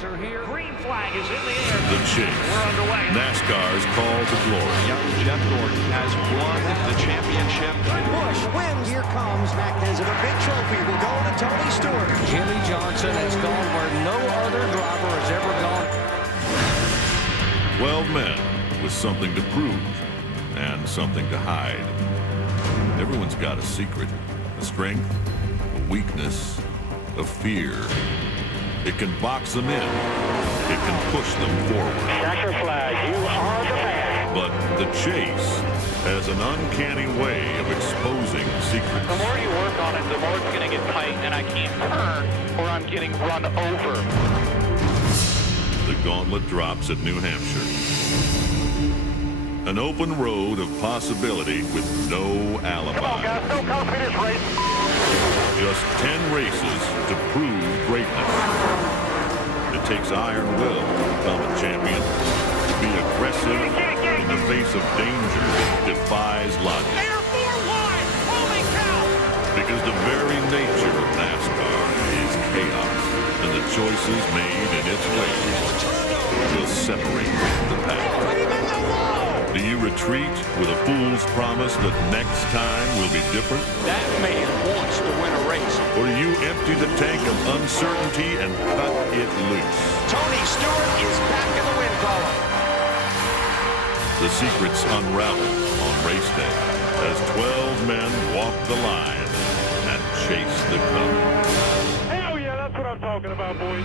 fans are here. Green flag is in the air. The chase. We're underway. NASCAR's call to glory. Young Jeff Gordon has won the championship. Busch wins. Here comes Mac Kenseth. A big trophy will go to Tony Stewart. Jimmy Johnson has gone where no other driver has ever gone. 12 men with something to prove and something to hide. Everyone's got a secret, a strength, a weakness, a fear. It can box them in. It can push them forward. Checker flag, you are the man. But the chase has an uncanny way of exposing secrets. The more you work on it, the more it's going to get tight, and I can't turn or I'm getting run over. The gauntlet drops at New Hampshire. An open road of possibility with no alibi. Come on, guys, no confidence race. Just 10 races to prove greatness. It takes iron will to become a champion. To be aggressive in the face of danger defies logic. Air 4 wide. Holy cow. Because the very nature of NASCAR is chaos, and the choices made in its wake will separate the pack. Do you retreat with a fool's promise that next time will be different? That man wants to win a race. Or do you empty the tank of uncertainty and cut it loose? Tony Stewart is back in the win column. The secrets unravel on race day as 12 men walk the line and chase the cup. Hell yeah, that's what I'm talking about, boys.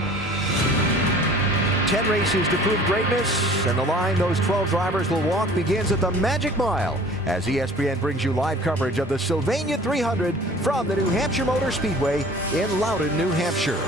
10 races to prove greatness, and the line those 12 drivers will walk begins at the Magic Mile as ESPN brings you live coverage of the Sylvania 300 from the New Hampshire Motor Speedway in Loudon, New Hampshire.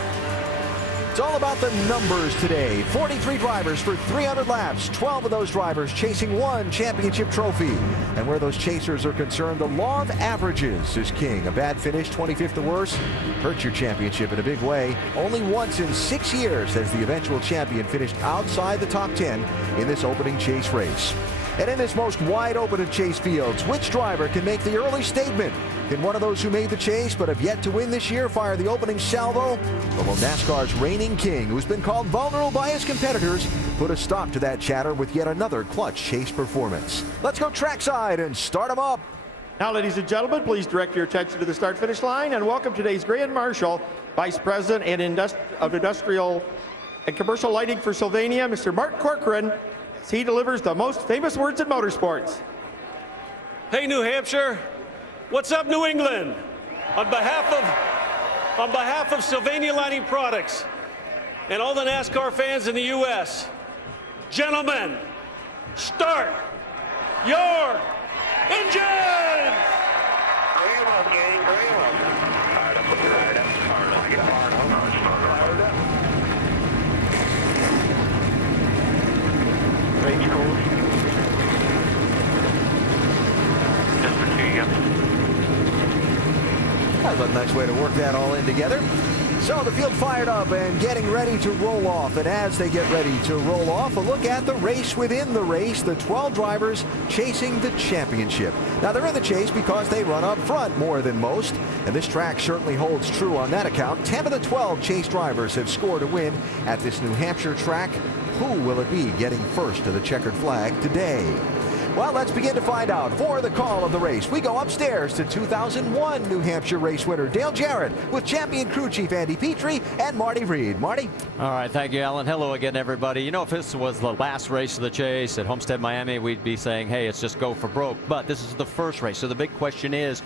It's all about the numbers today. 43 drivers for 300 laps, 12 of those drivers chasing one championship trophy. And where those chasers are concerned, the law of averages is king. A bad finish, 25th or worse, hurts your championship in a big way. Only once in 6 years has the eventual champion finished outside the top 10 in this opening chase race. And in this most wide open of chase fields, which driver can make the early statement? Can one of those who made the chase but have yet to win this year fire the opening salvo? Or will NASCAR's reigning king, who's been called vulnerable by his competitors, put a stop to that chatter with yet another clutch chase performance? Let's go trackside and start them up. Now, ladies and gentlemen, please direct your attention to the start-finish line and welcome today's Grand Marshal, Vice President of Industrial and Commercial Lighting for Sylvania, Mr. Mark Corcoran, as he delivers the most famous words in motorsports. Hey, New Hampshire. What's up, New England? On behalf of Sylvania Lighting Products and all the NASCAR fans in the U.S., gentlemen, start your engines! Very well, gang, very well. Hard up, hard up, hard up, get hard up, hard up. Range course. Just for two, yep. That's a nice way to work that all in together. So the field fired up and getting ready to roll off. And as they get ready to roll off, a look at the race within the race. The 12 drivers chasing the championship. Now they're in the chase because they run up front more than most. And this track certainly holds true on that account. 10 of the 12 chase drivers have scored a win at this New Hampshire track. Who will it be getting first to the checkered flag today? Well, let's begin to find out. For the call of the race, we go upstairs to 2001 New Hampshire race winner Dale Jarrett with champion crew chief Andy Petrie and Marty Reed. Marty? All right, thank you, Alan. Hello again, everybody. You know, if this was the last race of the chase at Homestead, Miami, we'd be saying, hey, it's just go for broke. But this is the first race, so the big question is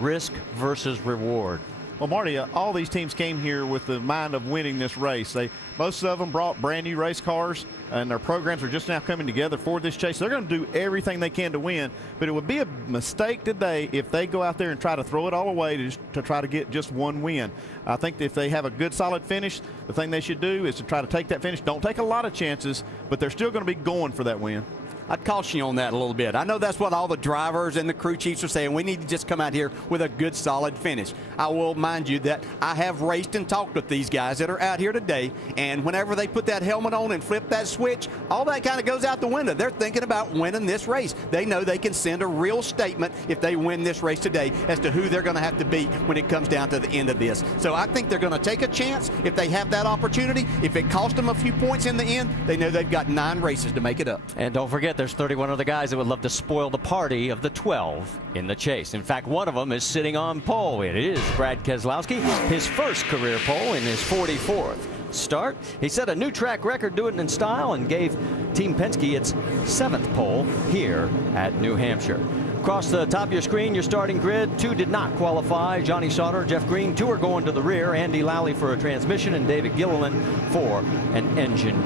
risk versus reward. Well, Marty, all these teams came here with the mind of winning this race. Most of them brought brand new race cars, and their programs are just now coming together for this chase. They're going to do everything they can to win, but it would be a mistake today if they go out there and try to throw it all away to try to get just one win. I think that if they have a good, solid finish, the thing they should do is to try to take that finish. Don't take a lot of chances, but they're still going to be going for that win. I'd caution you on that a little bit. I know that's what all the drivers and the crew chiefs are saying. We need to just come out here with a good, solid finish. I will mind you that I have raced and talked with these guys that are out here today, and whenever they put that helmet on and flip that switch, all that kind of goes out the window. They're thinking about winning this race. They know they can send a real statement if they win this race today as to who they're going to have to beat when it comes down to the end of this. So I think they're going to take a chance if they have that opportunity. If it costs them a few points in the end, they know they've got 9 races to make it up. And don't forget, there's 31 other guys that would love to spoil the party of the 12 in the chase. In fact, one of them is sitting on pole. It is Brad Keselowski, his first career pole in his 44th start. He set a new track record doing it in style and gave Team Penske its 7th pole here at New Hampshire. Across the top of your screen, your starting grid. 2 did not qualify. Johnny Sauter, Jeff Green. 2 are going to the rear. Andy Lally for a transmission and David Gilliland for an engine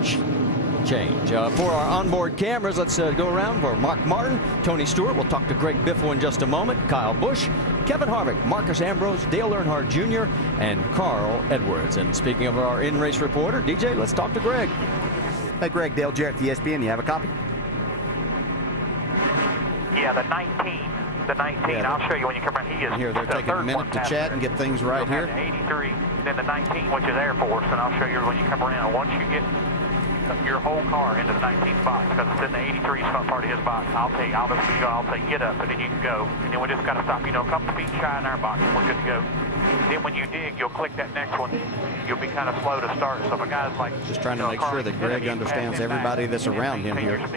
change. For our onboard cameras, let's go around for Mark Martin, Tony Stewart. We'll talk to Greg Biffle in just a moment. Kyle Busch, Kevin Harvick, Marcus Ambrose, Dale Earnhardt Jr., and Carl Edwards. And speaking of our in-race reporter, DJ, let's talk to Greg. Hey, Greg, Dale Jarrett, the ESPN. You have a copy? Yeah, the 19. The 19. Yeah, I'll show you when you come around. He is here. They're taking a minute to chat and get things right here. The 83, then the 19, which is Air Force, and I'll show you when you come around. Once you get your whole car into the 19th box, because it's in the 83 part of his box, I'll say get up, and then you can go. And then we just got to stop, a couple feet shy in our box, and we're good to go. Then when you dig, you'll click that next one. You'll be kind of slow to start. So if a guy's like just trying to make sure that Greg understands everybody that's around him here as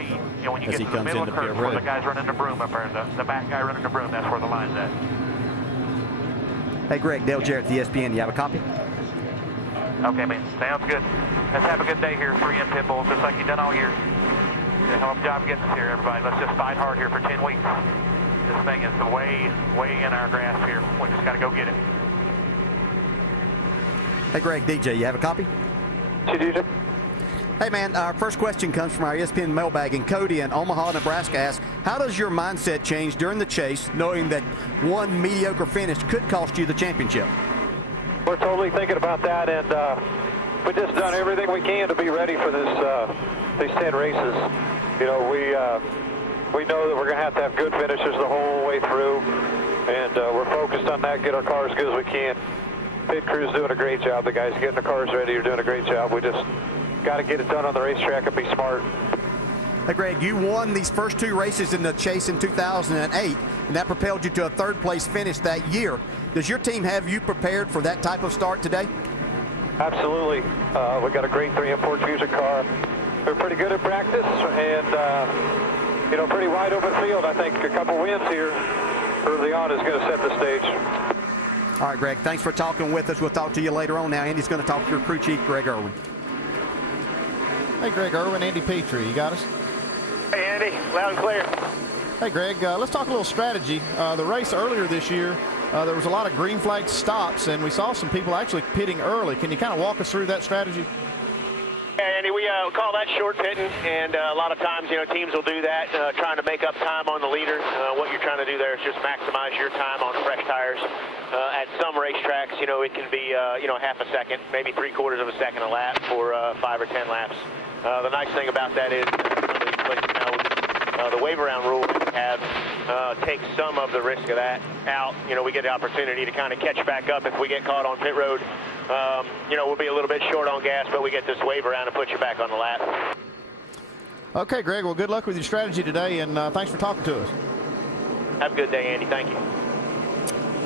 he comes into pit road. The guy's running the broom up there, the back guy running the broom, that's where the line's at. Hey, Greg, Dale Jarrett, the ESPN. You have a copy? Okay, man. Sounds good. Let's have a good day here, 3 in pit bulls, just like you've done all year. A hell of a job getting us here, everybody. Let's just fight hard here for 10 weeks. This thing is way in our grasp here. We just got to go get it. Hey, Greg, DJ, you have a copy? DJ. Hey, man, our first question comes from our ESPN mailbag, and Cody in Omaha, Nebraska asks, how does your mindset change during the chase, knowing that one mediocre finish could cost you the championship? We're totally thinking about that, and we've just done everything we can to be ready for these 10 races. We know that we're going to have good finishes the whole way through, and we're focused on that, get our car as good as we can. Pit crew's doing a great job. The guys getting the cars ready are doing a great job. We just got to get it done on the racetrack and be smart. Hey, Greg, you won these first 2 races in the chase in 2008, and that propelled you to a 3rd-place finish that year. Does your team have you prepared for that type of start today? Absolutely. We got a great 3 and 4 Fusion car. We're pretty good at practice, and pretty wide open field. I think a couple wins here early on is going to set the stage. All right, Greg, thanks for talking with us. We'll talk to you later on now. Andy's going to talk to your crew chief, Greg Irwin. Hey, Greg Irwin, Andy Petrie, you got us? Hey, Andy, loud and clear. Hey, Greg, let's talk a little strategy. The race earlier this year, there was a lot of green flag stops, and we saw some people actually pitting early. Can you kind of walk us through that strategy? Yeah, Andy, we call that short pitting, and a lot of times, teams will do that, trying to make up time on the leader. What you're trying to do there is just maximize your time on fresh tires. At some racetracks, it can be, half a second, maybe 3/4 of a second a lap for 5 or 10 laps. The nice thing about that is some of these places now, the wave around rule that we have takes some of the risk of that out. We get the opportunity to kind of catch back up if we get caught on pit road. We'll be a little bit short on gas, but we get this wave around and put you back on the lap. Okay, Greg, well, good luck with your strategy today, and thanks for talking to us. Have a good day, Andy. Thank you.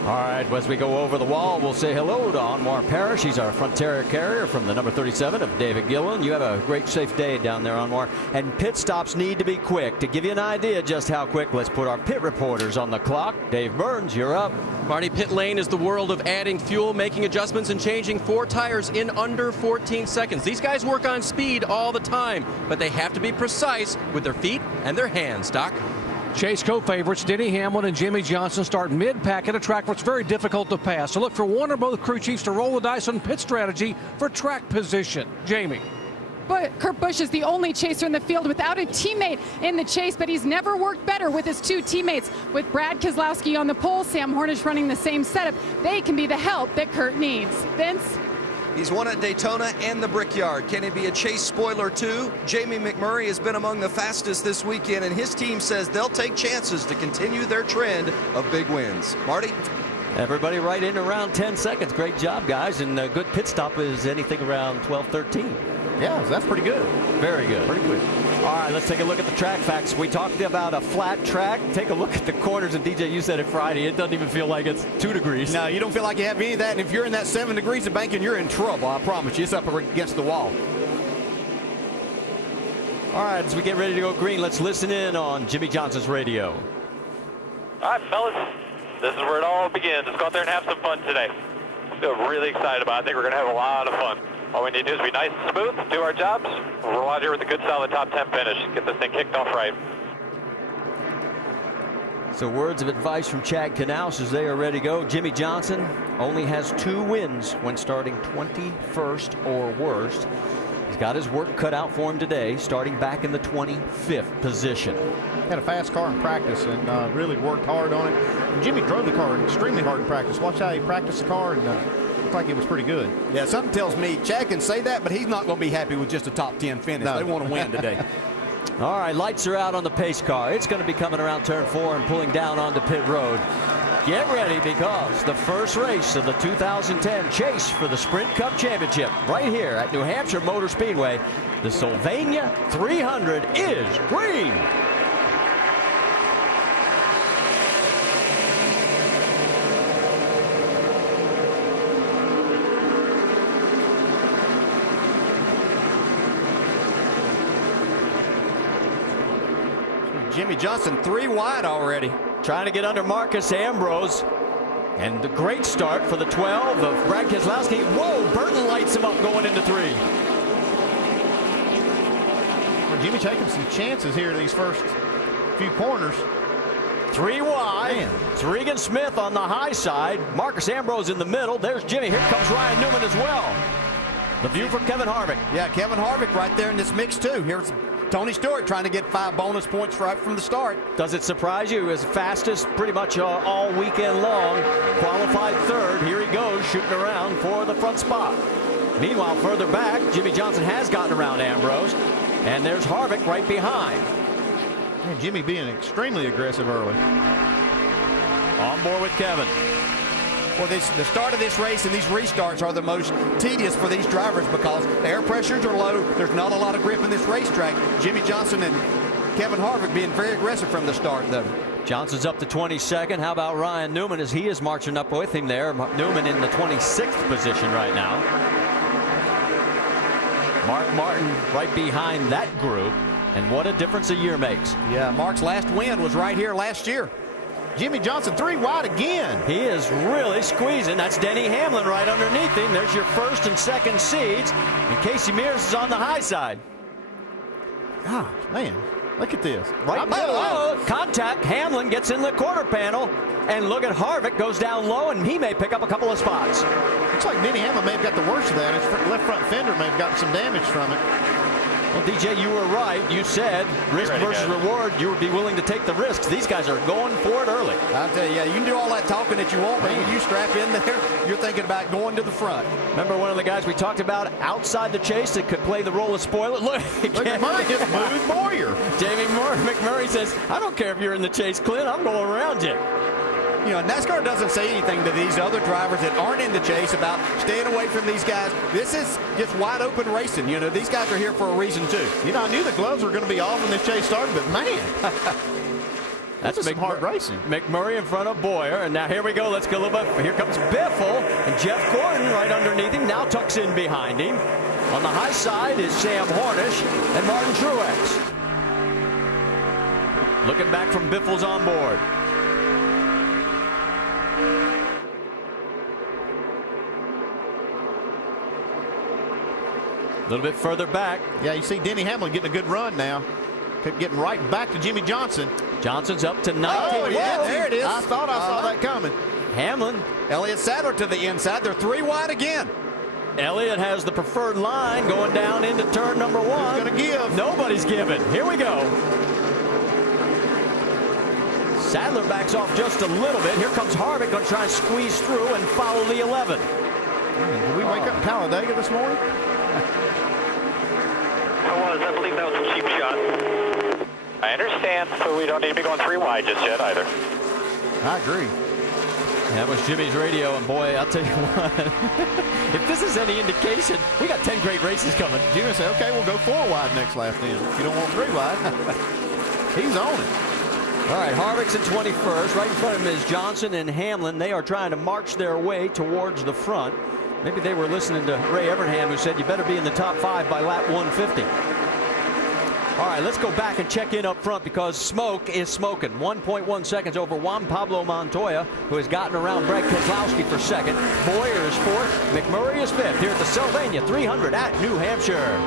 All right, as we go over the wall, we'll say hello to Anwar Parrish. He's our Frontier carrier from the number 37 of David Gilliland. You have a great, safe day down there, Anwar. And pit stops need to be quick. To give you an idea just how quick, let's put our pit reporters on the clock. Dave Burns, you're up. Marty, pit lane is the world of adding fuel, making adjustments, and changing 4 tires in under 14 seconds. These guys work on speed all the time, but they have to be precise with their feet and their hands. Doc? Chase co-favorites Denny Hamlin and Jimmy Johnson start mid-pack at a track where it's very difficult to pass. So look for one or both crew chiefs to roll the dice on pit strategy for track position. Jamie. But Kurt Busch is the only chaser in the field without a teammate in the chase, but he's never worked better with his 2 teammates. With Brad Keselowski on the pole, Sam Hornish running the same setup, they can be the help that Kurt needs. Vince? He's won at Daytona and the Brickyard. Can he be a chase spoiler too? Jamie McMurray has been among the fastest this weekend, and his team says they'll take chances to continue their trend of big wins. Marty? Everybody right in around 10 seconds. Great job, guys. And a good pit stop is anything around 12, 13. Yeah, that's pretty good. Very good. Pretty quick. All right, let's take a look at the track facts. We talked about a flat track. Take a look at the corners, and DJ, you said it Friday. It doesn't even feel like it's 2 degrees. No, you don't feel like you have any of that. And if you're in that 7 degrees of banking, you're in trouble. I promise you. It's up against the wall. All right, as we get ready to go green, let's listen in on Jimmy Johnson's radio. All right, fellas, this is where it all begins. Let's go out there and have some fun today. I feel really excited about it. I think we're going to have a lot of fun. All we need to do is be nice and smooth, do our jobs. We'll roll out here with a good, solid top 10 finish. Get this thing kicked off right. So words of advice from Chad Knaus as they are ready to go. Jimmy Johnson only has 2 wins when starting 21st or worse. He's got his work cut out for him today, starting back in the 25th position. Had a fast car in practice and really worked hard on it. And Jimmy drove the car extremely hard in practice. Watch how he practiced the car, and looked like it was pretty good. Yeah, something tells me Chad can say that, but he's not going to be happy with just a top 10 finish. No. They want to win today. All right, lights are out on the pace car. It's going to be coming around turn 4 and pulling down onto pit road. Get ready, because the first race of the 2010 chase for the Sprint Cup Championship right here at New Hampshire Motor Speedway, the Sylvania 300 is green. Jimmy Johnson 3 wide already. Trying to get under Marcus Ambrose. And the great start for the 12 of Brad Keselowski. Whoa, Burton lights him up going into 3. Well, Jimmy taking some chances here in these first few corners. 3 wide. Man. It's Regan Smith on the high side. Marcus Ambrose in the middle. There's Jimmy. Here comes Ryan Newman as well. The view from Kevin Harvick. Yeah, Kevin Harvick right there in this mix too. Here's Tony Stewart trying to get 5 bonus points right from the start. Does it surprise you? His fastest pretty much all weekend long. Qualified 3rd. Here he goes shooting around for the front spot. Meanwhile, further back, Jimmy Johnson has gotten around Ambrose. And there's Harvick right behind. And Jimmy being extremely aggressive early. On board with Kevin. Well, the start of this race and these restarts are the most tedious for these drivers because the air pressures are low. There's not a lot of grip in this racetrack. Jimmy Johnson and Kevin Harvick being very aggressive from the start, though. Johnson's up to 22nd. How about Ryan Newman as he is marching up with him there? Newman in the 26th position right now. Mark Martin right behind that group. And what a difference a year makes. Yeah, Mark's last win was right here last year. Jimmy Johnson 3 wide again. He is really squeezing. That's Denny Hamlin right underneath him. There's your 1st and 2nd seeds. And Casey Mears is on the high side. Gosh, man, look at this. Right below. Contact. Hamlin gets in the quarter panel. And look at Harvick goes down low, and he may pick up a couple of spots. Looks like Denny Hamlin may have got the worst of that. His left front fender may have gotten some damage from it. Well, DJ, you were right. You said risk versus reward. You would be willing to take the risks. These guys are going for it early. I'll tell you, yeah, you can do all that talking that you want, but when you strap in there, you're thinking about going to the front. Remember one of the guys we talked about outside the chase that could play the role of spoiler? Look at Murray just moved Boyer. Jamie McMurray says, I don't care if you're in the chase, Clint. I'm going around you. You know, NASCAR doesn't say anything to these other drivers that aren't in the chase about staying away from these guys. This is just wide open racing. You know, these guys are here for a reason, too. You know, I knew the gloves were going to be off when this chase started, but man, that's some hard racing. McMurray in front of Boyer, and now here we go. Let's go a little bit. Here comes Biffle, and Jeff Gordon right underneath him. Now tucks in behind him. On the high side is Sam Hornish and Martin Truex. Looking back from Biffle's on board. A little bit further back. Yeah, you see Denny Hamlin getting a good run now. Getting right back to Jimmy Johnson. Johnson's up to 19. Oh, yeah, there it is. I thought I saw that coming. Hamlin. Elliott Sadler to the inside. They're 3 wide again. Elliott has the preferred line going down into turn number 1. Who's going to give? Nobody's giving. Here we go. Sadler backs off just a little bit. Here comes Harvick going to try and squeeze through and follow the 11. Did we wake up in Talladega this morning? I believe that was a cheap shot. I understand, but we don't need to be going 3 wide just yet either. I agree. That was Jimmy's radio, and boy, I'll tell you what, if this is any indication, we got 10 great races coming. Jimmy said, okay, we'll go 4 wide next lap then. If you don't want 3 wide, he's on it. All right, Harvick's in 21st. Right in front of him is Johnson and Hamlin. They are trying to march their way towards the front. Maybe they were listening to Ray Evernham, who said you better be in the top 5 by lap 150. All right, let's go back and check in up front because smoke is smoking. 1.1 seconds over Juan Pablo Montoya, who has gotten around Brad Keselowski for second. Boyer is 4th. McMurray is 5th here at the Sylvania 300 at New Hampshire.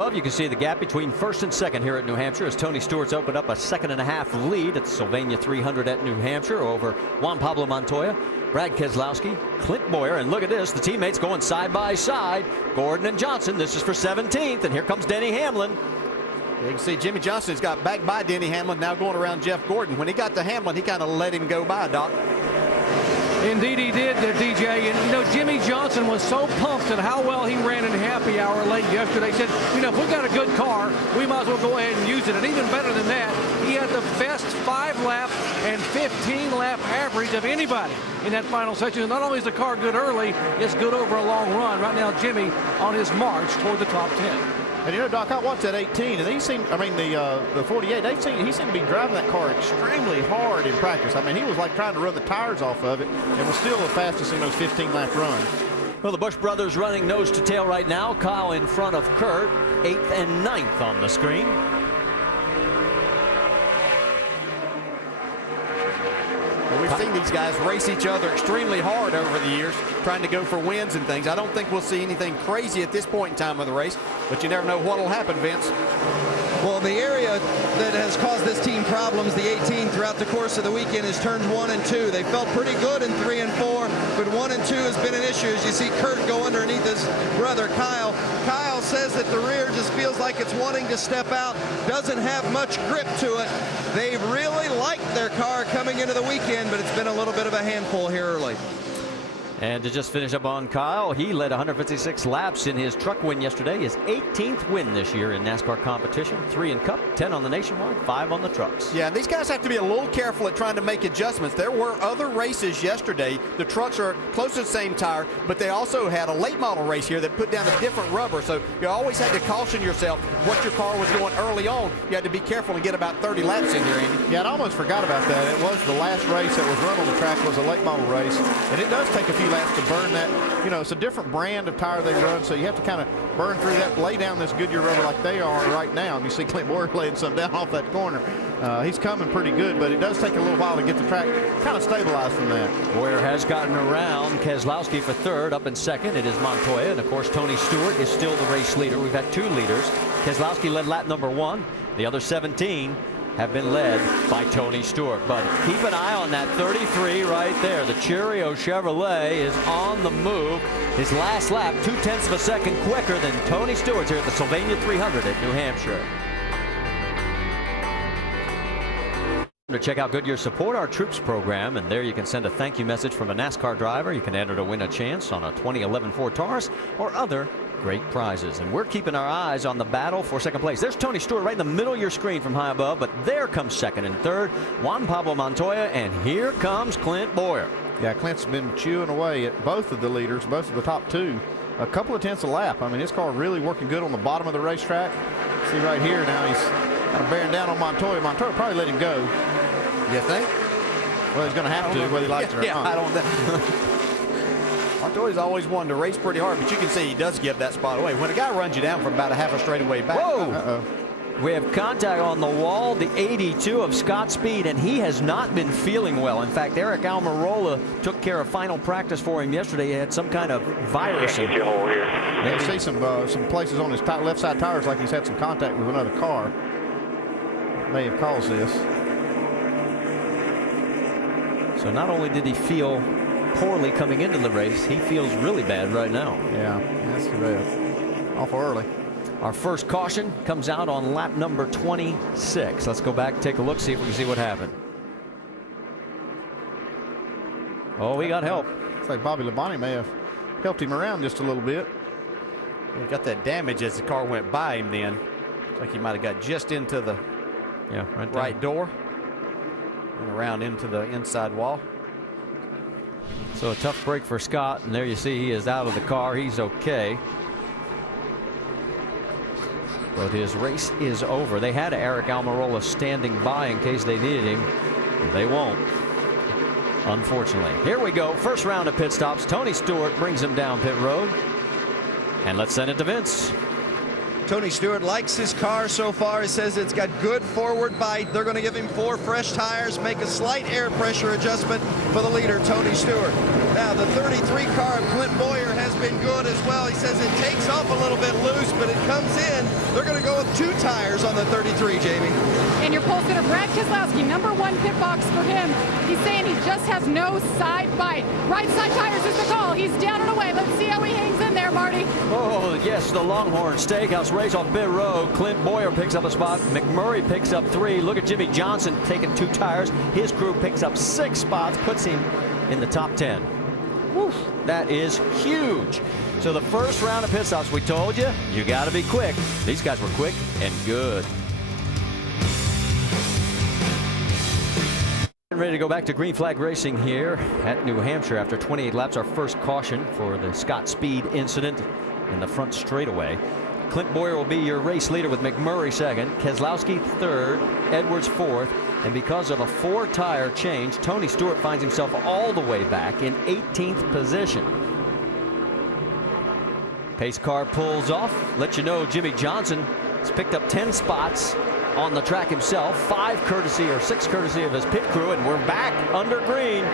Above, you can see the gap between 1st and 2nd here at New Hampshire as Tony Stewart's opened up a 2.5-second lead at the Sylvania 300 at New Hampshire over Juan Pablo Montoya, Brad Keselowski, Clint Boyer, and look at this, the teammates going side by side. Gordon and Johnson, this is for 17th, and here comes Denny Hamlin. You can see Jimmy Johnson's got back by Denny Hamlin, now going around Jeff Gordon. When he got to Hamlin, he kind of let him go by, Doc. Indeed he did there, DJ. And, you know, Jimmy Johnson was so pumped at how well he ran in happy hour late yesterday. He said, you know, if we got a good car, we might as well go ahead and use it. And even better than that, he had the best 5-lap and 15-lap average of anybody in that final section. Not only is the car good early, it's good over a long run. Right now, Jimmy on his march toward the top 10. And you know, Doc, I watched that 18, and he seemed, I mean, the 48, he seemed to be driving that car extremely hard in practice. I mean, he was like trying to run the tires off of it, and was still the fastest in those 15-lap runs. Well, the Busch brothers running nose to tail right now. Kyle in front of Kurt, 8th and 9th on the screen. We've seen these guys race each other extremely hard over the years, trying to go for wins and things. I don't think we'll see anything crazy at this point in time of the race, but you never know what will happen, Vince. Well, the area that has caused this team problems, the 18 throughout the course of the weekend, is turns 1 and 2. They felt pretty good in 3 and 4, but 1 and 2 has been an issue. As you see Kurt go underneath his brother Kyle. Kyle says that the rear just feels like it's wanting to step out, doesn't have much grip to it. They really liked their car coming into the weekend, but it's been a little bit of a handful here early. And to just finish up on Kyle, he led 156 laps in his truck win yesterday. His 18th win this year in NASCAR competition. 3 in Cup, 10 on the Nationwide, 5 on the trucks. Yeah, these guys have to be a little careful at trying to make adjustments. There were other races yesterday. The trucks are close to the same tire, but they also had a late model race here that put down a different rubber. So you always had to caution yourself what your car was doing early on. You had to be careful and get about 30 laps in here, Andy. Yeah, I almost forgot about that. It was the last race that was run on the track was a late model race, and it does take a few laps to burn that. You know, it's a different brand of tire they run, so you have to kind of burn through that, lay down this Goodyear rubber like they are right now. And you see Clint Boyer laying some down off that corner. He's coming pretty good, but it does take a little while to get the track kind of stabilized from that. Boyer has gotten around Keselowski for 3rd. Up in 2nd, it is Montoya. And, of course, Tony Stewart is still the race leader. We've had 2 leaders. Keselowski led lap number 1. The other 17 have been led by Tony Stewart. But keep an eye on that 33 right there. The Cheerio Chevrolet is on the move. His last lap, 0.2 of a second quicker than Tony Stewart's here at the Sylvania 300 at New Hampshire. To check out Goodyear Support Our Troops program, and there you can send a thank you message from a NASCAR driver. You can enter to win a chance on a 2011 Ford Taurus or other great prizes. And we're keeping our eyes on the battle for 2nd place. There's Tony Stewart right in the middle of your screen from high above, but there comes 2nd and 3rd, Juan Pablo Montoya, and here comes Clint Boyer. Yeah, Clint's been chewing away at both of the leaders, both of the top 2. A couple of tenths a lap. I mean, his car really working good on the bottom of the racetrack. See right here now, he's kind of bearing down on Montoya. Montoya probably let him go. You think? Well, he's going to have to, whether he likes it or not. I don't know. Montoya's always wanted to race pretty hard, but you can see he does give that spot away. When a guy runs you down from about a half a straightaway back. Whoa! We have contact on the wall, the 82 of Scott Speed, and he has not been feeling well. In fact, Eric Almirola took care of final practice for him yesterday. He had some kind of virus. Get you a hole here. You see some places on his left side tires like he's had some contact with another car. May have caused this. So not only did he feel poorly coming into the race, he feels really bad right now. Yeah, that's too bad. Awful early. Our first caution comes out on lap number 26. Let's go back and take a look, see if we can see what happened. Oh, he got help. It's like Bobby Labonte may have helped him around just a little bit. He got that damage as the car went by him then. It's like he might have got just into the right door and around into the inside wall. So a tough break for Scott, and there you see he is out of the car. He's okay. But his race is over. They had Eric Almirola standing by in case they needed him. They won't, unfortunately. Here we go. First round of pit stops. Tony Stewart brings him down pit road. And let's send it to Vince. Tony Stewart likes his car so far. He says it's got good forward bite. They're going to give him 4 fresh tires, make a slight air pressure adjustment for the leader, Tony Stewart. Now, the 33 car of Clint Boyer has been good as well. He says it takes off a little bit loose, but it comes in. They're going to go with 2 tires on the 33, Jamie. And your pole sitter, Brad Keselowski, #1 pit box for him. He's saying he just has no side bite. Right side tires is the call. He's down and away. Let's see how he hangs in there, Marty. Oh, yes, the Longhorn Steakhouse race off pit road. Clint Boyer picks up a spot. McMurray picks up 3. Look at Jimmy Johnson taking 2 tires. His crew picks up 6 spots, puts him in the top 10. Woof, that is huge. So the first round of pit stops, we told you, you got to be quick. These guys were quick and good. Ready to go back to green flag racing here at New Hampshire after 28 laps. Our first caution for the Scott Speed incident in the front straightaway. Clint Boyer will be your race leader with McMurray second, Keselowski third, Edwards fourth, and because of a 4-tire change, Tony Stewart finds himself all the way back in 18th position. Pace car pulls off. Let you know Jimmy Johnson has picked up 10 spots on the track himself, 5 courtesy or 6 courtesy of his pit crew, and we're back under green.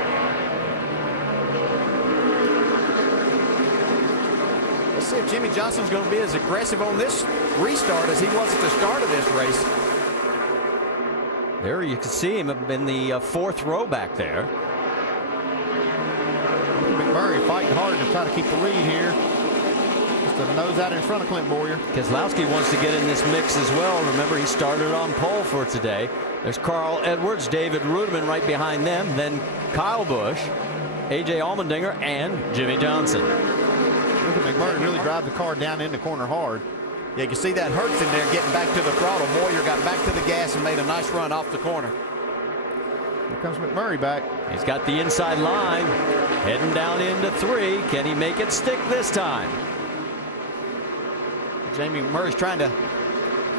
Let's see if Jimmy Johnson's going to be as aggressive on this restart as he was at the start of this race. There you can see him in the 4th row back there. McMurray fighting hard to try to keep the lead here. Just a nose out in front of Clint Boyer. Keselowski wants to get in this mix as well. Remember, he started on pole for today. There's Carl Edwards, David Rudiman right behind them. Then Kyle Busch, A.J. Allmendinger, and Jimmy Johnson. Look at McMurray really drive the car down in the corner hard. Yeah, you can see that Hurts in there getting back to the throttle. Boyer got back to the gas and made a nice run off the corner. Here comes McMurray back. He's got the inside line, heading down into 3. Can he make it stick this time? Jamie McMurray's trying to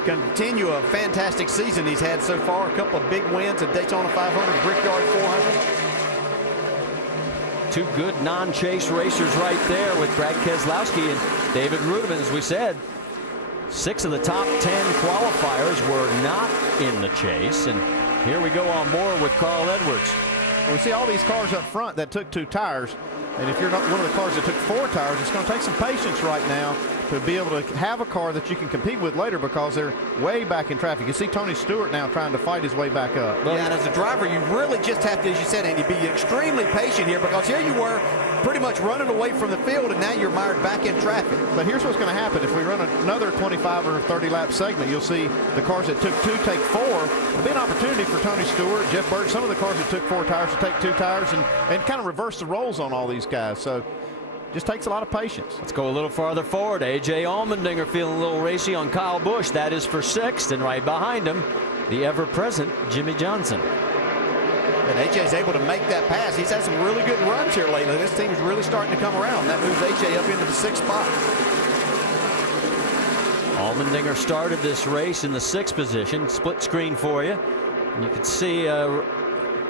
continue a fantastic season he's had so far. A couple of big wins at Daytona 500, Brickyard 400. 2 good non-chase racers right there with Brad Keselowski and David Rudiman. As we said, 6 of the top 10 qualifiers were not in the chase. And here we go on more with Carl Edwards. Well, we see all these cars up front that took 2 tires. And if you're not one of the cars that took 4 tires, it's going to take some patience right now to be able to have a car that you can compete with later because they're way back in traffic. You see Tony Stewart now trying to fight his way back up. Yeah, and as a driver, you really just have to, as you said, Andy, be extremely patient here because here you were pretty much running away from the field, and now you're mired back in traffic. But here's what's going to happen. If we run another 25 or 30 lap segment, you'll see the cars that took 2 take 4. There'll be an opportunity for Tony Stewart, Jeff Burke, some of the cars that took 4 tires to take 2 tires and kind of reverse the roles on all these guys. So just takes a lot of patience. Let's go a little farther forward. A.J. Allmendinger feeling a little racy on Kyle Busch. That is for 6th, and right behind him, the ever-present Jimmy Johnson. And A.J.'s able to make that pass. He's had some really good runs here lately. This team's really starting to come around. That moves A.J. up into the 6th spot. Allmendinger started this race in the 6th position. Split screen for you. And you can see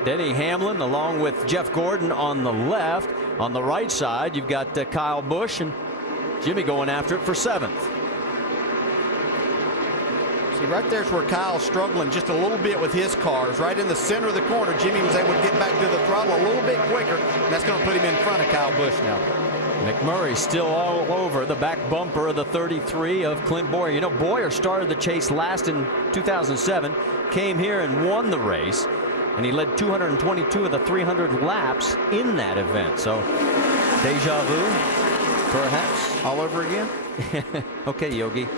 Denny Hamlin along with Jeff Gordon on the left. On the right side, you've got Kyle Busch and Jimmy going after it for 7th. See, right there's where Kyle's struggling just a little bit with his cars. Right in the center of the corner, Jimmy was able to get back to the throttle a little bit quicker, and that's going to put him in front of Kyle Busch now. McMurray still all over the back bumper of the 33 of Clint Boyer. You know, Boyer started the chase last in 2007, came here and won the race, and he led 222 of the 300 laps in that event. So, deja vu, perhaps. All over again? Okay, Yogi.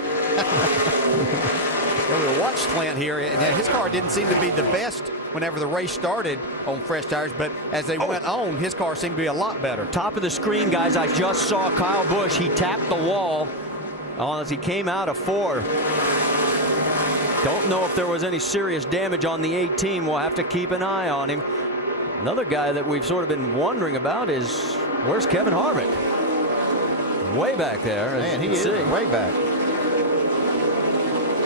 Yeah, we watched Clint here, and his car didn't seem to be the best whenever the race started on fresh tires, but as they went on, his car seemed to be a lot better. Top of the screen, guys, I just saw Kyle Busch. He tapped the wall as he came out of 4. Don't know if there was any serious damage on the 18. We'll have to keep an eye on him. Another guy that we've sort of been wondering about is, where's Kevin Harvick? Way back there. Man, he is way back.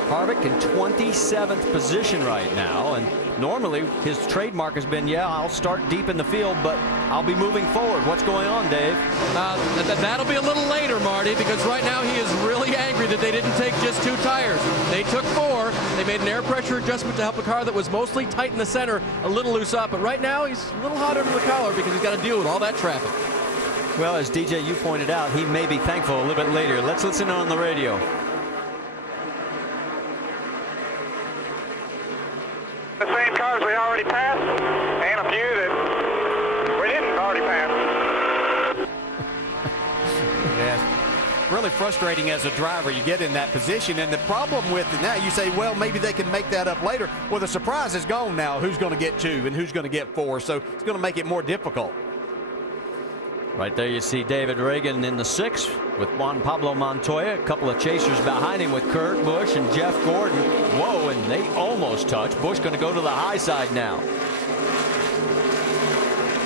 Harvick in 27th position right now, and normally his trademark has been, yeah, I'll start deep in the field, but I'll be moving forward. What's going on, Dave? That'll be a little later, Marty, because right now he is really angry that they didn't take just 2 tires. They took 4. They made an air pressure adjustment to help a car that was mostly tight in the center, a little loose up, but right now he's a little hot under the collar because he's got to deal with all that traffic. Well, as DJ, you pointed out, he may be thankful a little bit later. Let's listen on the radio. The same cars we already passed, and a few that we didn't already pass. Yeah, really frustrating as a driver. You get in that position, and the problem with it now, you say, well, maybe they can make that up later. Well, the surprise is gone now. Who's going to get 2 and who's going to get 4? So it's going to make it more difficult. Right there you see David Reagan in the 6 with Juan Pablo Montoya. A couple of chasers behind him with Kurt Busch and Jeff Gordon. Whoa, and they almost touched. Busch going to go to the high side now.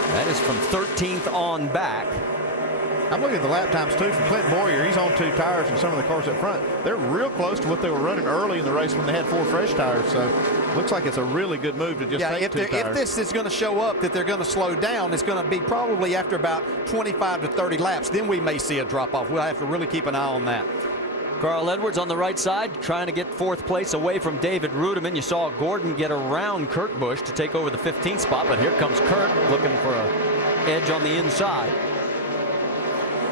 That is from 13th on back. I'm looking at the lap times, too, from Clint Boyer. He's on 2 tires, and some of the cars up front, they're real close to what they were running early in the race when they had 4 fresh tires. So looks like it's a really good move to just take 2 tires. If this is going to show up that they're going to slow down, it's going to be probably after about 25 to 30 laps. Then we may see a drop-off. We'll have to really keep an eye on that. Carl Edwards on the right side trying to get 4th place away from David Rudiman. You saw Gordon get around Kurt Busch to take over the 15th spot, but here comes Kurt looking for an edge on the inside.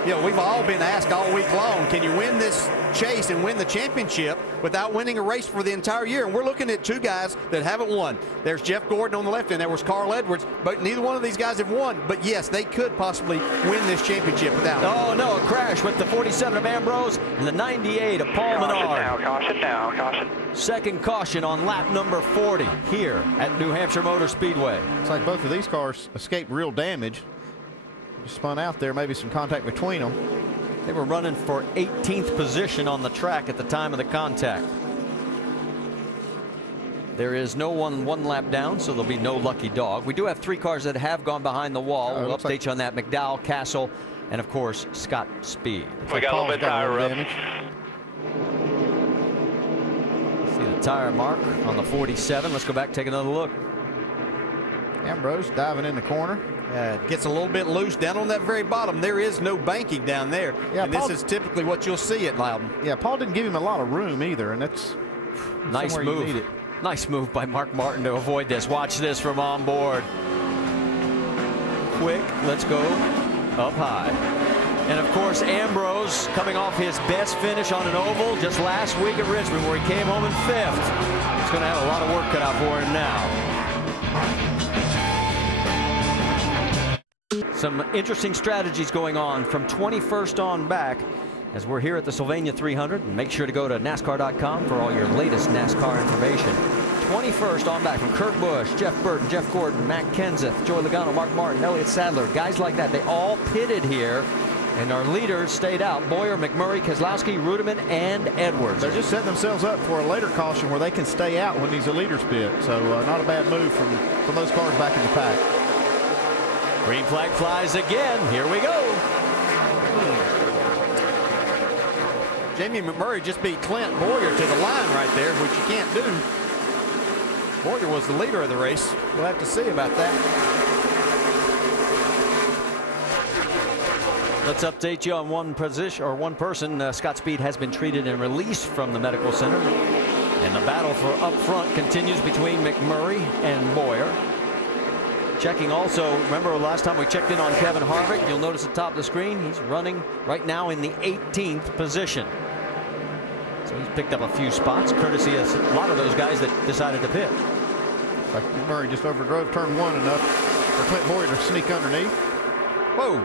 You know, we've all been asked all week long, can you win this chase and win the championship without winning a race for the entire year? And we're looking at 2 guys that haven't won. There's Jeff Gordon on the left, and there was Carl Edwards, but neither one of these guys have won. But yes, they could possibly win this championship without. Oh no, a crash with the 47 of Ambrose and the 98 of Paul Menard. Caution now, caution. Second caution on lap number 40 here at New Hampshire Motor Speedway. It's like both of these cars escaped real damage. Spun out there, maybe some contact between them. They were running for 18th position on the track at the time of the contact. There is no one lap down, so there'll be no lucky dog. We do have 3 cars that have gone behind the wall. We'll update you on that. McDowell, Castle, and of course Scott Speed. We got a little bit of tire damage. See the tire mark on the 47. Let's go back, take another look. Ambrose diving in the corner. Gets a little bit loose down on that very bottom. There is no banking down there. Yeah, and Paul, this is typically what you'll see at Loudon. Yeah, Paul didn't give him a lot of room either, and that's nice move. Nice move by Mark Martin to avoid this. Watch this from on board. Quick, let's go up high. And of course, Ambrose coming off his best finish on an oval just last week at Richmond, where he came home in 5th. He's going to have a lot of work cut out for him now. Some interesting strategies going on from 21st on back as we're here at the Sylvania 300. And make sure to go to NASCAR.com for all your latest NASCAR information. 21st on back from Kurt Busch, Jeff Burton, Jeff Gordon, Matt Kenseth, Joey Logano, Mark Martin, Elliott Sadler, guys like that. They all pitted here, and our leaders stayed out. Boyer, McMurray, Keselowski, Rudiman, and Edwards. They're just setting themselves up for a later caution where they can stay out when these leaders pit. So not a bad move from those cars back in the pack. Green flag flies again. Here we go. Jamie McMurray just beat Clint Boyer to the line right there, which you can't do. Boyer was the leader of the race. We'll have to see about that. Let's update you on one person. Scott Speed has been treated and released from the medical center. And the battle for up front continues between McMurray and Boyer. Checking also, remember last time we checked in on Kevin Harvick, you'll notice at the top of the screen, he's running right now in the 18th position. So he's picked up a few spots, courtesy of a lot of those guys that decided to pit. Like Murray just overdrove turn 1 enough for Clint Boyer to sneak underneath. Whoa.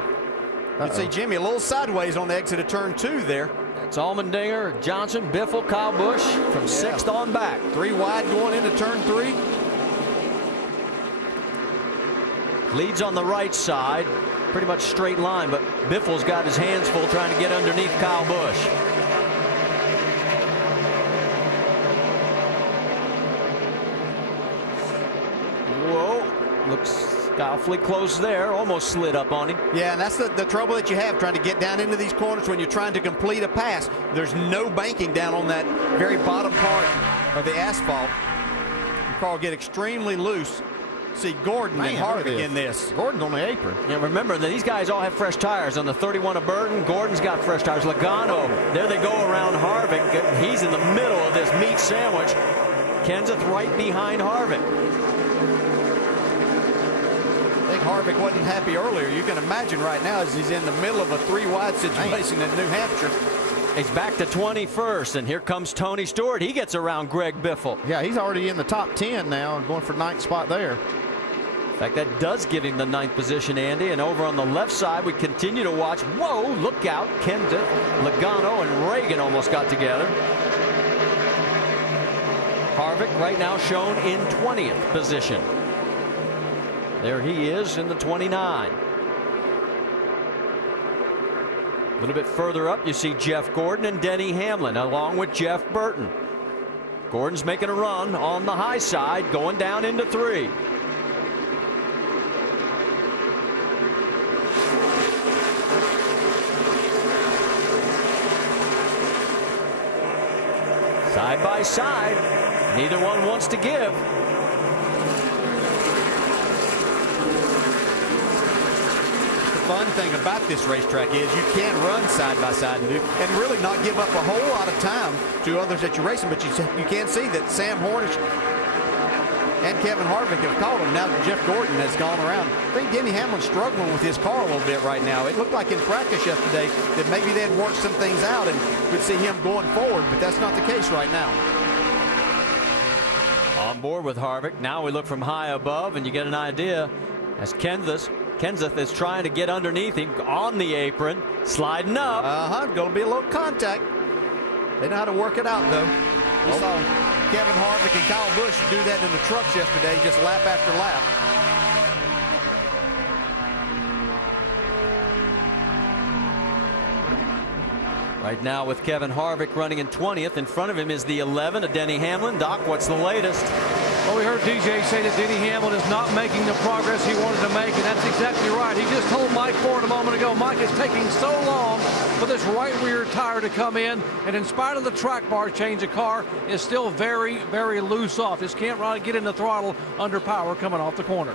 You see Jimmy a little sideways on the exit of turn 2 there. It's Allmendinger, Johnson, Biffle, Kyle Busch from 6th on back. 3 wide going into turn 3. Leads on the right side, pretty much straight line, but Biffle's got his hands full trying to get underneath Kyle Busch. Whoa, looks awfully close there, almost slid up on him. Yeah, and that's the trouble that you have trying to get down into these corners when you're trying to complete a pass. There's no banking down on that very bottom part of the asphalt. Your car will get extremely loose. See Gordon and Harvick in this. Gordon's on the apron. Yeah, remember that these guys all have fresh tires. On the 31 of Burton, Gordon's got fresh tires. Logano, there they go around Harvick. He's in the middle of this meat sandwich. Kenseth right behind Harvick. I think Harvick wasn't happy earlier. You can imagine right now as he's in the middle of a 3 wide situation in New Hampshire. He's back to 21st, and here comes Tony Stewart. He gets around Greg Biffle. Yeah, he's already in the top 10 now and going for 9th spot there. In fact, that does give him the 9th position, Andy. And over on the left side, we continue to watch. Whoa, look out. Kenseth, Logano, and Reagan almost got together. Harvick right now shown in 20th position. There he is in the 29. A little bit further up, you see Jeff Gordon and Denny Hamlin along with Jeff Burton. Gordon's making a run on the high side, going down into 3. Side by side, neither one wants to give. The fun thing about this racetrack is you can run side by side and really not give up a whole lot of time to others that you're racing, but you can see that Sam Hornish and Kevin Harvick have caught him. Now Jeff Gordon has gone around. I think Denny Hamlin's struggling with his car a little bit right now. It looked like in practice yesterday that maybe they'd worked some things out and we'd see him going forward, but that's not the case right now. On board with Harvick. Now we look from high above and you get an idea as Kenseth is trying to get underneath him on the apron, sliding up. Going to be a little contact. They know how to work it out, though. We saw Kevin Harvick and Kyle Busch do that in the trucks yesterday, just lap after lap. Right now with Kevin Harvick running in 20th. In front of him is the 11 of Denny Hamlin. Doc, what's the latest? Well, we heard DJ say that Denny Hamlin is not making the progress he wanted to make, and that's exactly right. He just told Mike Ford a moment ago, Mike, it's taking so long for this right rear tire to come in, and in spite of the track bar change, the car is still very, very loose off. Just can't really get in the throttle under power coming off the corner.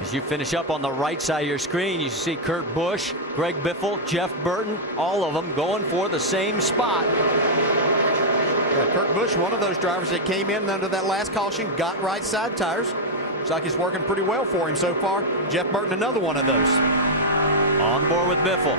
As you finish up on the right side of your screen, you see Kurt Busch, Greg Biffle, Jeff Burton, all of them going for the same spot. Yeah, Kurt Busch, one of those drivers that came in under that last caution, got right side tires. Looks like it's working pretty well for him so far. Jeff Burton, another one of those. On board with Biffle.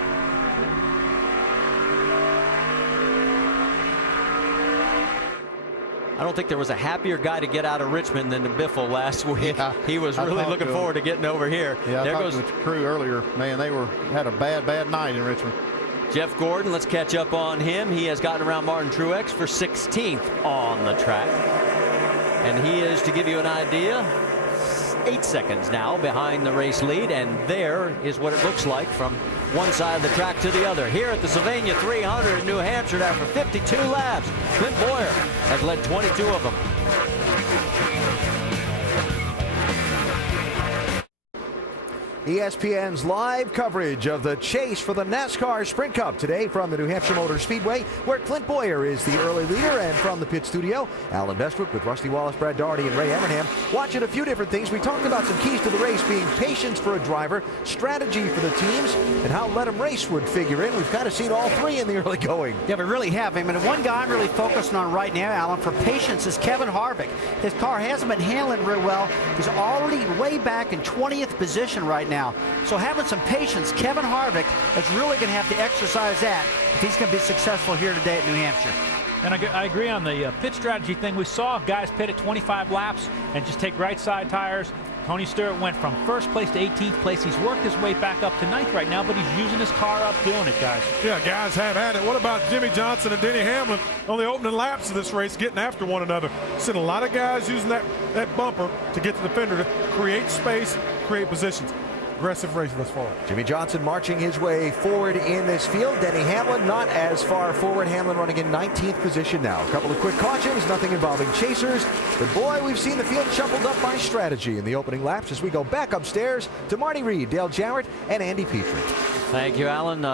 I don't think there was a happier guy to get out of Richmond than Biffle last week. Yeah, he was really looking forward to getting over here. Yeah, there goes the crew earlier. Man, they had a bad night in Richmond. Jeff Gordon, let's catch up on him. He has gotten around Martin Truex for 16th on the track. And he is, to give you an idea, 8 seconds now behind the race lead. And there is what it looks like from one side of the track to the other. Here at the Sylvania 300 in New Hampshire after 52 laps. Clint Boyer has led 22 of them. ESPN's live coverage of the chase for the NASCAR Sprint Cup today from the New Hampshire Motor Speedway, where Clint Boyer is the early leader, and from the pit studio, Alan Bestwick with Rusty Wallace, Brad Daugherty, and Ray Evernham, watching a few different things. We talked about some keys to the race being patience for a driver, strategy for the teams, and how let them race would figure in. We've kind of seen all three in the early going. Yeah, we really have. I mean, one guy I'm really focusing on right now, Alan, for patience is Kevin Harvick. His car hasn't been handling real well. He's already way back in 20th position right now. So having some patience, Kevin Harvick is really going to have to exercise that if he's going to be successful here today at New Hampshire. And I agree on the pit strategy thing. We saw guys pit at 25 laps and just take right side tires. Tony Stewart went from first place to 18th place. He's worked his way back up to 9th right now, but he's using his car up doing it, guys. Yeah, guys have had it. What about Jimmy Johnson and Denny Hamlin on the opening laps of this race, getting after one another? Seen a lot of guys using that bumper to get to the fender to create space, create positions. Aggressive race thus far. Jimmy Johnson marching his way forward in this field. Denny Hamlin not as far forward. Hamlin running in 19th position now. A couple of quick cautions, nothing involving chasers. But boy, we've seen the field shuffled up by strategy in the opening laps as we go back upstairs to Marty Reed, Dale Jarrett, and Andy Petrie. Thank you, Alan.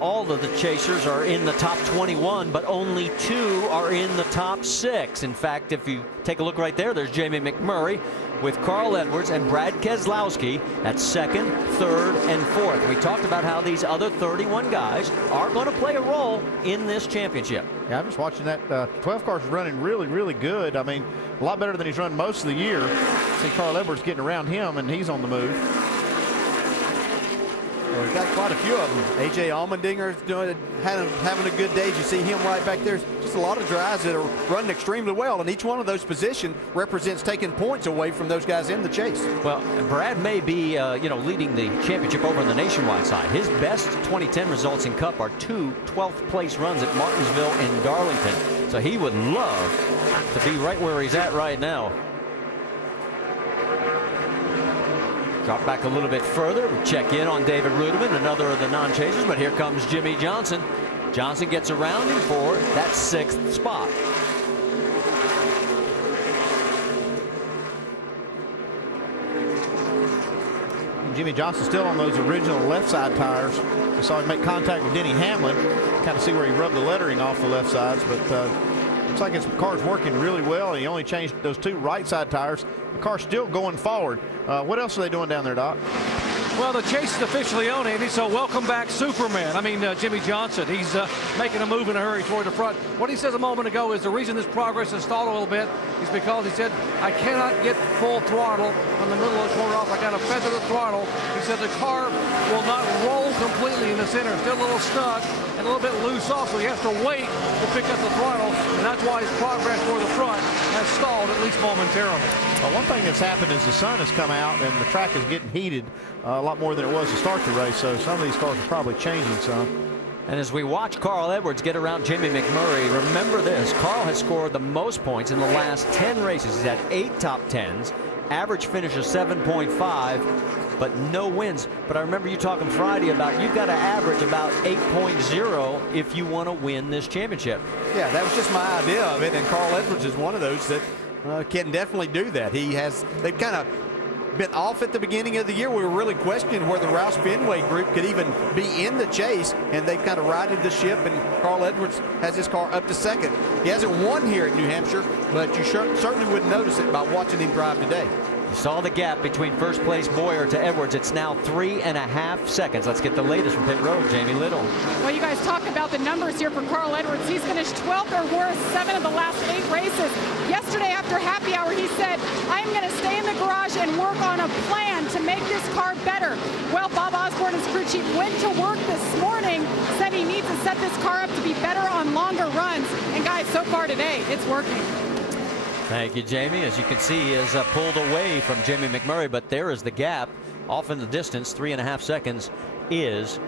All of the chasers are in the top 21, but only 2 are in the top 6. In fact, if you take a look right there, there's Jamie McMurray with Carl Edwards and Brad Keselowski at 2nd, 3rd, and 4th. We talked about how these other 31 guys are going to play a role in this championship. Yeah, I'm just watching that 12 car's running really, really good. I mean, a lot better than he's run most of the year. See Carl Edwards getting around him, and he's on the move. Well, we've got quite a few of them. A.J. Allmendinger's having a good day. You see him right back there. Just a lot of drives that are running extremely well, and each one of those positions represents taking points away from those guys in the chase. Well, Brad may be, leading the championship over on the nationwide side. His best 2010 results in Cup are 2 12th place runs at Martinsville and Darlington. So he would love to be right where he's at right now. Drop back a little bit further. We check in on David Ruderman, another of the non-chasers, but here comes Jimmy Johnson. Johnson gets around him for that 6th spot. Jimmy Johnson still on those original left side tires. We saw him make contact with Denny Hamlin, kind of see where he rubbed the lettering off the left sides, but looks like his car's working really well. He only changed those 2 right side tires. The car's still going forward. What else are they doing down there, Doc? Well, the chase is officially on, Andy, so welcome back, Superman. I mean, Jimmy Johnson. He's making a move in a hurry toward the front. What he says a moment ago is the reason this progress has stalled a little bit is because he said, I cannot get full throttle on the middle of the corner off. I got to feather the throttle. He said the car will not roll completely in the center. Still a little stuck and a little bit loose off, so he has to wait to pick up the throttle, and that's why his progress toward the front has stalled, at least momentarily. Well, one thing that's happened is the sun has come out and the track is getting heated a lot more than it was to start the race, so some of these cars are probably changing some. And as we watch Carl Edwards get around Jimmy McMurray, remember this, Carl has scored the most points in the last 10 races. He's had 8 top 10s, average finish of 7.5, but no wins. But I remember you talking Friday about you've got to average about 8.0 if you want to win this championship. Yeah, that was just my idea of it, and Carl Edwards is one of those that can definitely do that. They've kind of been off at the beginning of the year. We were really questioning where the Roush Fenway group could even be in the chase, and they've kind of righted the ship, and Carl Edwards has his car up to 2nd. He hasn't won here at New Hampshire, but you certainly wouldn't notice it by watching him drive today. You saw the gap between first place Boyer to Edwards. It's now 3.5 seconds. Let's get the latest from pit road. Jamie Little. Well, you guys talk about the numbers here for Carl Edwards. He's finished 12th or worse 7 of the last 8 races. Yesterday after happy hour, he said, I'm going to stay in the garage and work on a plan to make this car better. Well, Bob Osborne, his crew chief, went to work this morning, said he needs to set this car up to be better on longer runs. And guys, so far today, it's working. Thank you, Jamie. As you can see, he is pulled away from Jimmy McMurray, but there is the gap. Off in the distance, 3.5 seconds is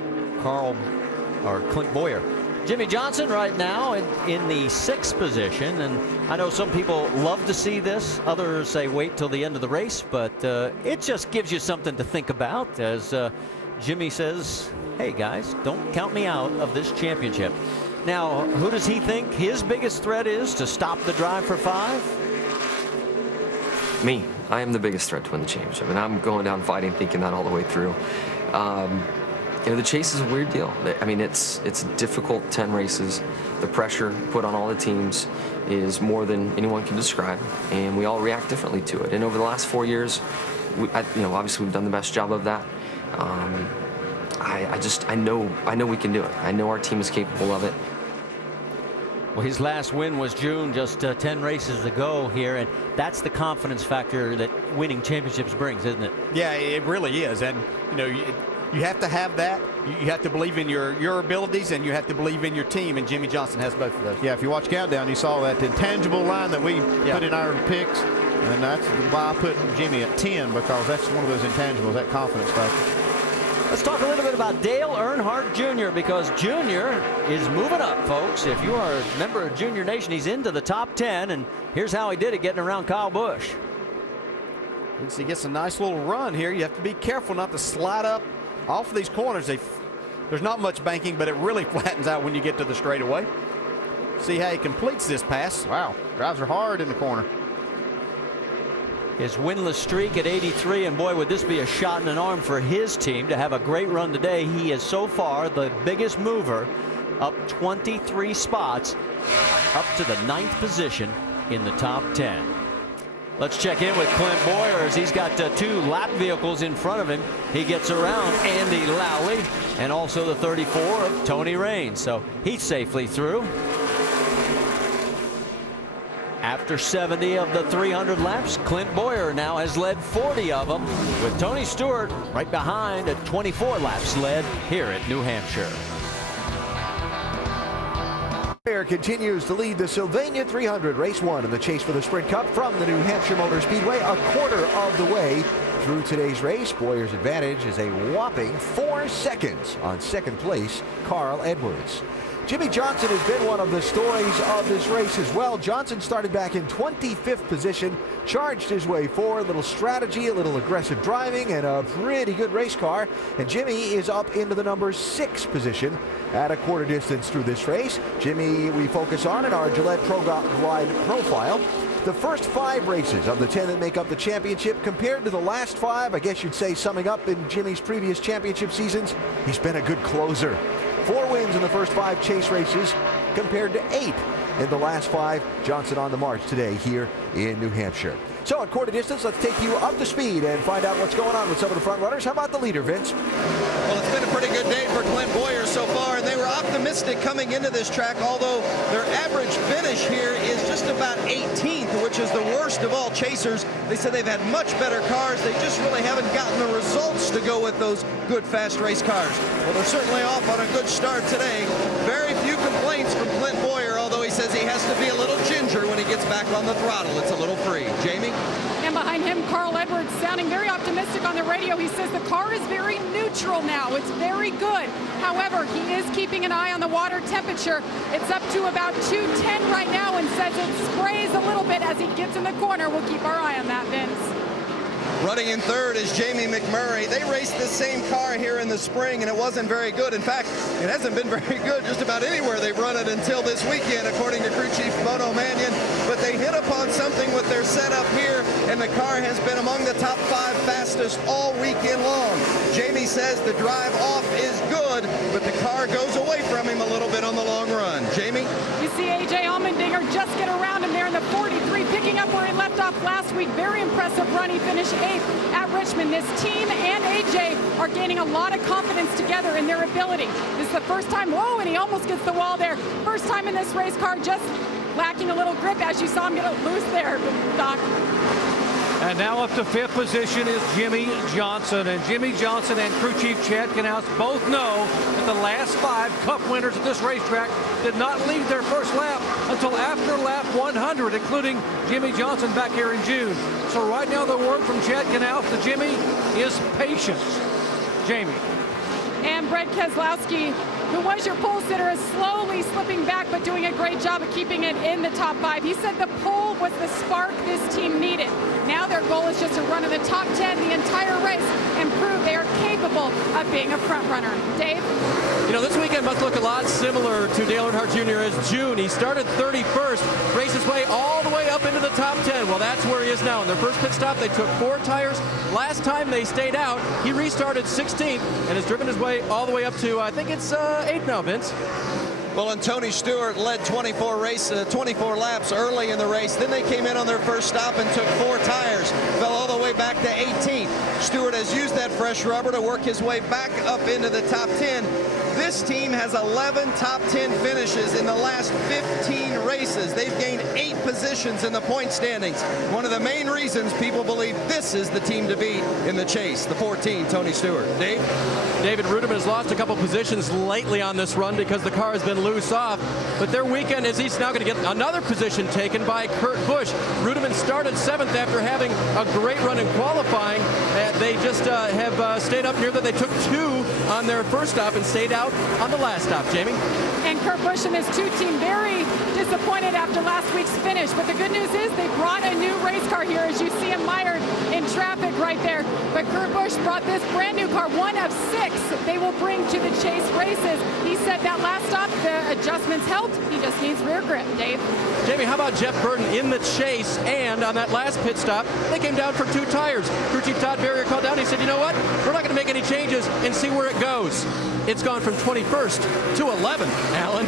Clint Boyer. Jimmy Johnson right now in the 6th position, and I know some people love to see this. Others say wait till the end of the race, but it just gives you something to think about as Jimmy says, hey guys, don't count me out of this championship. Now, who does he think his biggest threat is to stop the drive for 5? Me. I am the biggest threat to win the championship, and I'm going down fighting, thinking that all the way through. The chase is a weird deal. I mean, it's difficult 10 races. The pressure put on all the teams is more than anyone can describe, and we all react differently to it. And over the last 4 years, obviously we've done the best job of that. I know we can do it. I know our team is capable of it. Well, his last win was June, just 10 races ago here, and that's the confidence factor that winning championships brings, isn't it? Yeah, it really is. And, you have to have that. You have to believe in your abilities, and you have to believe in your team, and Jimmy Johnson has both of those. Yeah, if you watch Countdown, you saw that intangible line that we put in our picks. And that's why I put Jimmy at 10, because that's one of those intangibles, that confidence factor. Let's talk a little bit about Dale Earnhardt Jr. because Jr. is moving up, folks. If you are a member of Junior Nation, he's into the top 10, and here's how he did it getting around Kyle Busch. He gets a nice little run here. You have to be careful not to slide up off of these corners. There's not much banking, but it really flattens out when you get to the straightaway. See how he completes this pass. Wow, drives are hard in the corner. His winless streak at 83, and boy, would this be a shot in an arm for his team to have a great run today. He is so far the biggest mover, up 23 spots, up to the 9th position in the top 10. Let's check in with Clint Boyer as he's got 2 lap vehicles in front of him. He gets around Andy Lowley and also the 34 of Tony Raines, so he's safely through. After 70 of the 300 laps, Clint Boyer now has led 40 of them, with Tony Stewart right behind at 24 laps led here at New Hampshire. Boyer continues to lead the Sylvania 300 race 1 in the chase for the Sprint Cup from the New Hampshire Motor Speedway, a quarter of the way through today's race. Boyer's advantage is a whopping 4 seconds on second place, Carl Edwards. Jimmy Johnson has been one of the stories of this race as well. Johnson started back in 25th position, charged his way forward, a little strategy, a little aggressive driving, and a pretty good race car. And Jimmy is up into the number 6 position at a quarter distance through this race. Jimmy we focus on in our Gillette Pro Glide profile. The first 5 races of the 10 that make up the championship compared to the last 5, I guess you'd say summing up in Jimmy's previous championship seasons, he's been a good closer. 4 wins in the first 5 chase races compared to 8 in the last 5. Johnson on the march today here in New Hampshire. So at quarter distance, let's take you up to speed and find out what's going on with some of the front runners. How about the leader, Vince? Well, it's been a pretty good day for Clint Boyer so far, and they were optimistic coming into this track, although their average finish here is just about 18th, which is the worst of all chasers. They said they've had much better cars. They just really haven't gotten the results to go with those good, fast race cars. Well, they're certainly off on a good start today. Very few complaints from Clint Boyer, although he says he has to be a little ginger when he gets back on the throttle. It's a little free. Jamie? And behind him, Carl Edwards sounding very optimistic on the radio. He says the car is very neutral now. It's very good. However, he is keeping an eye on the water temperature. It's up to about 210 right now and says it sprays a little bit as he gets in the corner. We'll keep our eye on that, Vince. Running in third is Jamie McMurray. They raced the same car here in the spring, and it wasn't very good. In fact, it hasn't been very good just about anywhere they've run it until this weekend, according to crew chief Bono Mannion. But they hit upon something with their setup here, and the car has been among the top 5 fastest all weekend long. Jamie says the drive off is good, but the car goes away from him a little bit on the long run. Jamie? You see A.J. Allmendinger just get around him there in the 43, picking up where he left off last week. Very impressive run. He finished 8th at Richmond. This team and A.J. are gaining a lot of confidence together in their ability. This is the first time, whoa, and he almost gets the wall there. First time in this race car, just lacking a little grip as you saw him get it loose there, Doc. And now up to 5th position is Jimmy Johnson. And Jimmy Johnson and crew chief Chad Knaus both know that the last 5 Cup winners at this racetrack did not leave their first lap until after lap 100, including Jimmy Johnson back here in June. So right now the word from Chad Knaus to Jimmy is patience. Jamie. And Brett Keselowski, who was your pole sitter, is slowly slipping back but doing a great job of keeping it in the top 5. He said the pole was the spark this team needed. Now their goal is just to run in the top 10 the entire race and prove they are capable of being a front runner. Dave? You know, this weekend must look a lot similar to Dale Earnhardt Jr. as June. He started 31st, raced his way all the way up into the top 10. Well, that's where he is now. In their first pit stop, they took 4 tires. Last time they stayed out, he restarted 16th and has driven his way all the way up to, I think it's 8th now, Vince. Well, and Tony Stewart led 24 laps early in the race. Then they came in on their first stop and took 4 tires, fell all the way back to 18th. Stewart has used that fresh rubber to work his way back up into the top 10. This team has 11 top 10 finishes in the last 15 races. They've gained 8 positions in the point standings. One of the main reasons people believe this is the team to beat in the chase, the 14, Tony Stewart. Dave? David Ruderman has lost a couple positions lately on this run because the car has been loose off, but their weekend is he's now going to get another position taken by Kurt Busch. Ruderman started 7th after having a great run in qualifying. They just have stayed up near that. They took 2 on their first stop and stayed out on the last stop, Jamie. And Kurt Busch and his 2 team very disappointed after last week's finish. But the good news is they brought a new race car here, as you see him mired in traffic right there. But Kurt Busch brought this brand new car, one of 6 they will bring to the chase races. He said that last stop, the adjustments helped. He just needs rear grip, Dave. Jamie, how about Jeff Burton in the chase? And on that last pit stop, they came down for 2 tires. Crew Chief Todd Barrier called down. He said, you know what? We're not going to make any changes and see where it goes. It's gone from 21st to 11th, Alan.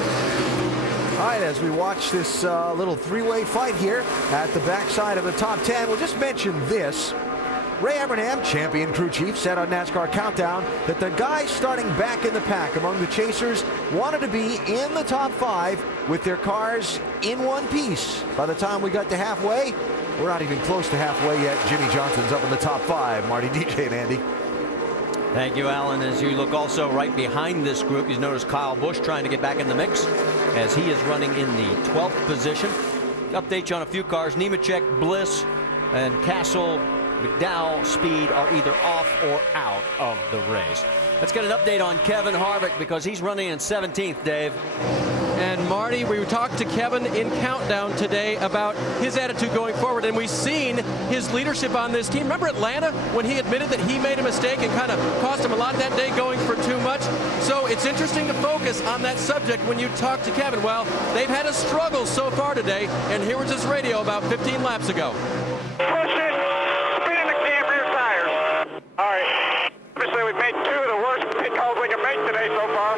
All right, as we watch this little 3-way fight here at the backside of the top 10, we'll just mention this. Ray Abraham, champion crew chief, said on NASCAR Countdown that the guys starting back in the pack among the chasers wanted to be in the top 5 with their cars in one piece. By the time we got to halfway, we're not even close to halfway yet. Jimmy Johnson's up in the top 5. Marty, DJ, and Andy. Thank you, Alan. As you look also right behind this group, you notice Kyle Busch trying to get back in the mix as he is running in the 12th position. Update you on a few cars. Nemechek, Bliss, and Castle, McDowell, Speed are either off or out of the race. Let's get an update on Kevin Harvick because he's running in 17th, Dave. And Marty, we talked to Kevin in Countdown today about his attitude going forward, and we've seen his leadership on this team. Remember Atlanta when he admitted that he made a mistake and kind of cost him a lot that day going for too much? So it's interesting to focus on that subject when you talk to Kevin. Well, they've had a struggle so far today, and here was his radio about 15 laps ago. All right. Obviously, we've made 2 of the worst pit calls we can make today so far.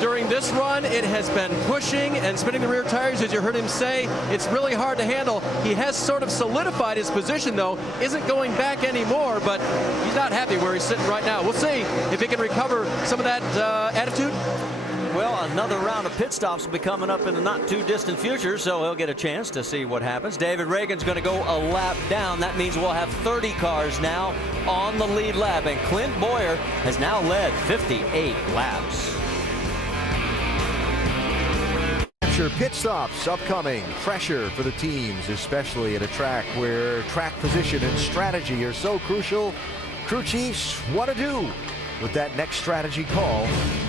During this run, it has been pushing and spinning the rear tires, as you heard him say. It's really hard to handle. He has sort of solidified his position, though. Isn't going back anymore, but he's not happy where he's sitting right now. We'll see if he can recover some of that attitude. Well, another round of pit stops will be coming up in the not too distant future, so he'll get a chance to see what happens. David Reagan's going to go a lap down. That means we'll have 30 cars now on the lead lap, and Clint Boyer has now led 58 laps. Pit stops upcoming. Pressure for the teams, especially at a track where track position and strategy are so crucial. Crew chiefs want to do with that next strategy call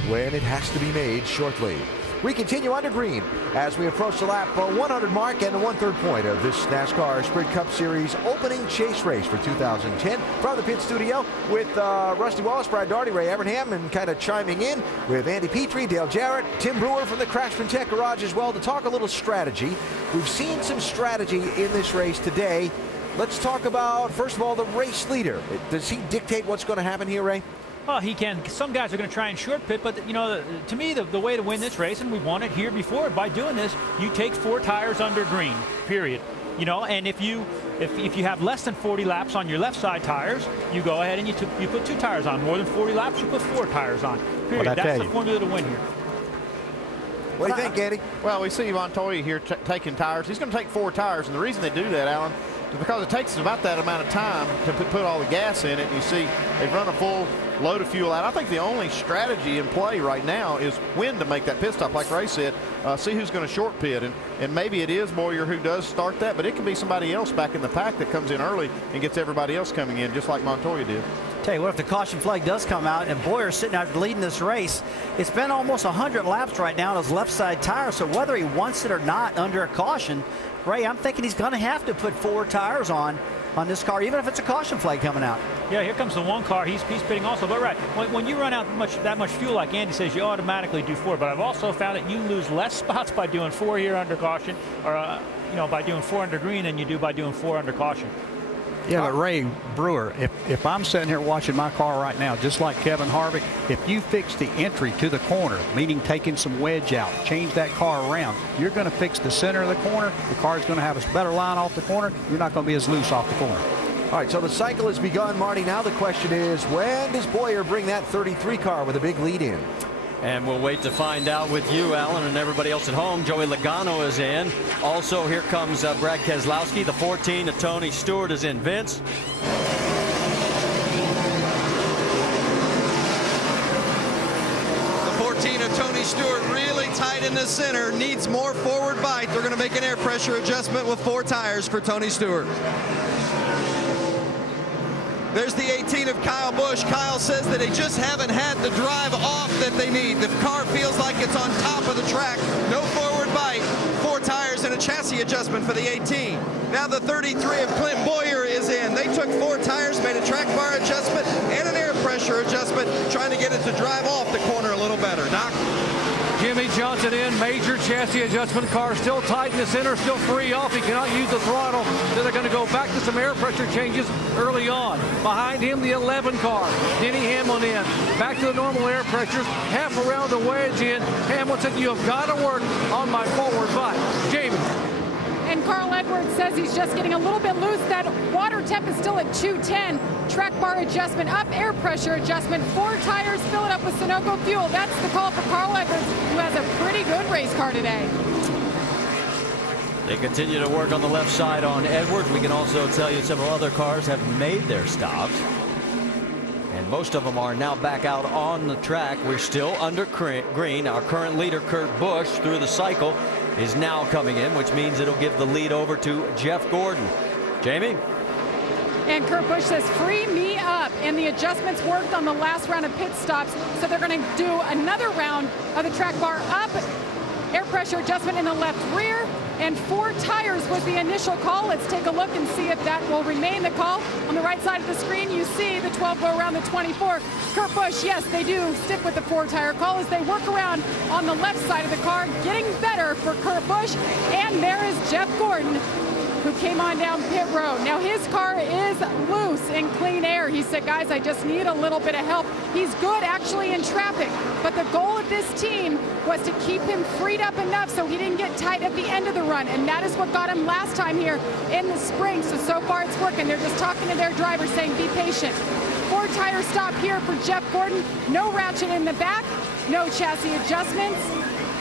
when it has to be made shortly. We continue under green as we approach the lap 100 mark and the 1/3 point of this NASCAR Sprint Cup Series opening chase race for 2010. From the pit studio with Rusty Wallace, Brad Daugherty, Ray Abraham, and kind of chiming in with Andy Petrie, Dale Jarrett, Tim Brewer from the Craftsman Tech Garage as well to talk a little strategy. We've seen some strategy in this race today. Let's talk about, first of all, the race leader. Does he dictate what's going to happen here, Ray? Well, he can. Some guys are going to try and short pit, but you know, to me, the way to win this race, and we won it here before, by doing this, you take 4 tires under green, period. You know, and if you have less than 40 laps on your left side tires, you go ahead and you put 2 tires on. More than 40 laps, you put 4 tires on. Period. That's the formula to win here. What do you think, Andy? Well, we see Montoya here taking tires. He's going to take 4 tires, and the reason they do that, Alan, is because it takes about that amount of time to put all the gas in it. And you see they've run a full load of fuel out. I think the only strategy in play right now is when to make that pit stop. Like Ray said, see who's going to short pit. And maybe it is Boyer who does start that, but it can be somebody else back in the pack that comes in early and gets everybody else coming in, just like Montoya did. Tell you what, if the caution flag does come out and Boyer's sitting out leading this race, it's been almost 100 laps right now on his left side tire. So whether he wants it or not under a caution, Ray, I'm thinking he's going to have to put 4 tires on this car, even if it's a caution flag coming out. Yeah, here comes the one car. He's pitting also. But right, when you run out that much fuel, like Andy says, you automatically do 4. But I've also found that you lose less spots by doing 4 here under caution, or you know, by doing 4 under green than you do by doing 4 under caution. Yeah, but Ray Brewer, if I'm sitting here watching my car right now, just like Kevin Harvick, if you fix the entry to the corner, meaning taking some wedge out, change that car around, you're going to fix the center of the corner. The car is going to have a better line off the corner. You're not going to be as loose off the corner. All right, so the cycle has begun, Marty. Now the question is, when does Boyer bring that 33 car with a big lead in? And we'll wait to find out with you, Alan, and everybody else at home. Joey Logano is in. Also, here comes Brad Keselowski. The 14 of Tony Stewart is in. Vince. The 14 of Tony Stewart really tight in the center. Needs more forward bite. They're going to make an air pressure adjustment with 4 tires for Tony Stewart. There's the 18 of Kyle Busch. Kyle says that they just haven't had the drive off that they need. The car feels like it's on top of the track. No forward bite. 4 tires and a chassis adjustment for the 18. Now the 33 of Clint Boyer is in. They took 4 tires, made a track bar adjustment and an air pressure adjustment, trying to get it to drive off the corner a little better. Doc? Jimmie Johnson in, major chassis adjustment. Car still tight in the center, still free off. He cannot use the throttle. Then they're going to go back to some air pressure changes early on. Behind him, the 11 car. Denny Hamlin in. Back to the normal air pressures. Half around the wedge in. Hamlin said, you have got to work on my forward bite. Jamie. And Carl Edwards says he's just getting a little bit loose. That water temp is still at 210. Track bar adjustment up, air pressure adjustment, 4 tires, fill it up with Sunoco fuel. That's the call for Carl Edwards, who has a pretty good race car today. They continue to work on the left side on Edwards. We can also tell you several other cars have made their stops. And most of them are now back out on the track. We're still under green. Our current leader, Kurt Busch, through the cycle, is now coming in, which means it'll give the lead over to Jeff Gordon. Jamie? And Kurt Busch says, free me up. And the adjustments worked on the last round of pit stops. So they're going to do another round of the track bar up, air pressure adjustment in the left rear, and 4 tires was the initial call. Let's take a look and see if that will remain the call. On the right side of the screen, you see the 12 go around the 24. Kurt Busch, yes, they do stick with the 4-tire call as they work around on the left side of the car, getting better for Kurt Busch. And there is Jeff Gordon, who came on down pit road. Now his car is loose in clean air. He said, guys, I just need a little bit of help. He's good actually in traffic, but the goal of this team was to keep him freed up enough so he didn't get tight at the end of the run, and that is what got him last time here in the spring. So far it's working. They're just talking to their driver saying, be patient. 4-tire stop here for Jeff Gordon. No ratchet in the back, no chassis adjustments.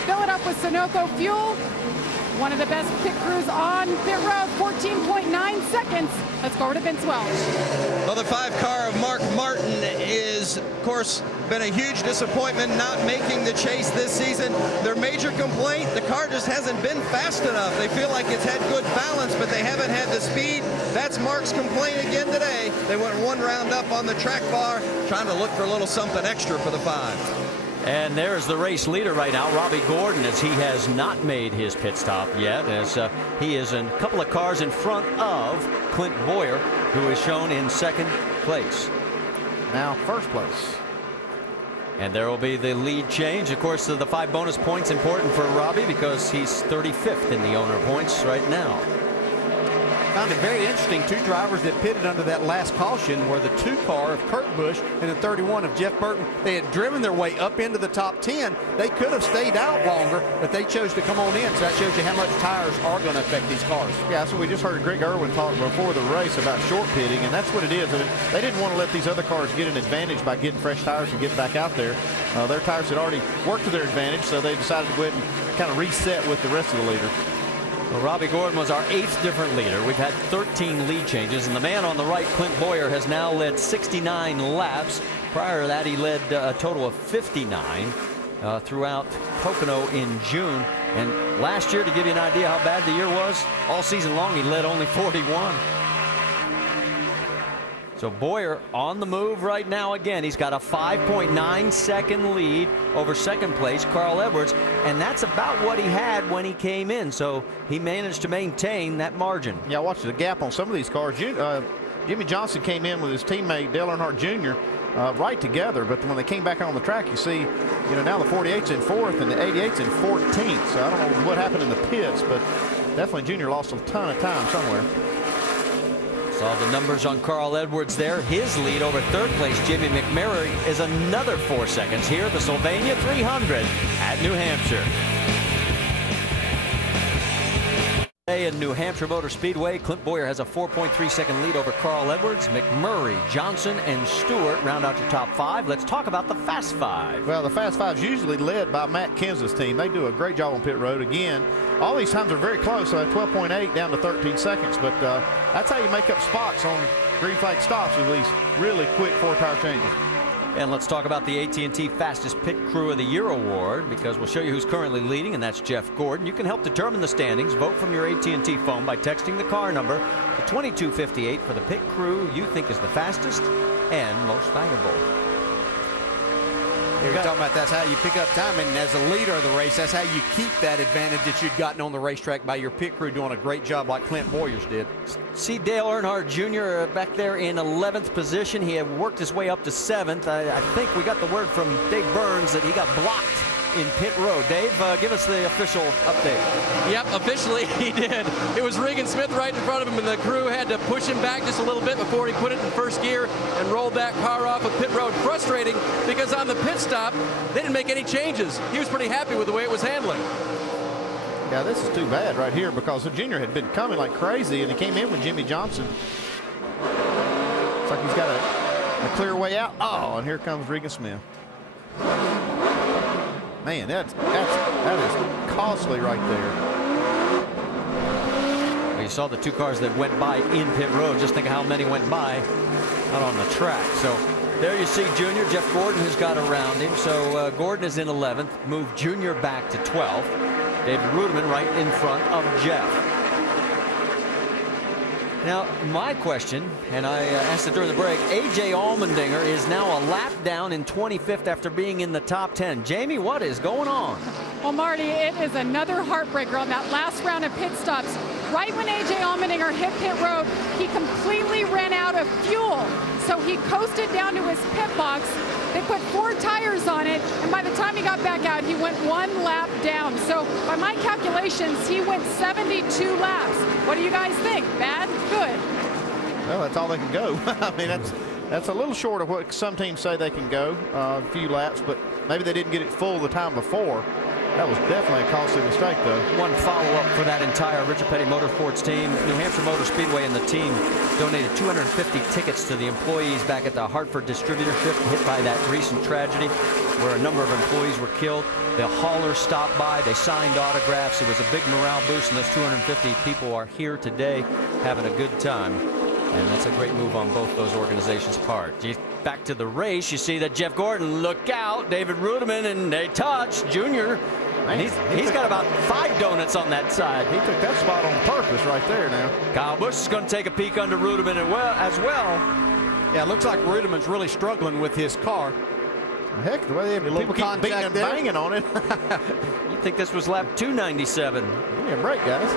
Fill it up with Sunoco fuel. One of the best pit crews on pit road, 14.9 seconds. Let's go over to Vince Welch. Well, the 5-car of Mark Martin is, of course, been a huge disappointment not making the chase this season. Their major complaint, the car just hasn't been fast enough. They feel like it's had good balance, but they haven't had the speed. That's Mark's complaint again today. They went 1 round up on the track bar, trying to look for a little something extra for the 5. And there's the race leader right now, Robbie Gordon, as he has not made his pit stop yet, as he is a couple of cars in front of Clint Boyer, who is shown in 2nd place. Now 1st place. And there will be the lead change. Of course, the 5 bonus points important for Robbie because he's 35th in the owner points right now. Found it very interesting. 2 drivers that pitted under that last caution were the 2 car of Kurt Busch and the 31 of Jeff Burton. They had driven their way up into the top 10. They could have stayed out longer, but they chose to come on in. So that shows you how much tires are going to affect these cars. Yeah, so we just heard Greg Irwin talk before the race about short pitting, and that's what it is. I mean, they didn't want to let these other cars get an advantage by getting fresh tires and getting back out there. Their tires had already worked to their advantage, so they decided to go ahead and kind of reset with the rest of the leaders. Well, Robbie Gordon was our 8th different leader. We've had 13 lead changes, and the man on the right, Clint Boyer, has now led 69 laps. Prior to that, he led a total of 59 throughout Pocono in June. And last year, to give you an idea how bad the year was, all season long, he led only 41. So Boyer on the move right now again. He's got a 5.9 second lead over 2nd place, Carl Edwards, and that's about what he had when he came in. So he managed to maintain that margin. Yeah, watch the gap on some of these cars. Jimmie Johnson came in with his teammate Dale Earnhardt Jr. Right together, but when they came back on the track, you see, now the 48's in 4th and the 88's in 14th. So I don't know what happened in the pits, but definitely Junior lost a ton of time somewhere. Saw the numbers on Carl Edwards there. His lead over 3rd place, Jimmy McMurray, is another 4 seconds here at the Sylvania 300 at New Hampshire. In New Hampshire Motor Speedway, Clint Boyer has a 4.3-second lead over Carl Edwards. McMurray, Johnson, and Stewart round out your top 5. Let's talk about the Fast 5. Well, the Fast 5 is usually led by Matt Kenseth's team. They do a great job on pit road. Again, all these times are very close, 12.8 down to 13 seconds. But that's how you make up spots on green flag stops with these really quick 4-tire changes. And let's talk about the AT&T Fastest Pit Crew of the Year award, because we'll show you who's currently leading, and that's Jeff Gordon. You can help determine the standings. Vote from your AT&T phone by texting the car number to 2258 for the pit crew you think is the fastest and most valuable. You're talking about that's how you pick up time, and as a leader of the race, that's how you keep that advantage that you'd gotten on the racetrack by your pit crew doing a great job like Clint Boyers did. See Dale Earnhardt Jr. Back there in 11th position. He had worked his way up to 7th. I think we got the word from Dave Burns that he got blocked in pit road. Dave, give us the official update. Yep, officially he did. It was Regan Smith right in front of him, and the crew had to push him back just a little bit before he put it in first gear and rolled that car off of pit road. Frustrating because on the pit stop, they didn't make any changes. He was pretty happy with the way it was handling. Yeah, this is too bad right here because the junior had been coming like crazy, and he came in with Jimmy Johnson. Looks like he's got a clear way out. Oh, and here comes Regan Smith. Man, that is costly right there. You saw the 2 cars that went by in pit road. Just think of how many went by out on the track. So there you see Junior. Jeff Gordon has got around him. So Gordon is in 11th. Move Junior back to 12th. David Ruderman right in front of Jeff. Now, my question, and I asked it during the break, A.J. Allmendinger is now a lap down in 25th after being in the top 10. Jamie, what is going on? Well, Marty, it is another heartbreaker on that last round of pit stops. Right when A.J. Allmendinger hit pit road, he completely ran out of fuel. So he coasted down to his pit box. They put 4 tires on it, and by the time he got back out, he went 1 lap down. So by my calculations, he went 72 laps. What do you guys think? Bad? Good? Well, that's all they can go. I mean, that's a little short of what some teams say they can go, a few laps, but maybe they didn't get it full the time before. That was definitely a costly mistake, though. One follow-up for that entire Richard Petty Motorsports team. New Hampshire Motor Speedway and the team donated 250 tickets to the employees back at the Hartford distributorship hit by that recent tragedy where a number of employees were killed. The haulers stopped by. They signed autographs. It was a big morale boost, and those 250 people are here today having a good time. And that's a great move on both those organizations' part. Back to the race, you see that Jeff Gordon, look out, David Ruderman, and they touch Junior. Man, he's got about 5 donuts on that side. He took that spot on purpose right there now. Kyle Busch is going to take a peek under Ruderman as well. Yeah, it looks like Ruderman's really struggling with his car. Heck, the way they have people keep beating and banging on it. You'd think this was lap 297. Give me a break, guys.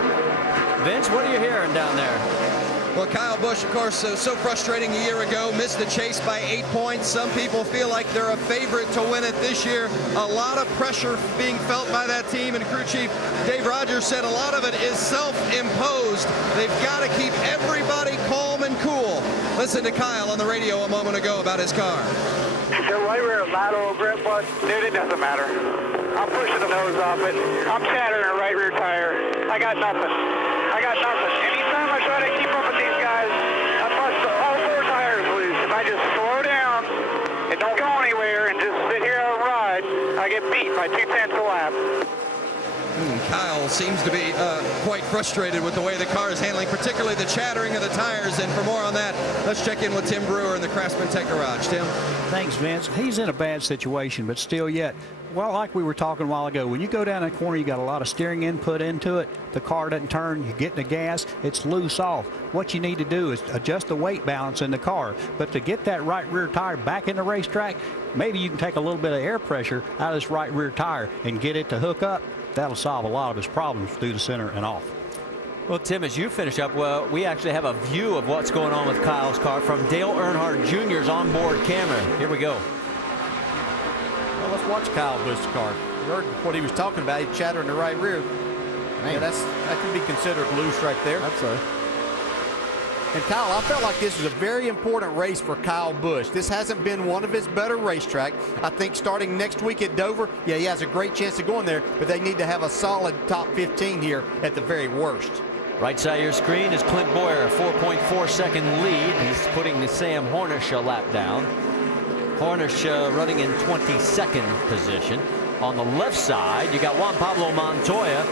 Vince, what are you hearing down there? Well, Kyle Busch, of course, so frustrating a year ago, missed the chase by 8 points. Some people feel like they're a favorite to win it this year. A lot of pressure being felt by that team, and crew chief Dave Rogers said a lot of it is self-imposed. They've got to keep everybody calm and cool. Listen to Kyle on the radio a moment ago about his car. The right rear lateral grip bud, dude, it doesn't matter. I'm pushing the nose off it. I'm shattering a right rear tire. I got nothing. Anytime I try to keep up with these guys, I bust all 4 tires loose. If I just slow down and don't go anywhere and just sit here and ride, I get beat by 2/10 a lap. Kyle seems to be quite frustrated with the way the car is handling, particularly the chattering of the tires. And for more on that, let's check in with Tim Brewer in the Craftsman Tech Garage. Tim? Thanks, Vince. He's in a bad situation, but still yet, well, like we were talking a while ago, when you go down that corner, you got a lot of steering input into it. The car doesn't turn. You get in the gas, it's loose off. What you need to do is adjust the weight balance in the car. But to get that right rear tire back in the racetrack, maybe you can take a little bit of air pressure out of this right rear tire and get it to hook up. That'll solve a lot of his problems through the center and off. Well, Tim, as you finish up, well, we actually have a view of what's going on with Kyle's car from Dale Earnhardt Jr.'s onboard camera. Here we go. Well, let's watch Kyle Busch's car. You heard what he was talking about. He's chattering the right rear. Man, that could be considered loose right there. That's a. And Kyle, I felt like this was a very important race for Kyle Busch. This hasn't been one of his better racetracks. I think starting next week at Dover, yeah, he has a great chance of going there, but they need to have a solid top 15 here at the very worst. Right side of your screen is Clint Boyer, a 4.4-second lead. He's putting the Sam Hornish a lap down. Hornish running in 22nd position. On the left side, you got Juan Pablo Montoya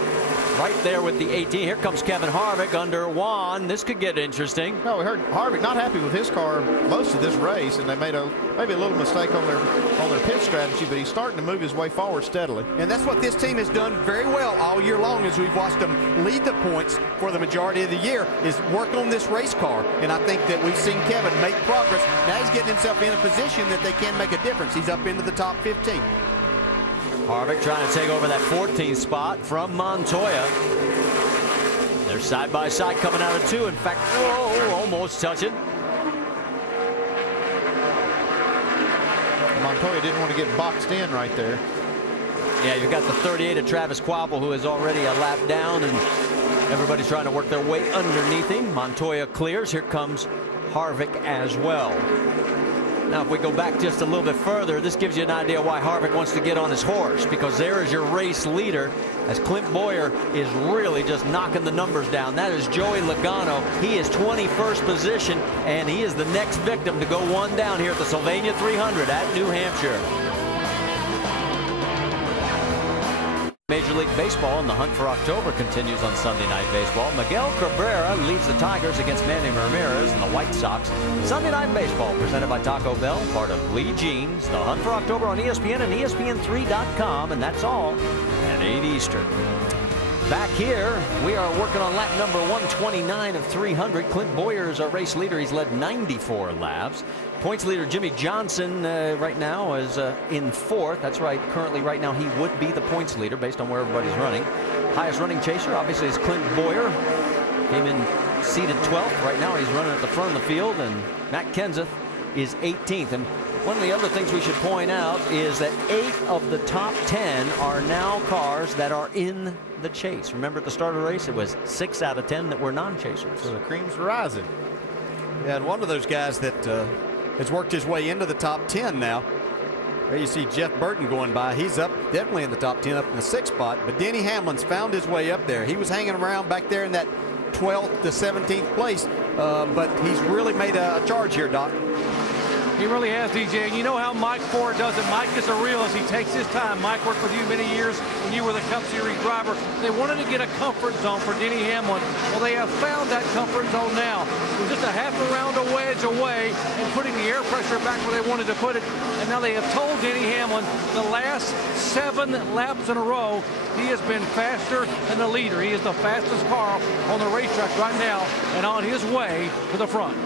right there with the 18. Here comes Kevin Harvick under Juan. This could get interesting. No, we heard Harvick not happy with his car most of this race, and they made maybe a little mistake on their pit strategy, but he's starting to move his way forward steadily. And that's what this team has done very well all year long, as we've watched them lead the points for the majority of the year, is work on this race car. And I think that we've seen Kevin make progress. Now he's getting himself in a position that they can make a difference. He's up into the top 15. Harvick trying to take over that 14th spot from Montoya. They're side by side coming out of 2. In fact, whoa, almost touching. Montoya didn't want to get boxed in right there. Yeah, you've got the 38 of Travis Kvapil, who is already a lap down, and everybody's trying to work their way underneath him. Montoya clears. Here comes Harvick as well. Now, if we go back just a little bit further, this gives you an idea why Harvick wants to get on his horse, because there is your race leader, as Clint Boyer is really just knocking the numbers down. That is Joey Logano. He is 21st position, and he is the next victim to go one down here at the Sylvania 300 at New Hampshire. Major League Baseball and the hunt for October continues on Sunday Night Baseball. Miguel Cabrera leads the Tigers against Manny Ramirez and the White Sox. Sunday Night Baseball presented by Taco Bell, part of Lee Jeans. The hunt for October on ESPN and ESPN3.com, and that's all at 8 Eastern. Back here, we are working on lap number 129 of 300. Clint Boyer is our race leader. He's led 94 laps. Points leader Jimmie Johnson right now is in 4th. That's right. Currently, right now, he would be the points leader based on where everybody's running. Highest running chaser, obviously, is Clint Boyer. Came in seated 12th. Right now, he's running at the front of the field, and Matt Kenseth is 18th. And one of the other things we should point out is that 8 of the top 10 are now cars that are in the chase. Remember at the start of the race, it was 6 out of 10 that were non-chasers. So the cream's rising. Yeah, and one of those guys that has worked his way into the top 10 now. There you see Jeff Burton going by. He's up definitely in the top 10, up in the 6th spot. But Denny Hamlin's found his way up there. He was hanging around back there in that 12th to 17th place. But he's really made a charge here, Doc. He really has, DJ. And you know how Mike Ford does it. Mike is a realist. He takes his time. Mike worked with you many years when you were the Cup Series driver. They wanted to get a comfort zone for Denny Hamlin. Well, they have found that comfort zone now. It was just a half a round a wedge away and putting the air pressure back where they wanted to put it. And now they have told Denny Hamlin the last 7 laps in a row, he has been faster than the leader. He is the fastest car on the racetrack right now and on his way to the front.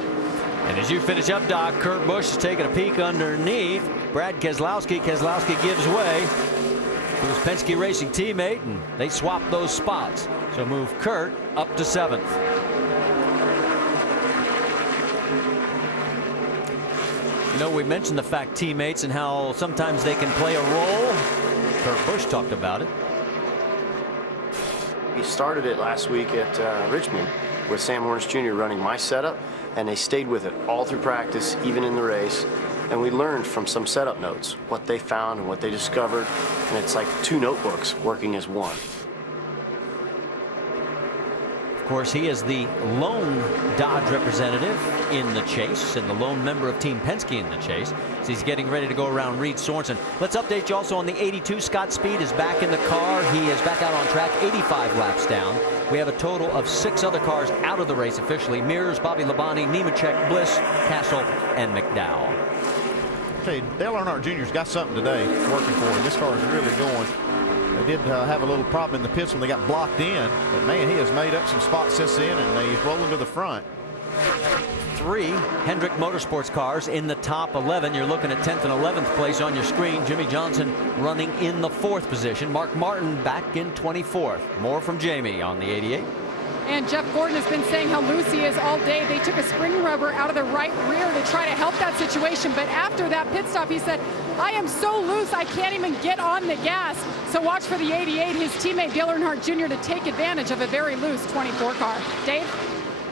And as you finish up, Doc, Kurt Busch is taking a peek underneath. Brad Keselowski. Keselowski gives way to his Penske Racing teammate, and they swap those spots. So move Kurt up to 7th. You know, we mentioned the fact teammates and how sometimes they can play a role. Kurt Busch talked about it. We started it last week at Richmond with Sam Hornish Jr. running my setup, and they stayed with it all through practice, even in the race. And we learned from some setup notes what they found and what they discovered, and it's like 2 notebooks working as one. Of course, he is the lone Dodge representative in the chase and the lone member of Team Penske in the chase. So he's getting ready to go around Reed Sorensen. Let's update you also on the 82. Scott Speed is back in the car. He is back out on track, 85 laps down. We have a total of 6 other cars out of the race officially. Mears, Bobby Labonte, Nemechek, Bliss, Castle, and McDowell. Okay, Dale Earnhardt Jr.'s got something today working for him. This car is really going. They did have a little problem in the pits when they got blocked in, but man, he has made up some spots since then, and he's rolling to the front. 3 Hendrick Motorsports cars in the top 11. You're looking at 10th and 11th place on your screen. Jimmie Johnson running in the 4th position. Mark Martin back in 24th. More from Jamie on the 88. And Jeff Gordon has been saying how loose he is all day. They took a spring rubber out of the right rear to try to help that situation. But after that pit stop, he said, I am so loose, I can't even get on the gas. So watch for the 88, his teammate Dale Earnhardt Jr. to take advantage of a very loose 24 car. Dave?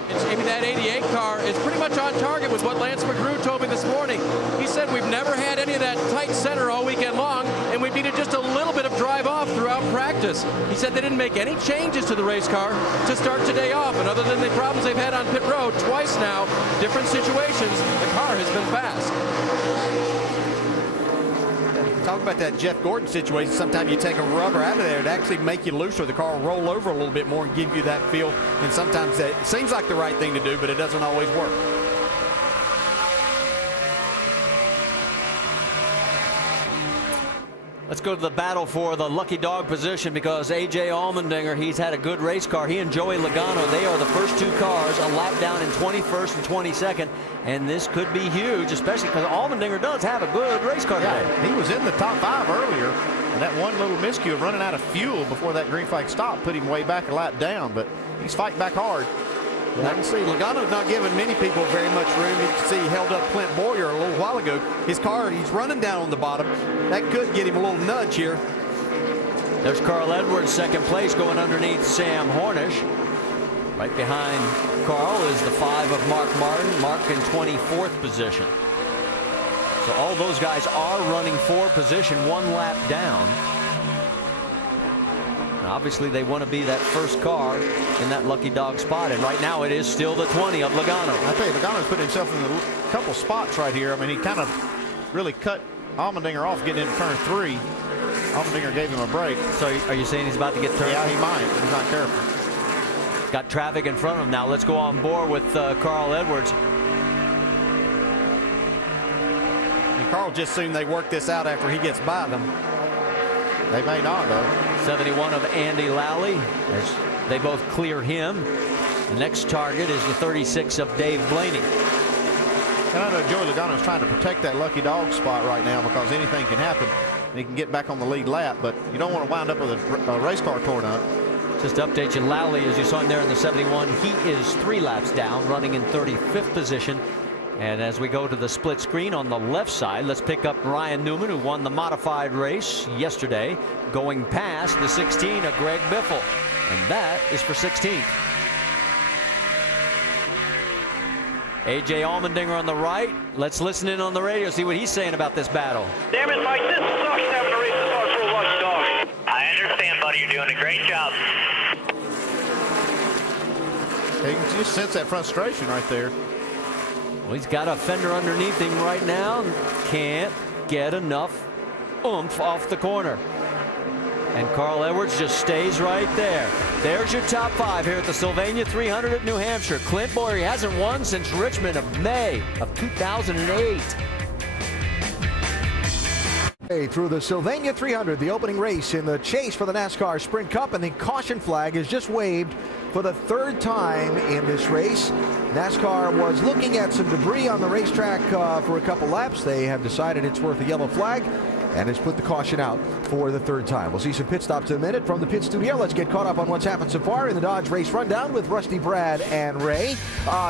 I mean, that 88 car is pretty much on target with what Lance McGrew told me this morning. He said we've never had any of that tight center all weekend long, and we needed just a little bit of drive off throughout practice. He said they didn't make any changes to the race car to start today off, and other than the problems they've had on pit road twice now, different situations, the car has been fast. Talk about that Jeff Gordon situation. Sometimes you take a rubber out of there, it actually make you looser. The car will roll over a little bit more and give you that feel. And sometimes that seems like the right thing to do, but it doesn't always work. Let's go to the battle for the lucky dog position, because A.J. Allmendinger, he's had a good race car. He and Joey Logano, they are the first two cars, a lap down in 21st and 22nd. And this could be huge, especially because Allmendinger does have a good race car today. He was in the top 5 earlier, and that one little miscue of running out of fuel before that green flag stop put him way back a lap down, but he's fighting back hard. And I can see Logano's not giving many people very much room. You can see he held up Clint Boyer a little while ago. His car, he's running down on the bottom. That could get him a little nudge here. There's Carl Edwards, second place, going underneath Sam Hornish. Right behind Carl is the 5 of Mark Martin. Mark in 24th position. So all those guys are running for position, 1 lap down. And obviously they want to be that first car in that lucky dog spot, and right now it is still the 20 of Logano. I tell you, Logano's put himself in a couple spots right here. I mean, he kind of really cut Allmendinger off getting into turn 3. Allmendinger gave him a break. So are you saying he's about to get turned? Yeah, he might. He's not careful. Got traffic in front of him now. Let's go on board with Carl Edwards. And Carl just assumed they work this out after he gets by them. They may not, though. 71 of Andy Lally, as they both clear him. The next target is the 36 of Dave Blaney. And I know Joey Logano is trying to protect that lucky dog spot right now, because anything can happen and he can get back on the lead lap, but you don't want to wind up with a race car torn up. Just to update you, Lally, as you saw him there in the 71, he is 3 laps down, running in 35th position. And as we go to the split screen on the left side, let's pick up Ryan Newman, who won the modified race yesterday, going past the 16 of Greg Biffle. And that is for 16th. A.J. Allmendinger on the right. Let's listen in on the radio, see what he's saying about this battle. Damn it, Mike, this sucks having to race this car for a lucky dog. I understand, buddy. You're doing a great job. You can just sense that frustration right there. Well, he's got a fender underneath him right now. Can't get enough oomph off the corner. And Carl Edwards just stays right there. There's your top 5 here at the Sylvania 300 at New Hampshire. Clint Boyer, he hasn't won since Richmond of May of 2008. Through the Sylvania 300, the opening race in the chase for the NASCAR Sprint Cup, and the caution flag is just waved for the 3rd time in this race. NASCAR was looking at some debris on the racetrack for a couple laps. They have decided it's worth a yellow flag and has put the caution out for the 3rd time. We'll see some pit stops in a minute from the pit studio. Let's get caught up on what's happened so far in the Dodge Race Rundown with Rusty, Brad, and Ray.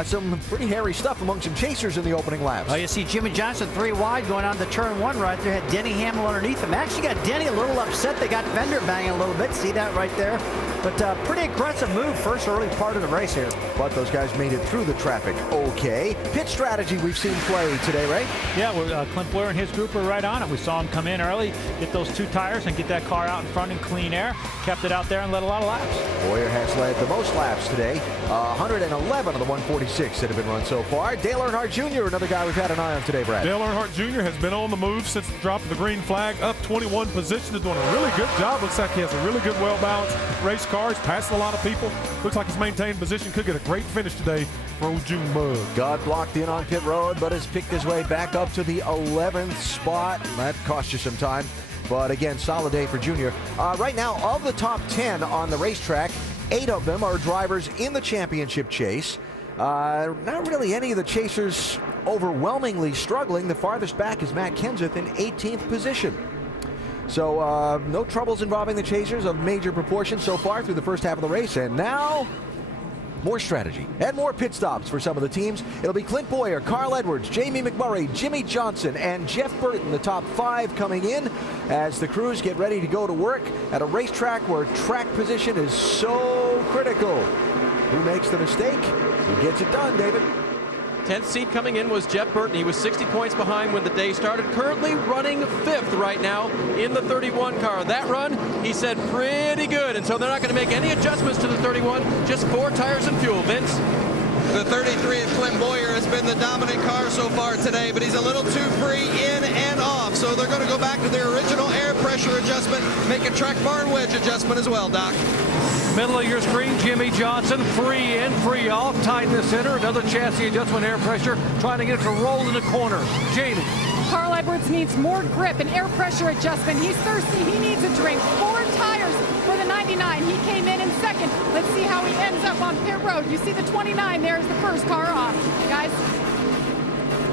Some pretty hairy stuff among some chasers in the opening laps. Oh, you see Jimmy Johnson 3 wide going on to turn 1 right there. Had Denny Hamel underneath him. Actually got Denny a little upset. They got fender banging a little bit. See that right there? But pretty aggressive move first early part of the race here. But those guys made it through the traffic okay. Pit strategy we've seen play today, right? Yeah, well, Clint Boyer and his group were right on it. We saw him come in early, get those 2 tires, and get that car out in front in clean air. Kept it out there and led a lot of laps. Boyer has led the most laps today. 111 of the 146 that have been run so far. Dale Earnhardt Jr., another guy we've had an eye on today, Brad. Dale Earnhardt Jr. has been on the move since the drop of the green flag, up 21 positions, doing a really good job. Looks like he has a really good, well-balanced race car. He's passing a lot of people. Looks like he's maintained position. Could get a great finish today for old June Bug. Got blocked in on pit road, but has picked his way back up to the 11th spot. That cost you some time. But again, solid day for Junior. Right now, of the top 10 on the racetrack, 8 of them are drivers in the championship chase. Not really any of the chasers overwhelmingly struggling. The farthest back is Matt Kenseth in 18th position. So no troubles involving the chasers of major proportion so far through the first half of the race. And now, more strategy and more pit stops for some of the teams. It'll be Clint Boyer, Carl Edwards, Jamie McMurray, Jimmy Johnson, and Jeff Burton, the top 5 coming in as the crews get ready to go to work at a racetrack where track position is so critical. Who makes the mistake? Who gets it done, David? 10th seed coming in was Jeff Burton. He was 60 points behind when the day started. Currently running 5th right now in the 31 car. That run, he said, pretty good. And so they're not going to make any adjustments to the 31, just 4 tires and fuel. Vince? The 33 of Clint Boyer has been the dominant car so far today, but he's a little too free in and off. So they're going to go back to their original air pressure adjustment, make a track bar and wedge adjustment as well, Doc. Middle of your screen, Jimmy Johnson, free in, free off, tight in the center. Another chassis adjustment, air pressure, trying to get it to roll in the corner. Jamie. Carl Edwards needs more grip and air pressure adjustment. He's thirsty. He needs a drink. 4 tires for the 99. He came in second. Let's see how he ends up on pit road. You see the 29 there is the first car off. Guys.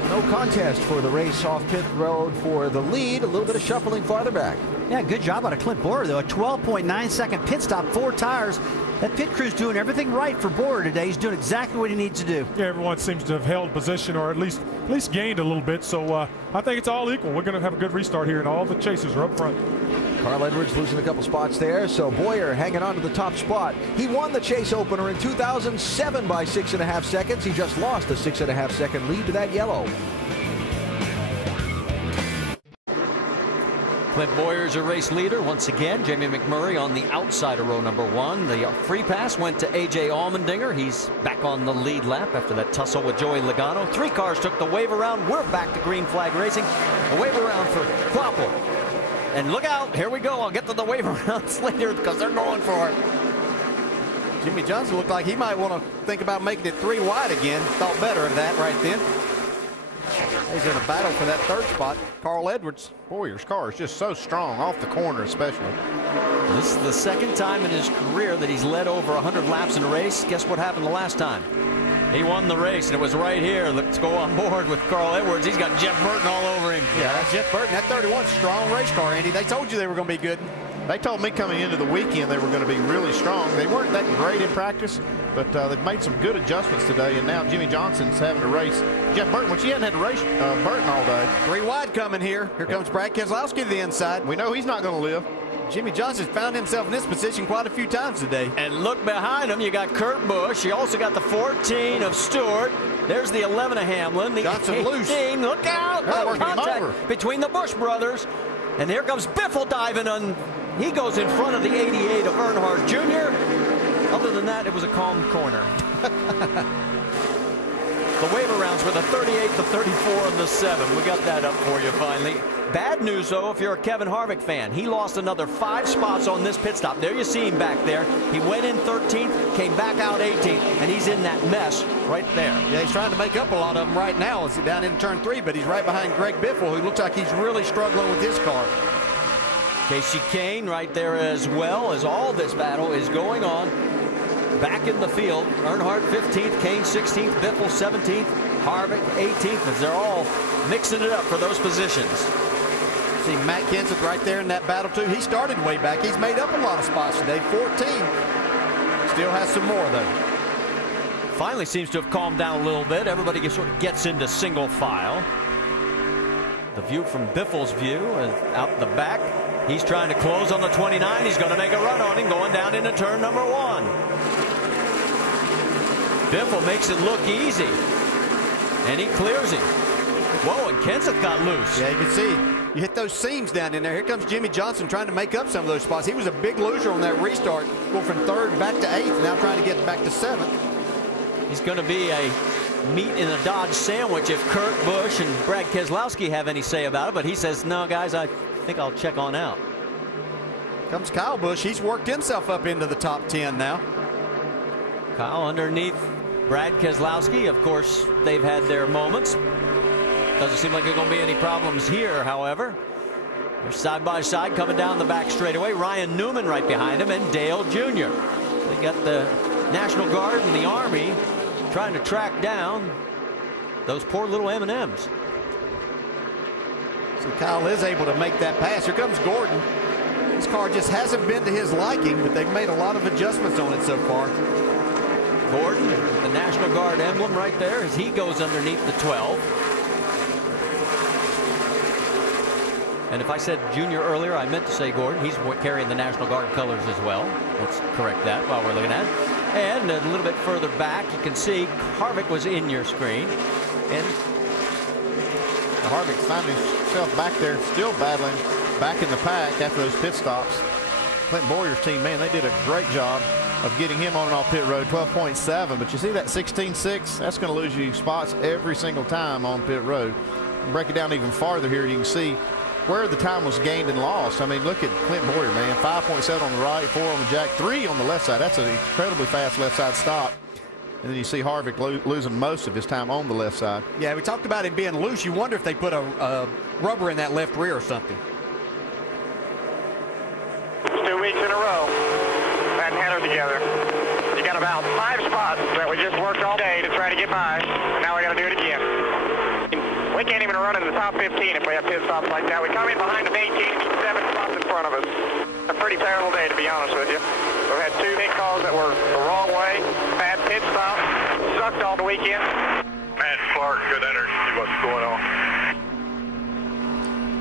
No contest for the race off pit road for the lead. A little bit of shuffling farther back. Yeah, good job out of Clint Boyer, though. A 12.9-second pit stop, 4 tires. That pit crew's doing everything right for Boyer today. He's doing exactly what he needs to do. Yeah, everyone seems to have held position or at least gained a little bit. So I think it's all equal. We're going to have a good restart here, and all the chasers are up front. Carl Edwards losing a couple spots there, so Boyer hanging on to the top spot. He won the chase opener in 2007 by 6.5 seconds. He just lost a 6.5-second lead to that yellow. Clint Boyer's a race leader once again. Jamie McMurray on the outside of row number 1. The free pass went to A.J. Allmendinger. He's back on the lead lap after that tussle with Joey Logano. 3 cars took the wave around. We're back to green flag racing. The wave around for Kvapil. And look out, here we go. I'll get to the wave around later because they're going for it. Jimmy Johnson looked like he might want to think about making it 3 wide again. Thought better of that right then. He's in a battle for that 3rd spot. Carl Edwards. Boyer's car is just so strong, off the corner especially. This is the 2nd time in his career that he's led over 100 laps in a race. Guess what happened the last time? He won the race, and it was right here. Let's go on board with Carl Edwards. He's got Jeff Burton all over him. Yeah, that's Jeff Burton. That 31's a strong race car, Andy. They told you they were going to be good. They told me coming into the weekend they were going to be really strong. They weren't that great in practice, but they've made some good adjustments today, and now Jimmy Johnson's having to race Jeff Burton, which he hadn't had to race Burton all day. 3 wide coming here. Here comes Brad Keselowski to the inside. We know he's not going to live. Jimmy Johnson's found himself in this position quite a few times today. And look behind him, you got Kurt Busch. You also got the 14 of Stewart. There's the 11 of Hamlin. The Johnson 18, loose. Look out! Oh, contact between the Busch brothers. And here comes Biffle diving on. He goes in front of the 88 of Earnhardt Jr. Other than that, it was a calm corner. The wave arounds were the 38, the 34, and the 7. We got that up for you finally. Bad news, though, if you're a Kevin Harvick fan. He lost another 5 spots on this pit stop. There you see him back there. He went in 13th, came back out 18th, and he's in that mess right there. Yeah, he's trying to make up a lot of them right now. He's down in turn 3, but he's right behind Greg Biffle, who looks like he's really struggling with his car. Casey Kane right there as well, as all this battle is going on. Back in the field, Earnhardt 15th, Kane 16th, Biffle 17th, Harvick 18th, as they're all mixing it up for those positions. See Matt Kenseth right there in that battle too. He started way back. He's made up a lot of spots today. 14. Still has some more though. Finally seems to have calmed down a little bit. Everybody sort of gets into single file. The view from Biffle's view is out the back. He's trying to close on the 29. He's going to make a run on him going down into turn number 1. Biffle makes it look easy. And he clears him. Whoa, and Kenseth got loose. Yeah, you can see. You hit those seams down in there. Here comes Jimmy Johnson trying to make up some of those spots. He was a big loser on that restart. Going from 3rd back to 8th. Now trying to get back to 7th. He's going to be a meat in a Dodge sandwich if Kurt Busch and Brad Keselowski have any say about it. But he says, no, guys, I think I'll check on out. Comes Kyle Busch. He's worked himself up into the top 10 now. Kyle underneath Brad Keselowski. Of course, they've had their moments. Doesn't seem like there's going to be any problems here, however. They're side by side coming down the back straightaway. Ryan Newman right behind him and Dale Jr. They got the National Guard and the Army trying to track down those poor little M&Ms. So Kyle is able to make that pass. Here comes Gordon. This car just hasn't been to his liking, but they've made a lot of adjustments on it so far. Gordon, the National Guard emblem right there as he goes underneath the 12. And if I said Junior earlier, I meant to say Gordon. He's carrying the National Guard colors as well. Let's correct that while we're looking at it. And a little bit further back, you can see Harvick was in your screen. And Harvick finding himself back there, still battling back in the pack after those pit stops. Clint Bowyer's team, man, they did a great job of getting him on and off pit road, 12.7. But you see that 16.6? That's going to lose you spots every single time on pit road. Break it down even farther here, you can see where the time was gained and lost. I mean, look at Clint Bowyer, man. 5.7 on the right, 4 on the jack, 3 on the left side. That's an incredibly fast left side stop. And then you see Harvick losing most of his time on the left side. Yeah, we talked about him being loose. You wonder if they put a rubber in that left rear or something. It's 2 weeks in a row. Pat and Heather together. You got about 5 spots that we just worked all day to try to get by. Now we got to do it again. We can't even run in the top 15 if we have pit stops like that. We come in behind them 18 and 7 spots in front of us. A pretty terrible day, to be honest with you. We've had 2 pit calls that were the wrong way. Bad pit stop. Sucked all the weekend. Matt Clark, good energy, see what's going on.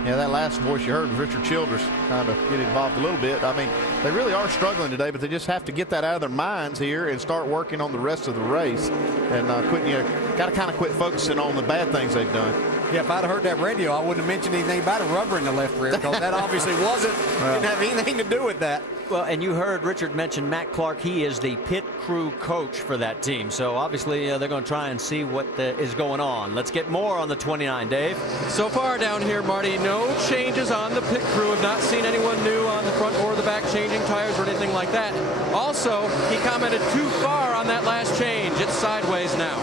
Yeah, that last voice you heard was Richard Childress trying to get involved a little bit. I mean, they really are struggling today, but they just have to get that out of their minds here and start working on the rest of the race. And got to kind of quit focusing on the bad things they've done. Yeah, if I'd have heard that radio, I wouldn't have mentioned anything about a rubber in the left rear, because that obviously didn't have anything to do with that. Well, and you heard Richard mention Matt Clark. He is the pit crew coach for that team. So obviously they're going to try and see what is going on. Let's get more on the 29, Dave. So far down here, Marty, no changes on the pit crew. Have not seen anyone new on the front or the back changing tires or anything like that. Also, he commented too far on that last change. It's sideways now.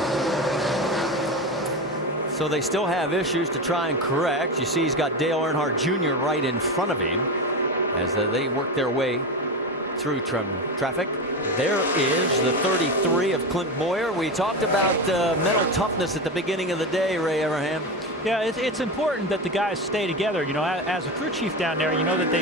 So they still have issues to try and correct. You see he's got Dale Earnhardt Jr. right in front of him as they work their way through traffic. There is the 33 of Clint Bowyer. We talked about mental toughness at the beginning of the day, Ray Abraham. Yeah, it's important that the guys stay together. You know, as a crew chief down there, you know that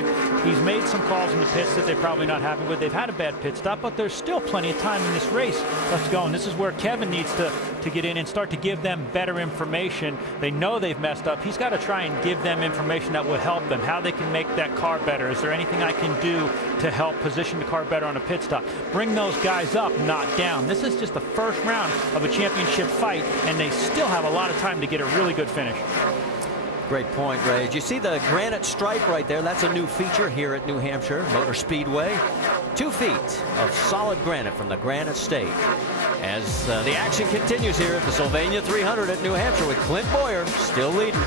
he's made some calls in the pits that they're probably not happy with. They've had a bad pit stop, but there's still plenty of time in this race left to go. And this is where Kevin needs to get in and start to give them better information. They know they've messed up. He's got to try and give them information that will help them, how they can make that car better. Is there anything I can do to help position the car better on a pit stop? Bring those guys up, not down. This is just the first round of a championship fight, and they still have a lot of time to get a really good finish. Great point, Ray. Did you see the granite stripe right there? That's a new feature here at New Hampshire Motor Speedway. 2 feet of solid granite from the Granite State. As the action continues here at the Sylvania 300 at New Hampshire with Clint Bowyer still leading.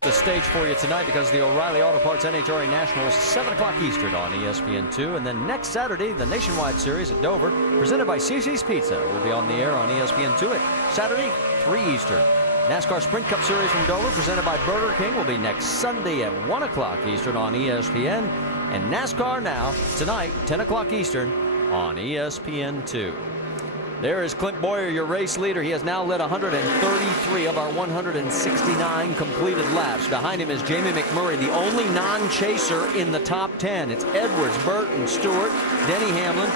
The stage for you tonight because the O'Reilly Auto Parts NHRA Nationals 7 o'clock Eastern on ESPN2, and then next Saturday the Nationwide Series at Dover presented by CC's Pizza will be on the air on ESPN2 at Saturday 3 Eastern. NASCAR Sprint Cup Series from Dover presented by Burger King will be next Sunday at 1 o'clock Eastern on ESPN, and NASCAR Now tonight 10 o'clock Eastern on ESPN2. There is Clint Bowyer, your race leader. He has now led 133 of our 169 completed laps. Behind him is Jamie McMurray, the only non-chaser in the top 10. It's Edwards, Burton, Stewart, Denny Hamlin,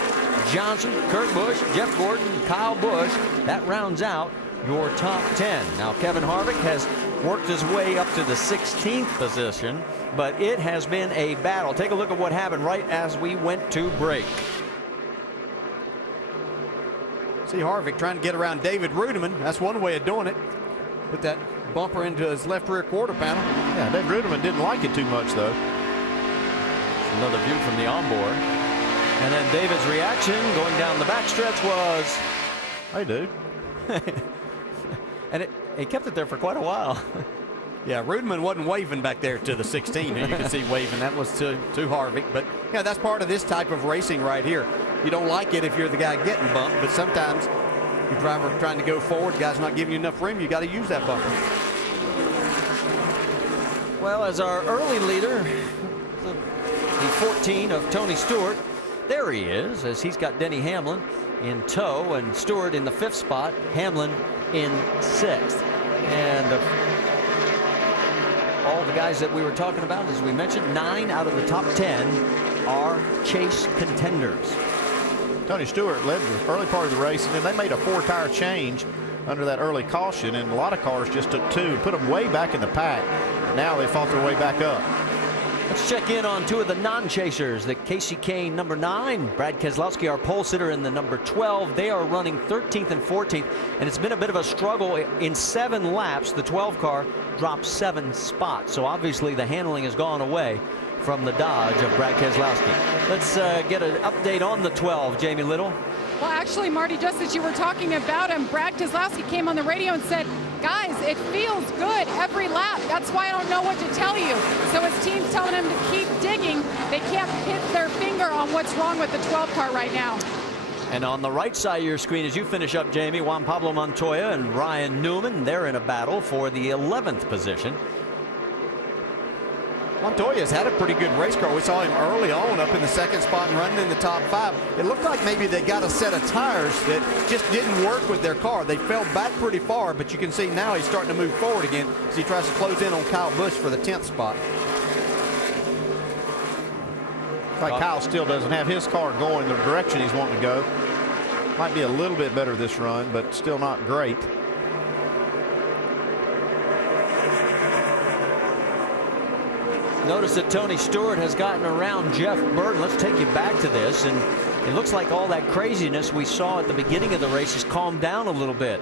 Johnson, Kurt Busch, Jeff Gordon, Kyle Busch. That rounds out your top 10. Now Kevin Harvick has worked his way up to the 16th position, but it has been a battle. Take a look at what happened right as we went to break. See Harvick trying to get around David Rudiman. That's one way of doing it. Put that bumper into his left rear quarter panel. Yeah, David Rudiman didn't like it too much, though. Another view from the onboard. And then David's reaction going down the backstretch was... Hey, dude. And he kept it there for quite a while. Yeah, Rudiman wasn't waving back there to the 16. You can see waving. That was to Harvick. But, yeah, that's part of this type of racing right here. You don't like it if you're the guy getting bumped, but sometimes your driver trying to go forward, the guy's not giving you enough room, you got to use that bumper. Well, as our early leader, the 14 of Tony Stewart, there he is, as he's got Denny Hamlin in tow and Stewart in the 5th spot, Hamlin in 6th. And all the guys that we were talking about, as we mentioned, 9 out of the top 10 are chase contenders. Tony Stewart led the early part of the race, and then they made a 4-tire change under that early caution, and a lot of cars just took 2 and put them way back in the pack. Now they fought their way back up. Let's check in on two of the non-chasers. The Casey Kane number 9, Brad Keselowski, our pole sitter, in the number 12. They are running 13th and 14th, and it's been a bit of a struggle. In 7 laps, the 12 car dropped 7 spots. So obviously the handling has gone away from the Dodge of Brad Keselowski. Let's get an update on the 12, Jamie Little. Well, actually, Marty, just as you were talking about him, Brad Keselowski came on the radio and said, guys, it feels good every lap. That's why I don't know what to tell you. So his team's telling him to keep digging. They can't hit their finger on what's wrong with the 12 car right now. And on the right side of your screen, as you finish up, Jamie, Juan Pablo Montoya and Ryan Newman, they're in a battle for the 11th position. Montoya's had a pretty good race car. We saw him early on up in the 2nd spot and running in the top 5. It looked like maybe they got a set of tires that just didn't work with their car. They fell back pretty far, but you can see now he's starting to move forward again as he tries to close in on Kyle Busch for the 10th spot. Like Kyle still doesn't have his car going the direction he's wanting to go. Might be a little bit better this run, but still not great. Notice that Tony Stewart has gotten around Jeff Burton. Let's take you back to this, and it looks like all that craziness we saw at the beginning of the race has calmed down a little bit.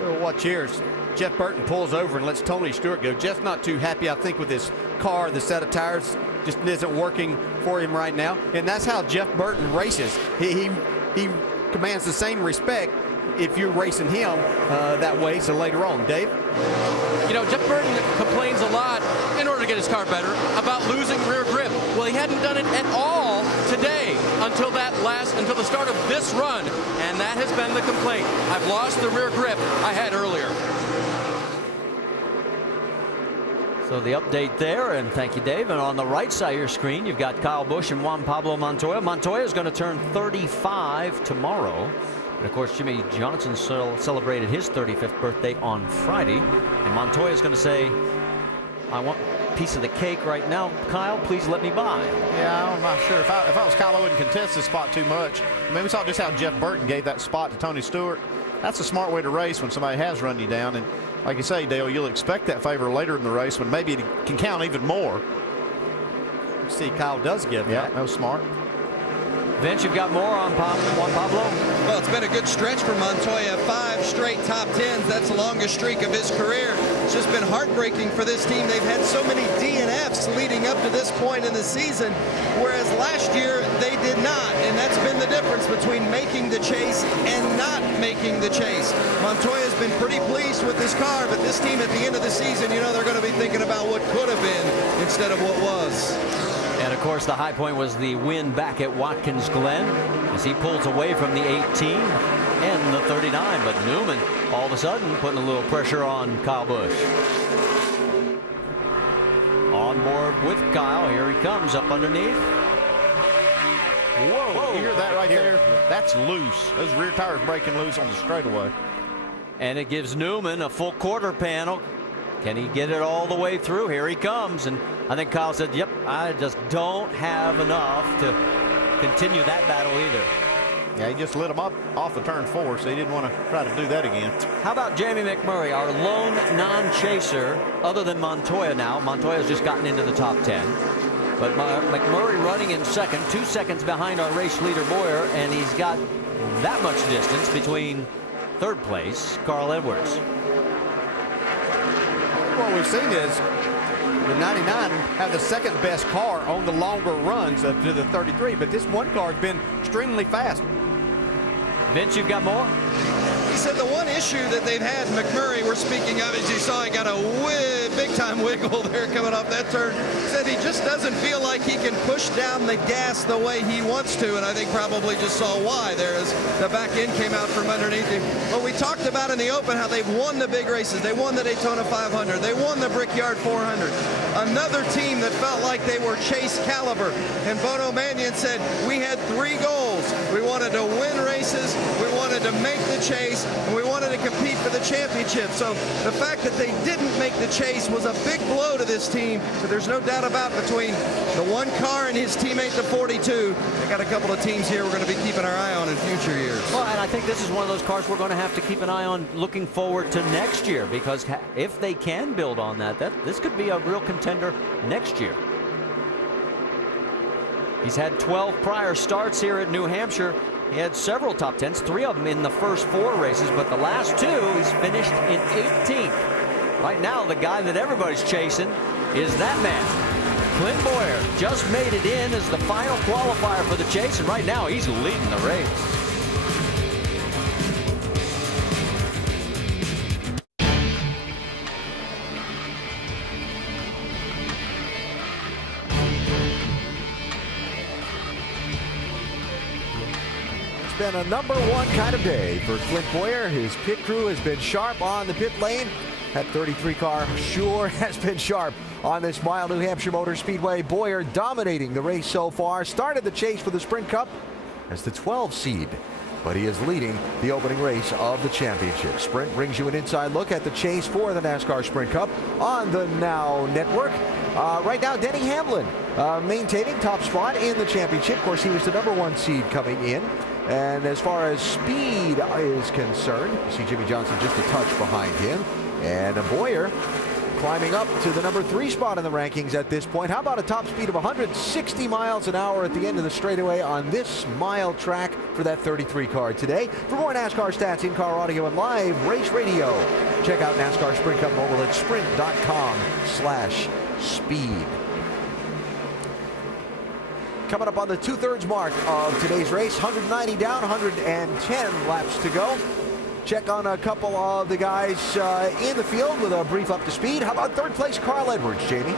Well, watch here. Jeff Burton pulls over and lets Tony Stewart go. Jeff's not too happy, I think, with his car. The set of tires just isn't working for him right now, and that's how Jeff Burton races. He commands the same respect if you're racing him that way. So later on, Dave? You know, Jeff Burton complains a lot, in order to get his car better, about losing rear grip. Well, he hadn't done it at all today until the start of this run, and that has been the complaint. I've lost the rear grip I had earlier. So the update there, and thank you, Dave. And on the right side of your screen, you've got Kyle Busch and Juan Pablo Montoya. Montoya is going to turn 35 tomorrow. And of course, Jimmy Johnson celebrated his 35th birthday on Friday. And Montoya is going to say, I want a piece of the cake right now. Kyle, please let me by. Yeah, I'm not sure. If I was Kyle, I wouldn't contest this spot too much. I mean, we saw just how Jeff Burton gave that spot to Tony Stewart. That's a smart way to race when somebody has run you down. And like you say, Dale, you'll expect that favor later in the race when maybe it can count even more. See, Kyle does give that. Yeah, that was smart. Vince, you've got more on Juan Pablo? Well, it's been a good stretch for Montoya. 5 straight top 10s. That's the longest streak of his career. It's just been heartbreaking for this team. They've had so many DNFs leading up to this point in the season, whereas last year they did not. And that's been the difference between making the chase and not making the chase. Montoya's been pretty pleased with this car, but this team at the end of the season, you know, they're going to be thinking about what could have been instead of what was. And of course, the high point was the win back at Watkins Glen as he pulls away from the 18 and the 39. But Newman, all of a sudden, putting a little pressure on Kyle Busch. On board with Kyle. Here he comes up underneath. Whoa, you hear that right there? That's loose. Those rear tires breaking loose on the straightaway. And it gives Newman a full quarter panel. Can he get it all the way through? Here he comes. And I think Kyle said, yep, I just don't have enough to continue that battle either. Yeah, he just lit him up off of turn 4, so he didn't want to try to do that again. How about Jamie McMurray, our lone non-chaser, other than Montoya now? Montoya's just gotten into the top 10. But McMurray running in second, 2 seconds behind our race leader Boyer, and he's got that much distance between third place, Carl Edwards. What we've seen is the 99 have the second best car on the longer runs up to the 33, but this one car has been extremely fast. Vince, you've got more? He said the one issue that they've had, McMurray, we're speaking of, as you saw, he got a big-time wiggle there coming off that turn. Said he just doesn't feel like he can push down the gas the way he wants to, and I think probably just saw why there as the back end came out from underneath him. But we talked about in the Open how they've won the big races. They won the Daytona 500. They won the Brickyard 400. Another team that felt like they were Chase caliber. And Bono Mannion said, we had 3 goals. We wanted to win races, we wanted to make the chase, and we wanted to compete for the championship. So the fact that they didn't make the chase was a big blow to this team, but there's no doubt about between the one car and his teammate, the 42, they got a couple of teams here we're going to be keeping our eye on in future years. Well, and I think this is one of those cars we're going to have to keep an eye on looking forward to next year, because if they can build on that, this could be a real contender contender next year. He's had 12 prior starts here at New Hampshire. He had several top 10s, 3 of them in the first 4 races, but the last 2 he's finished in 18th. Right now, the guy that everybody's chasing is that man. Clint Boyer just made it in as the final qualifier for the chase, and right now he's leading the race. Been a #1 kind of day for Clint Boyer. His pit crew has been sharp on the pit lane. That 33 car sure has been sharp on this mile New Hampshire Motor Speedway. Boyer dominating the race so far. Started the chase for the Sprint Cup as the 12 seed, but he is leading the opening race of the championship. Sprint brings you an inside look at the chase for the NASCAR Sprint Cup on the Now Network. Right now, Denny Hamlin maintaining top spot in the championship. Of course, he was the #1 seed coming in. And as far as speed is concerned, you see Jimmy Johnson just a touch behind him. And Boyer climbing up to the #3 spot in the rankings at this point. How about a top speed of 160 miles an hour at the end of the straightaway on this mile track for that 33 car today? For more NASCAR stats, in-car audio, and live race radio, check out NASCAR Sprint Cup Mobile at sprint.com/speed. Coming up on the 2/3 mark of today's race, 190 down, 110 laps to go. Check on a couple of the guys in the field with a brief up to speed. How about 3rd place Carl Edwards, Jamie?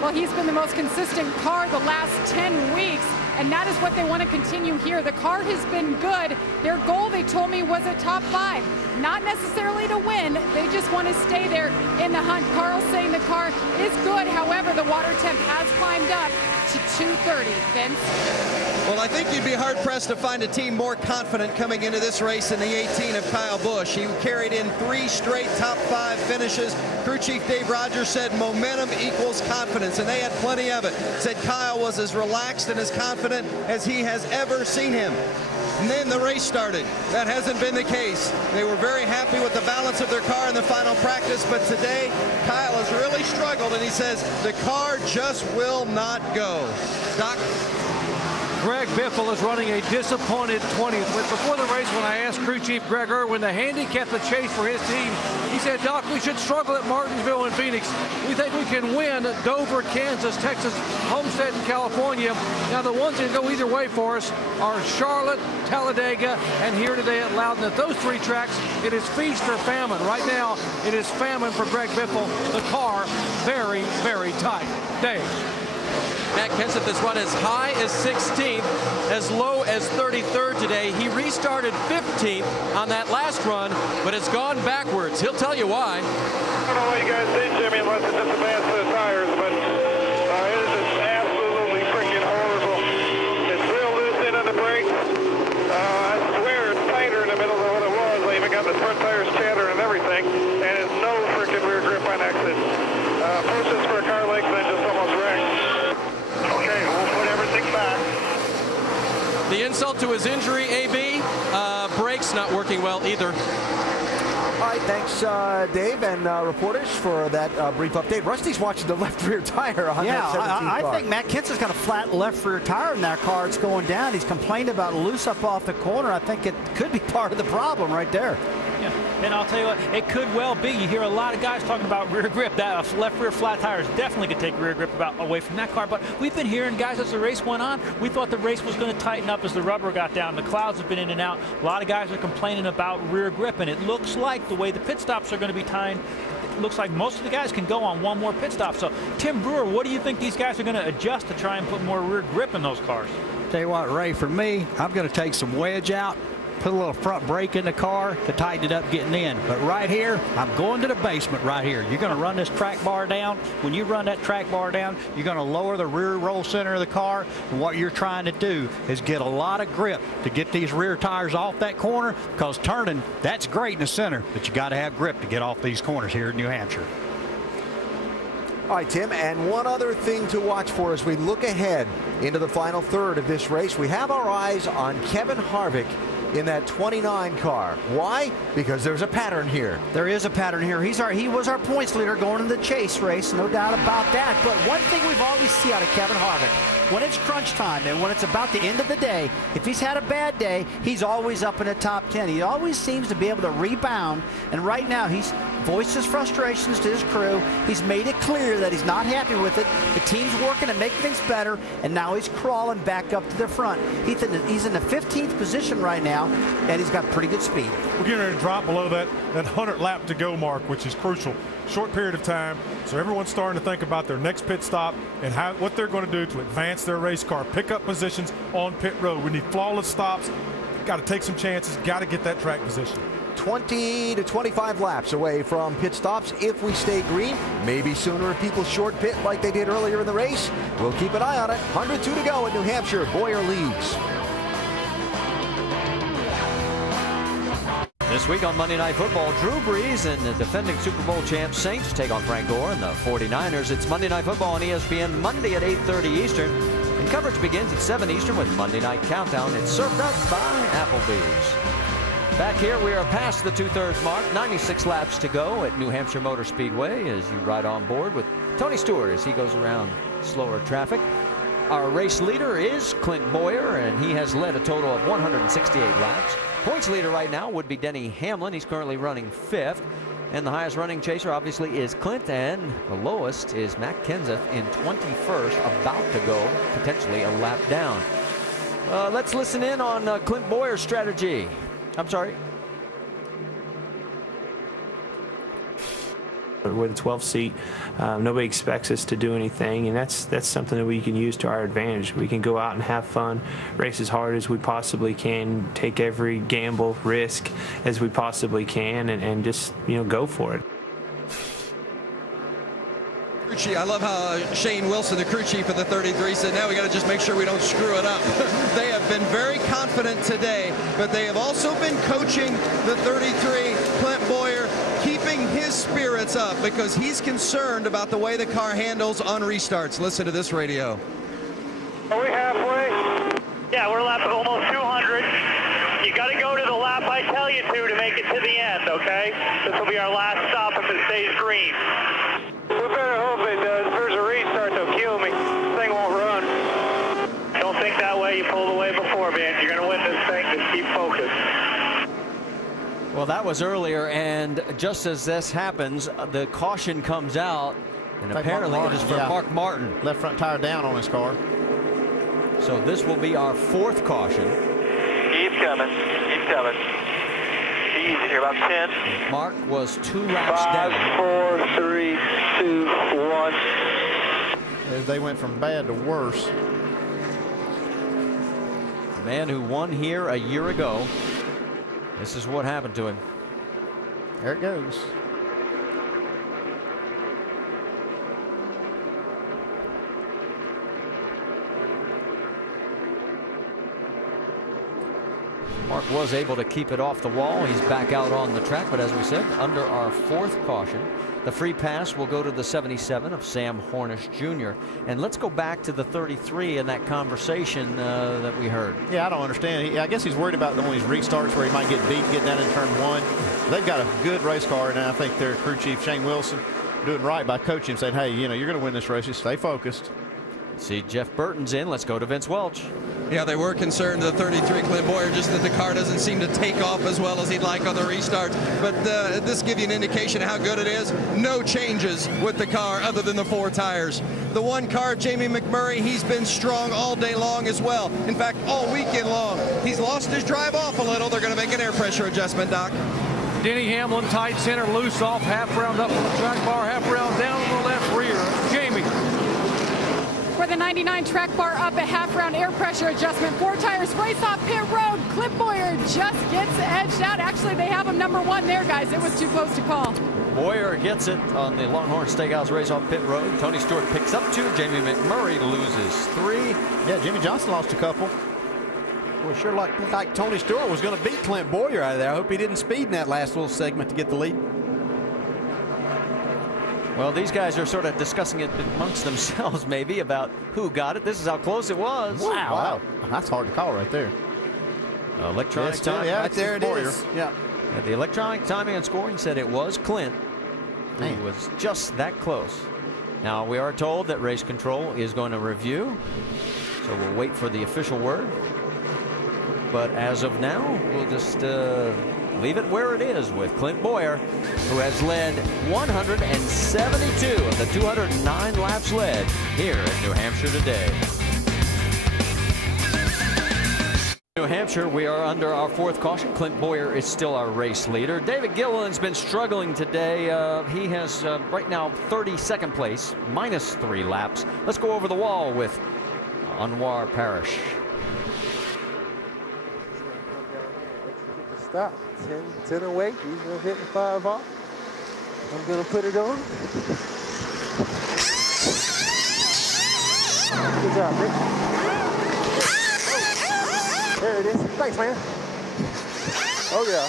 Well, he's been the most consistent car the last 10 weeks, and that is what they want to continue here. The car has been good. Their goal, they told me, was a top 5. Not necessarily to win. They just want to stay there in the hunt. Carl's saying the car is good. However, the water temp has climbed up to 230. Vince? Well, I think you'd be hard-pressed to find a team more confident coming into this race than the 18 of Kyle Busch. He carried in 3 straight top 5 finishes. Crew Chief Dave Rogers said momentum equals confidence, and they had plenty of it. Said Kyle was as relaxed and as confident as he has ever seen him. And then the race started. That hasn't been the case. They were very happy with the balance of their car in the final practice, but today Kyle has really struggled, and he says the car just will not go. Doc? Greg Biffle is running a disappointed 20th. Before the race, when I asked crew chief Greg Irwin to handicap the chase for his team, he said, Doc, we should struggle at Martinsville and Phoenix. We think we can win at Dover, Kansas, Texas, Homestead, and California. Now, the ones that go either way for us are Charlotte, Talladega, and here today at Loudon. At those 3 tracks, it is feast or famine. Right now, it is famine for Greg Biffle. The car, very, very tight. Dave. Matt Kenseth has run as high as 16th, as low as 33rd today. He restarted 15th on that last run, but it's gone backwards. He'll tell you why. I don't know what you guys think, Jimmy, unless it's just a bad set of tires, but it is just absolutely freaking horrible. It's real loose in on the brakes. I swear it's tighter in the middle than what it was. I even got the front tires chattering and everything, and it's no freaking rear grip on exit. Pushes for a car like that just almost wrecked. Okay, we'll put everything back. The insult to his injury, AB, brakes not working well either. All right, thanks, Dave, and reporters for that brief update. Rusty's watching the left rear tire on that 17 car. I think Matt Kenseth's got a flat left rear tire in that car. It's going down. He's complained about loose up off the corner. I think it could be part of the problem right there. Yeah, and I'll tell you what, it could well be. You hear a lot of guys talking about rear grip. That left rear flat tires definitely could take rear grip away from that car. But we've been hearing, guys, as the race went on, we thought the race was going to tighten up as the rubber got down. The clouds have been in and out. A lot of guys are complaining about rear grip, and it looks like the way the pit stops are going to be timed, it looks like most of the guys can go on one more pit stop. So, Tim Brewer, what do you think these guys are going to adjust to try and put more rear grip in those cars? Tell you what, Ray, for me, I'm going to take some wedge out, put a little front brake in the car to tighten it up getting in. But right here, I'm going to the basement right here. You're going to run this track bar down. When you run that track bar down, you're going to lower the rear roll center of the car. And what you're trying to do is get a lot of grip to get these rear tires off that corner, because turning, that's great in the center, but you got to have grip to get off these corners here in New Hampshire. All right, Tim, and one other thing to watch for as we look ahead into the final third of this race. We have our eyes on Kevin Harvick in that 29 car. Why? Because there's a pattern here. There is a pattern here. He was our points leader going in the chase race, no doubt about that. But one thing we've always seen out of Kevin Harvick, when it's crunch time and when it's about the end of the day, if he's had a bad day, he's always up in the top 10. He always seems to be able to rebound, and right now he's voiced his frustrations to his crew. He's made it clear that he's not happy with it. The team's working to make things better, and now he's crawling back up to the front. He's in the 15th position right now, and he's got pretty good speed. We're getting ready to drop below that 100 lap to go mark, which is crucial. Short period of time, so everyone's starting to think about their next pit stop and what they're going to do to advance their race car, pick up positions on pit road. We need flawless stops. Got to take some chances. Got to get that track position. 20 to 25 laps away from pit stops if we stay green. Maybe sooner if people short pit like they did earlier in the race. We'll keep an eye on it. 102 to go in New Hampshire. Boyer leads. This week on Monday Night Football, Drew Brees and the defending Super Bowl champs Saints take on Frank Gore and the 49ers. It's Monday Night Football on ESPN Monday at 8:30 Eastern. And coverage begins at 7 Eastern with Monday Night Countdown. It's served up by Applebee's. Back here, we are past the 2/3 mark. 96 laps to go at New Hampshire Motor Speedway as you ride on board with Tony Stewart as he goes around slower traffic. Our race leader is Clint Boyer, and he has led a total of 168 laps. Points leader right now would be Denny Hamlin. He's currently running 5th. And the highest running chaser obviously is Clint, and the lowest is Matt Kenseth in 21st, about to go potentially a lap down. Let's listen in on Clint Boyer's strategy. I'm sorry. We're the 12th seat. Nobody expects us to do anything, and that's something that we can use to our advantage. We can go out and have fun, race as hard as we possibly can, take every gamble, risk as we possibly can, and just go for it. I love how Shane Wilson, the crew chief of the 33, said now we got to just make sure we don't screw it up. They have been very confident today, but they have also been coaching the 33, Clint Boyer, keeping his spirits up because he's concerned about the way the car handles on restarts. Listen to this radio. Are we halfway? Yeah, we're lap almost 200. You got to go to the lap I tell you to make it to the end, okay? This will be our last stop if it stays green. We better hope it does. If there's a restart, they'll kill me. This thing won't run. Don't think that way. You pulled away before, man. You're going to win this thing. Just keep focused. Well, that was earlier, and just as this happens, the caution comes out, and apparently it is for Mark Martin. Left front tire down on his car. So this will be our 4th caution. Keep coming. Keep coming. Easy here, about 10. Mark was 2 laps 5, down. 4, 3, 2, 1. As they went from bad to worse. The man who won here a year ago. This is what happened to him. There it goes. Mark was able to keep it off the wall. He's back out on the track, but as we said, under our 4th caution. The free pass will go to the 77 of Sam Hornish Jr. And let's go back to the 33 and that conversation that we heard. Yeah, I don't understand. I guess he's worried about one of these restarts where he might get beat getting down in turn 1. They've got a good race car, and I think their crew chief, Shane Wilson, doing right by coaching him, saying, hey, you're going to win this race. Just stay focused. See Jeff Burton's in. Let's go to Vince Welch. Yeah, they were concerned, the 33 Clint Boyer, just that the car doesn't seem to take off as well as he'd like on the restarts. But this gives you an indication of how good it is. No changes with the car other than the 4 tires. The 1 car, Jamie McMurray, he's been strong all day long as well. In fact, all weekend long. He's lost his drive off a little. They're going to make an air pressure adjustment, Doc. Denny Hamlin, tight center, loose off, half round up on the track bar, half round down on the left rear. Jamie. For the 99 track bar up, a half-round air pressure adjustment. 4 tires race off pit road. Clint Boyer just gets edged out. Actually, they have him number 1 there, guys. It was too close to call. Boyer gets it on the Longhorn Steakhouse race off pit road. Tony Stewart picks up 2. Jamie McMurray loses 3. Yeah, Jimmy Johnson lost a couple. Well, sure looked like Tony Stewart was going to beat Clint Boyer out of there. I hope he didn't speed in that last little segment to get the lead. Well, these guys are sort of discussing it amongst themselves maybe about who got it. This is how close it was. Wow. That's hard to call right there. Electronic timing. Yeah, right there it is. Yeah. The electronic timing and scoring said it was Clint who was just that close. Now we are told that race control is going to review, so we'll wait for the official word. But as of now, we'll just leave it where it is with Clint Bowyer, who has led 172 of the 209 laps led here in New Hampshire today. New Hampshire, we are under our 4th caution. Clint Bowyer is still our race leader. David Gilliland's been struggling today. He has right now 32nd place, -3 laps. Let's go over the wall with Anwar Parrish. Stop. 10 away. He's going to hit the 5 off. I'm going to put it on. Good job, Rick. There it is. Thanks, man. Oh, yeah.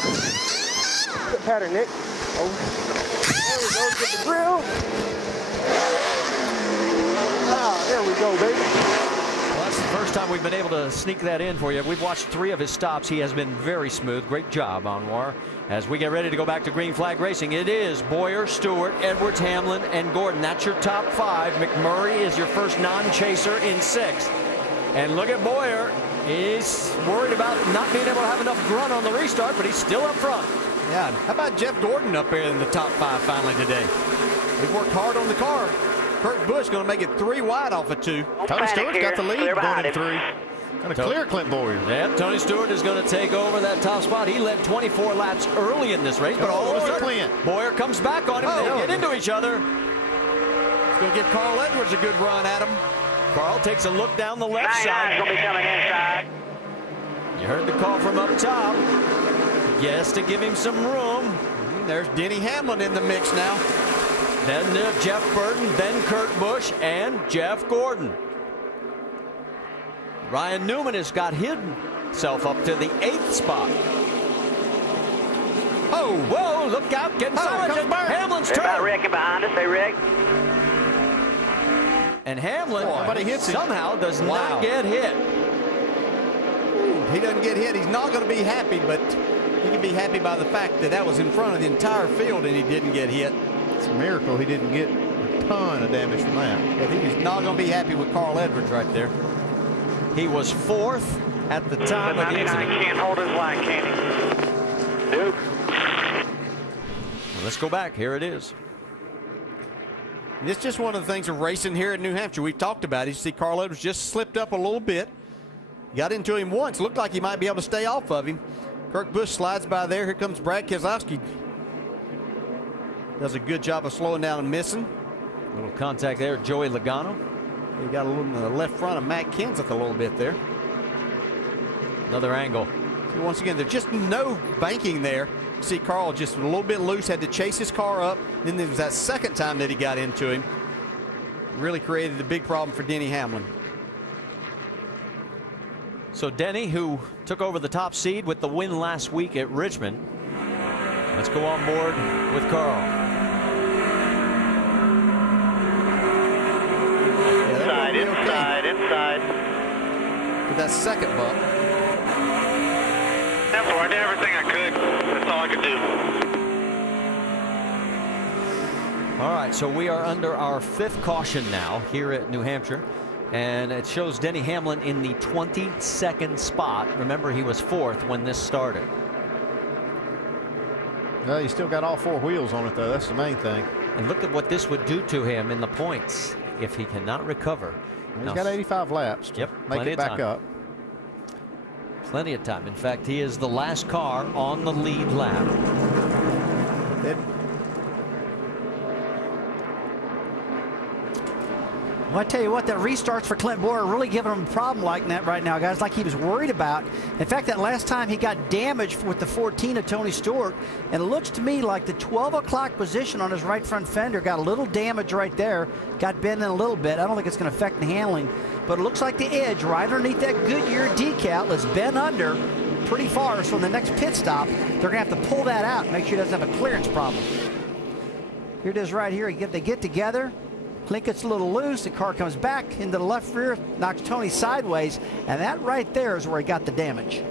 Good pattern, Nick. Oh. There we go. Get the grill. Ah, there we go, baby. Well, that's the first time we've been able to sneak that in for you. We've watched 3 of his stops. He has been very smooth. Great job, Anwar. As we get ready to go back to green flag racing, it is Bowyer, Stewart, Edwards, Hamlin, and Gordon. That's your top 5. McMurray is your first non-chaser in 6th. And look at Bowyer. He's worried about not being able to have enough grunt on the restart, but he's still up front. Yeah, how about Jeff Gordon up here in the top 5 finally today? He's worked hard on the car. Kurt Busch going to make it 3 wide off of 2. Tony Stewart's got the lead going in 3. Going to clear Clint Bowyer. Yeah, Tony Stewart is going to take over that top spot. He led 24 laps early in this race, but all of a sudden, Bowyer comes back on him. They get into each other. He's going to give Carl Edwards a good run at him. Carl takes a look down the left side. Going to be coming inside. You heard the call from up top. Yes, to give him some room. There's Denny Hamlin in the mix now. Then Jeff Burton, then Kurt Busch, and Jeff Gordon. Ryan Newman has got himself up to the 8th spot. Oh, whoa, look out, getting sergeant. Hamlin's turn. About wrecking behind us, they wrecked. And Hamlin somehow does not get hit. He doesn't get hit. He's not going to be happy, but he can be happy by the fact that that was in front of the entire field and he didn't get hit. It's a miracle he didn't get a ton of damage from that. But he's not going to be happy with Carl Edwards right there. He was 4th at the time of the incident. Can't hold his line, can he? Nope. Well, let's go back. Here it is. And it's just one of the things of racing here in New Hampshire. We've talked about it. You see Carl Edwards just slipped up a little bit. Got into him once. Looked like he might be able to stay off of him. Kurt Busch slides by there. Here comes Brad Keselowski. Does a good job of slowing down and missing. A little contact there, Joey Logano. He got a little in the left front of Matt Kenseth a little bit there. Another angle. So once again, there's just no banking there. See Carl just a little bit loose, had to chase his car up. Then there was that second time that he got into him. Really created a big problem for Denny Hamlin. So Denny, who took over the top seed with the win last week at Richmond. Let's go on board with Carl. Inside. With that second bump. Therefore, I did everything I could. That's all I could do. All right, so we are under our 5th caution now here at New Hampshire. And it shows Denny Hamlin in the 22nd spot. Remember, he was 4th when this started. Well, you still got all 4 wheels on it, though. That's the main thing. And look at what this would do to him in the points if he cannot recover. He's got 85 laps to make it back up. Plenty of time. In fact, he is the last car on the lead lap. Well, I tell you what, that restarts for Clint Bowyer really giving him a problem like that right now, guys, like he was worried about. In fact, that last time he got damaged with the 14 of Tony Stewart, and it looks to me like the 12 o'clock position on his right front fender got a little damage right there, got bent in a little bit. I don't think it's going to affect the handling, but it looks like the edge right underneath that Goodyear decal is bent under pretty far, so in the next pit stop, they're going to have to pull that out and make sure he doesn't have a clearance problem. Here it is right here. They get together. Clint gets a little loose. The car comes back into the left rear, knocks Tony sideways, and that right there is where he got the damage.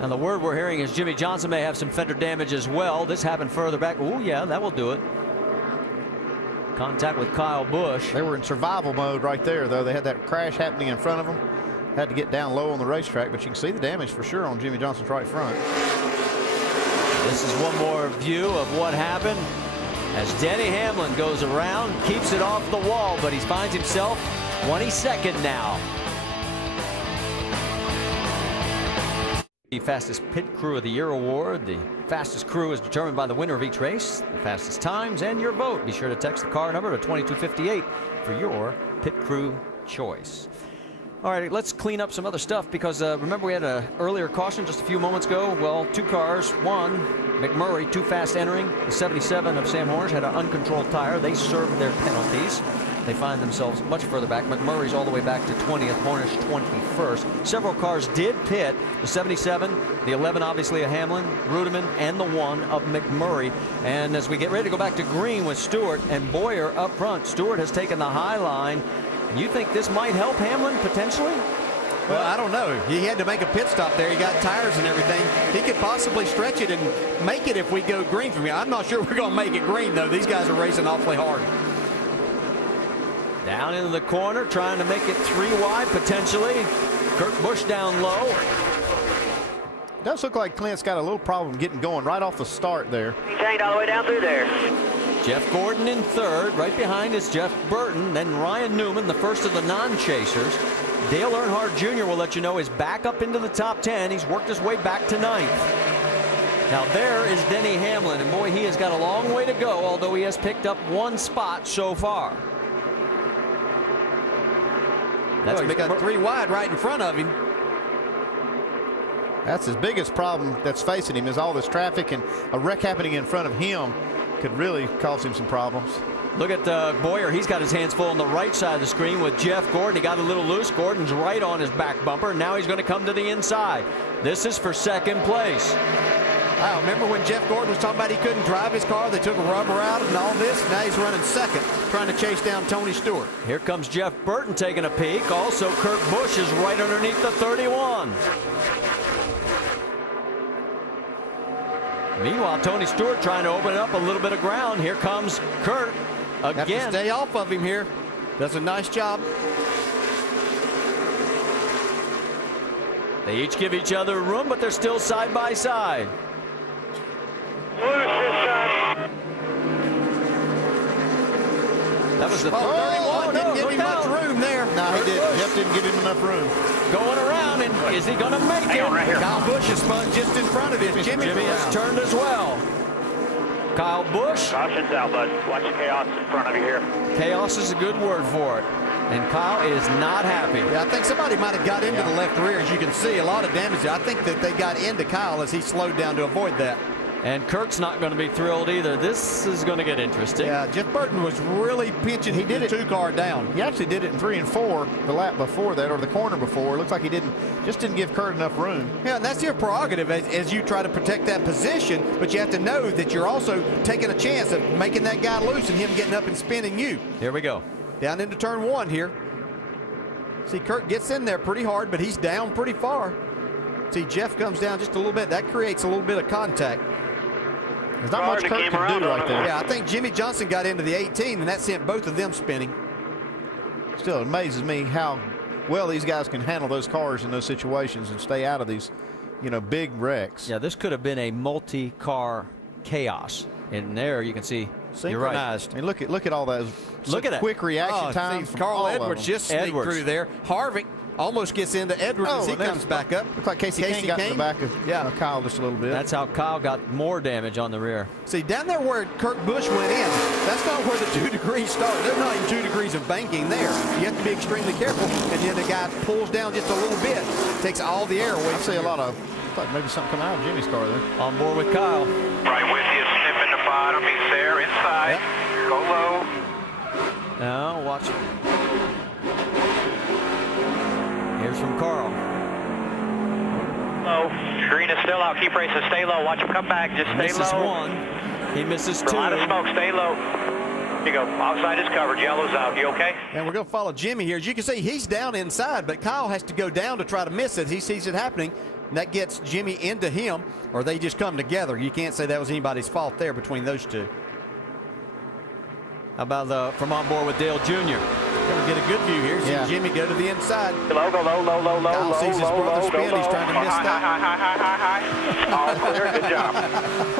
And the word we're hearing is Jimmy Johnson may have some fender damage as well. This happened further back. Oh, yeah, that will do it. Contact with Kyle Busch. They were in survival mode right there, though. They had that crash happening in front of them. Had to get down low on the racetrack, but you can see the damage for sure on Jimmy Johnson's right front. This is one more view of what happened as Denny Hamlin goes around, keeps it off the wall, but he finds himself 22nd now. The fastest pit crew of the year award. The fastest crew is determined by the winner of each race, the fastest times, and your vote. Be sure to text the car number to 2258 for your pit crew choice. All right, let's clean up some other stuff because remember we had an earlier caution just a few moments ago. Well, two cars, one, McMurray, too fast entering. The 77 of Sam Hornish had an uncontrolled tire. They served their penalties. They find themselves much further back. McMurray's all the way back to 20th, Hornish 21st. Several cars did pit. The 77, the 11 obviously of Hamlin, Rudiman, and the 1 of McMurray. And as we get ready to go back to green with Stewart and Boyer up front, Stewart has taken the high line. You think this might help Hamlin potentially? Well, I don't know. He had to make a pit stop there. He got tires and everything. He could possibly stretch it and make it if we go green from here. I'm not sure we're going to make it green, though. These guys are racing awfully hard. Down into the corner, trying to make it 3 wide potentially. Kurt Busch down low. It does look like Clint's got a little problem getting going right off the start there. He tanked all the way down through there. Jeff Gordon in third. Right behind is Jeff Burton. Then Ryan Newman, the first of the non-chasers. Dale Earnhardt Jr. will let you know is back up into the top 10. He's worked his way back to 9th. Now there is Denny Hamlin, and boy, he has got a long way to go, although he has picked up 1 spot so far. That's he's got 3 wide right in front of him. That's his biggest problem that's facing him is all this traffic, and a wreck happening in front of him could really cause him some problems. Look at Boyer. He's got his hands full on the right side of the screen with Jeff Gordon. He got a little loose. Gordon's right on his back bumper. Now he's going to come to the inside. This is for second place. I remember when Jeff Gordon was talking about he couldn't drive his car. They took a rubber out and all this. Now he's running second, trying to chase down Tony Stewart. Here comes Jeff Burton taking a peek. Also, Kurt Busch is right underneath the 31. Meanwhile, Tony Stewart trying to open up a little bit of ground. Here comes Kurt again. Have to stay off of him here. Does a nice job. They each give each other room, but they're still side by side. That was the 31. Didn't give him much room there. No, he didn't. Jeff didn't give him enough room. Going around, and is he going to make it? Right here. Kyle Busch is spun just in front of him. Jimmy has turned as well. Kyle Busch. Caution's out, bud. Watch the chaos in front of you here. Chaos is a good word for it. And Kyle is not happy. Yeah, I think somebody might have got into the left rear. As you can see, a lot of damage. I think that they got into Kyle as he slowed down to avoid that. And Kurt's not going to be thrilled either. This is going to get interesting. Yeah, Jeff Burton was really pinching the 2-car down. He actually did it in 3 and 4 the lap before that, or the corner before. It looks like he just didn't give Kurt enough room. Yeah, and that's your prerogative as you try to protect that position, but you have to know that you're also taking a chance of making that guy loose and him getting up and spinning you. Here we go. Down into turn 1 here. See, Kurt gets in there pretty hard, but he's down pretty far. See, Jeff comes down just a little bit. That creates a little bit of contact. There's not much Kurt can do right there. Yeah, I think Jimmy Johnson got into the 18, and that sent both of them spinning. Still, it amazes me how well these guys can handle those cars in those situations and stay out of these, big wrecks. Yeah, this could have been a multi-car chaos. And there you can see synchronized. You're right. I mean, look at all that. Look at that quick reaction time. Carl Edwards just sneaked through there. Harvick almost gets into Edwards as he comes back up. Looks like Casey Kane got in the back of Kyle just a little bit. That's how Kyle got more damage on the rear. See, down there where Kurt Busch went in, that's not where the 2 degrees start. There's not even 2 degrees of banking there. You have to be extremely careful. And then the guy pulls down just a little bit, takes all the air away. I see a lot of, thought maybe something coming out of Jimmy's car there. On board with Kyle. Right with you, sniffing the bottom. He's there, inside. Yep. Go low. Now, watch. Here's from Carl. Low. Green is still out. Keep racing. Stay low. Watch him come back. Just stay misses low. 1. He misses 2. A lot of smoke. Stay low. Here you go. Outside is covered. Yellow's out. You okay? And we're going to follow Jimmy here. As you can see, he's down inside, but Kyle has to go down to try to miss it. He sees it happening. and that gets Jimmy into him, or they just come together. You can't say that was anybody's fault there between those two. How about from on board with Dale Jr.? Gonna get a good view here. See Jimmy go to the inside. Low, go low, low, low, low, Kyle low, sees his low, brother low, spin. low, He's trying to miss that. High. All clear. Good job.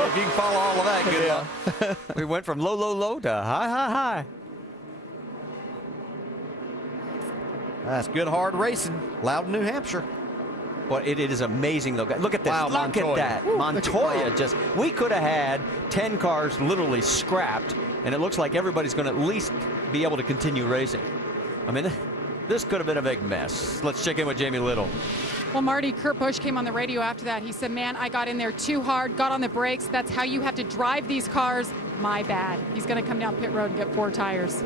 If you can follow all of that, good luck. We went from low, low, low to high, high, high. That's good hard racing. Loudon, New Hampshire. But it is amazing, though. Look at this. Wow, Look Montoya. at that. Woo, Montoya just, we could have had 10 cars literally scrapped, and it looks like everybody's going to at least be able to continue racing. I mean, this could have been a big mess. Let's check in with Jamie Little. Well, Marty, Kurt Busch came on the radio after that. He said, man, I got in there too hard, got on the brakes. That's how you have to drive these cars. My bad. He's going to come down pit road and get 4 tires.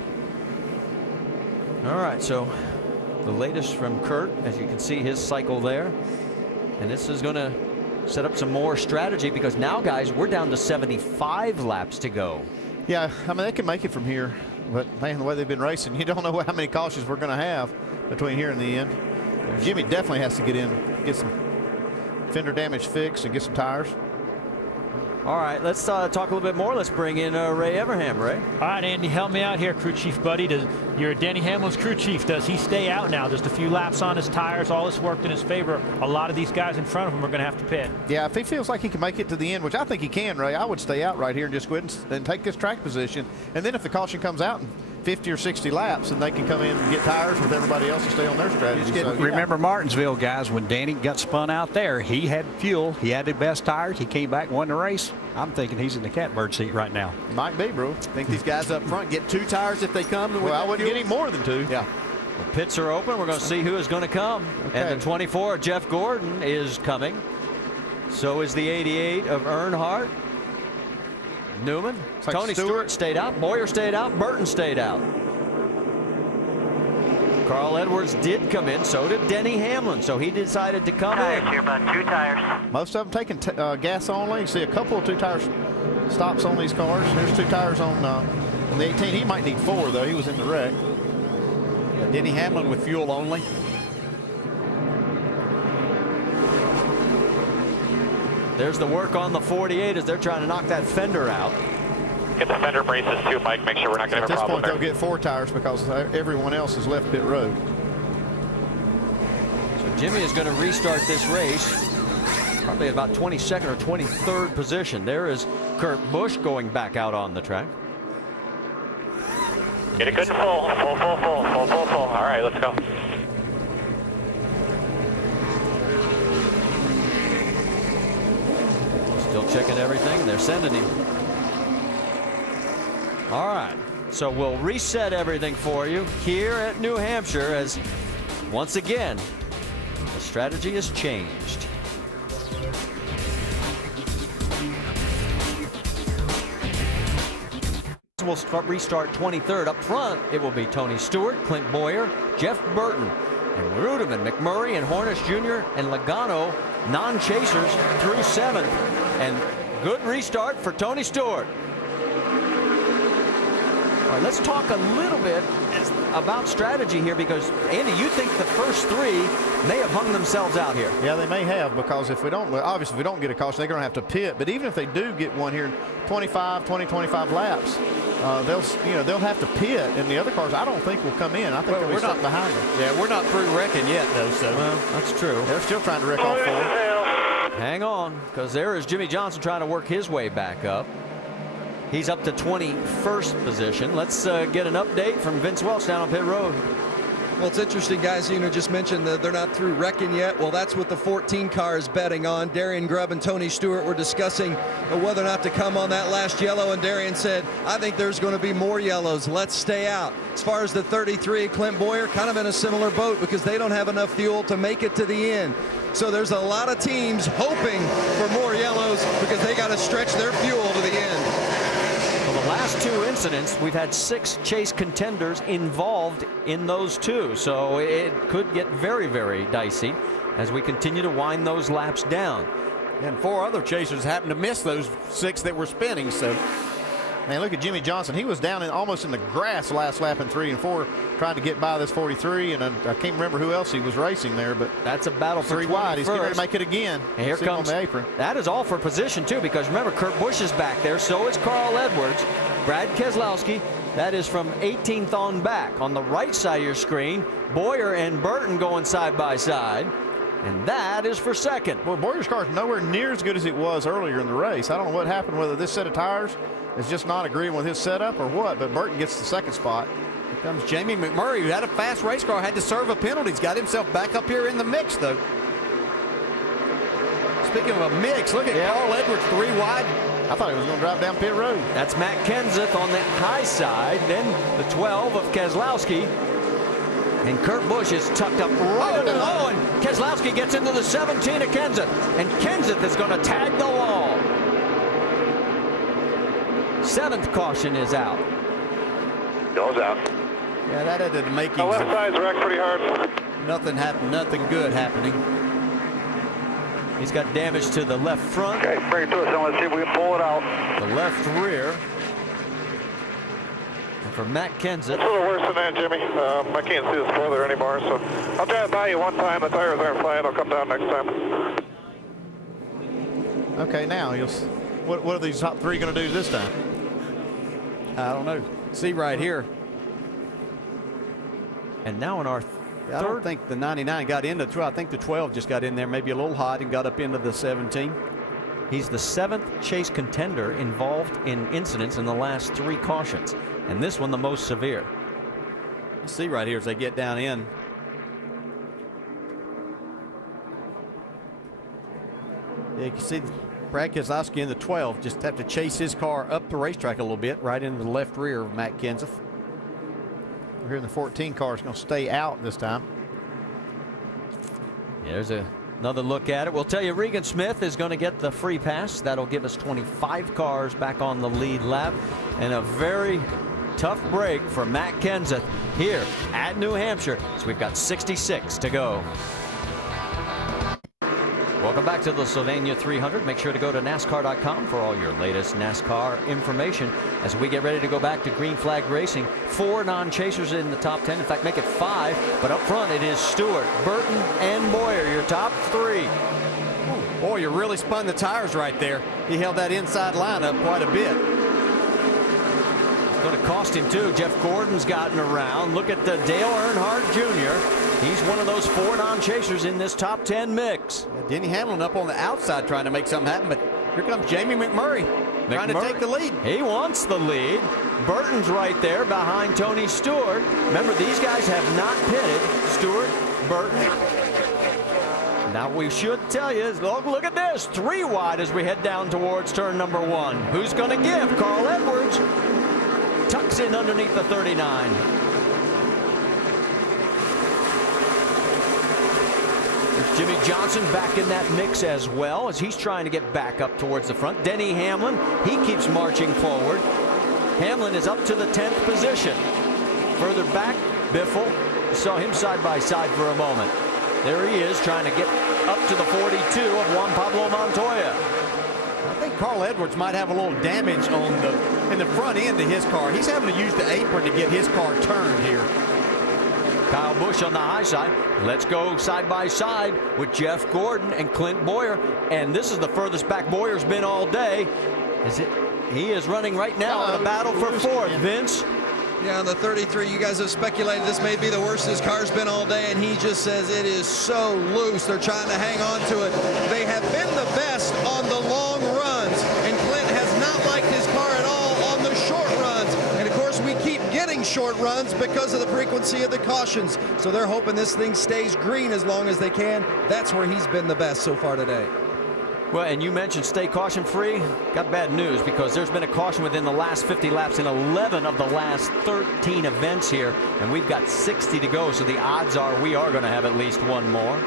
All right, so the latest from Kurt, as you can see his cycle there. And this is going to set up some more strategy, because now, guys, we're down to 75 laps to go. Yeah, I mean, they can make it from here. But, man, the way they've been racing, you don't know how many cautions we're going to have between here and the end. Jimmy definitely has to get in, get some fender damage fixed and get some tires. All right, let's talk a little bit more. Let's bring in Ray Everham. Ray. All right, Andy, help me out here, crew chief buddy. You're Denny Hamlin's crew chief. Does he stay out now? Just a few laps on his tires. All this worked in his favor. A lot of these guys in front of him are going to have to pit. Yeah, if he feels like he can make it to the end, which I think he can, Ray, I would stay out right here and just go ahead and take this track position. And then if the caution comes out in 50 or 60 laps, then they can come in and get tires with everybody else and stay on their strategy. So, remember Martinsville, guys, when Danny got spun out there, he had fuel. He had the best tires. He came back and won the race. I'm thinking he's in the catbird seat right now. Might be, bro. I think these guys up front get 2 tires if they come. Well, I wouldn't get any more than 2. Yeah. The pits are open. We're going to see who is going to come. Okay. And the 24, Jeff Gordon, is coming. So is the 88 of Earnhardt. Newman. Like Tony Stewart stayed out. Boyer stayed out. Burton stayed out. Carl Edwards did come in. So did Denny Hamlin. So he decided to come in. Here, about 2 tires. Most of them taking gas only. You see a couple of 2 tires stops on these cars. There's 2 tires on the 18. He might need 4, though. He was in the wreck. Yeah, Denny Hamlin with fuel only. There's the work on the 48 as they're trying to knock that fender out. Get the fender braces too, Mike. Make sure we're not going to have a problem At this point, they'll get 4 tires because everyone else has left pit road. So Jimmy is going to restart this race probably about 22nd or 23rd position. There is Kurt Busch going back out on the track. Get it good and full. Full. All right, let's go. Still checking everything. They're sending him. All right. So we'll reset everything for you here at New Hampshire as once again the strategy has changed. We'll restart 23rd. Up front, it will be Tony Stewart, Clint Boyer, Jeff Burton, and Rudeman, McMurray, and Hornish Jr. and Logano, non-chasers through 7th. And good restart for Tony Stewart. All right, let's talk a little bit about strategy here, because Andy, you think the first 3 may have hung themselves out here. Yeah, they may have, because if we don't, well, obviously if we don't get a caution, they're going to have to pit. But even if they do get one here in 25 laps, they'll have to pit, and the other cars I don't think will come in. I think they'll be stuck behind them. Yeah, we're not through wrecking yet, though. So well, that's true. They're still trying to wreck off 4. Hang on, because there is Jimmy Johnson trying to work his way back up. He's up to 21st position. Let's get an update from Vince Welch down on pit road. Well, it's interesting, guys. Just mentioned that they're not through wrecking yet. Well, that's what the 14 car is betting on. Darian Grubb and Tony Stewart were discussing whether or not to come on that last yellow, and Darian said, I think there's going to be more yellows. Let's stay out. As far as the 33, Clint Boyer, kind of in a similar boat because they don't have enough fuel to make it to the end. So there's a lot of teams hoping for more yellows because they got to stretch their fuel to the end. Well, the last 2 incidents, we've had 6 chase contenders involved in those 2. So it could get very, very dicey as we continue to wind those laps down. And 4 other chasers happened to miss those 6 that were spinning. So Man, look at Jimmy Johnson. He was down almost in the grass last lap in 3 and 4, trying to get by this 43, and I can't remember who else he was racing there, but that's a battle for 3 wide. He's getting ready to make it again. And here comes on the apron. That is all for position too, because remember, Kurt Busch is back there. So is Carl Edwards, Brad Keselowski. That is from 18th on back. On the right side of your screen, Bowyer and Burton going side by side. And that is for second. Well, Bowyer's car is nowhere near as good as it was earlier in the race. I don't know what happened, whether this set of tires is just not agreeing with his setup or what, but Burton gets the second spot. Here comes Jamie McMurray, who had a fast race car, had to serve a penalty. He's got himself back up here in the mix, though. Speaking of a mix, look at Carl Edwards, 3 wide. I thought he was going to drive down pit road. That's Matt Kenseth on the high side. Then the 12 of Keselowski. And Kurt Busch is tucked up right under the wall. And Keselowski gets into the 17 of Kenseth. And Kenseth is going to tag the wall. 7th caution is out. Goes out. Yeah, that had to make The left side's wrecked pretty hard. Nothing happened, nothing good happening. He's got damage to the left front. Okay, bring it to us and let's see if we can pull it out. The left rear. And for Matt Kenseth. It's a little worse than that, Jimmy. I can't see the spoiler anymore, so I'll drive by you one time. The tires aren't flying. I'll come down next time. Okay, now what are these top 3 going to do this time? I don't know. See right here. And now in our I don't think the 99 got into the 12. I think the 12 just got in there maybe a little hot and got up into the 17. He's the 7th chase contender involved in incidents in the last 3 cautions. And this one the most severe. Let's see right here as they get down in. Yeah, you can see Brad Keselowski in the 12 just have to chase his car up the racetrack a little bit, right into the left rear of Matt Kenseth. We're here in the 14 car. It's going to stay out this time. There's another look at it. We'll tell you Regan Smith is going to get the free pass. That'll give us 25 cars back on the lead lap. And a very tough break for Matt Kenseth here at New Hampshire. So we've got 66 to go. Welcome back to the Sylvania 300. Make sure to go to NASCAR.com for all your latest NASCAR information as we get ready to go back to green flag racing. 4 non-chasers in the top 10. In fact, make it 5. But up front, it is Stewart, Burton, and Bowyer, your top 3. Ooh, Bowyer really spun the tires right there. He held that inside line up quite a bit. It's going to cost him, too. Jeff Gordon's gotten around. Look at the Dale Earnhardt Jr. He's one of those 4 non-chasers in this top 10 mix. Denny Hamlin up on the outside trying to make something happen, but here comes Jamie McMurray trying to take the lead. He wants the lead. Burton's right there behind Tony Stewart. Remember, these guys have not pitted. Stewart, Burton. Now we should tell you, look at this. 3 wide as we head down towards turn number 1. Who's going to give? Carl Edwards tucks in underneath the 39. Jimmy Johnson back in that mix as well as he's trying to get back up towards the front. Denny Hamlin, he keeps marching forward. Hamlin is up to the 10th position. Further back, Biffle. Saw him side by side for a moment. There he is trying to get up to the 42 of Juan Pablo Montoya. I think Carl Edwards might have a little damage on in the front end of his car. He's having to use the apron to get his car turned here. Kyle Busch on the high side. Let's go side by side with Jeff Gordon and Clint Bowyer. And this is the furthest back Bowyer's been all day. He is running right now in a battle for 4th. Vince? Yeah, on the 33, you guys have speculated this may be the worst his car's been all day, and he just says it is so loose. They're trying to hang on to it. They have been the best on the long runs, and Clint has not liked his car at all on the short runs. And of course, we keep getting short runs because of the frequency of the cautions. So they're hoping this thing stays green as long as they can. That's where he's been the best so far today. Well, and you mentioned stay caution free. Got bad news because there's been a caution within the last 50 laps in 11 of the last 13 events here, and we've got 60 to go, so the odds are we are going to have at least one more.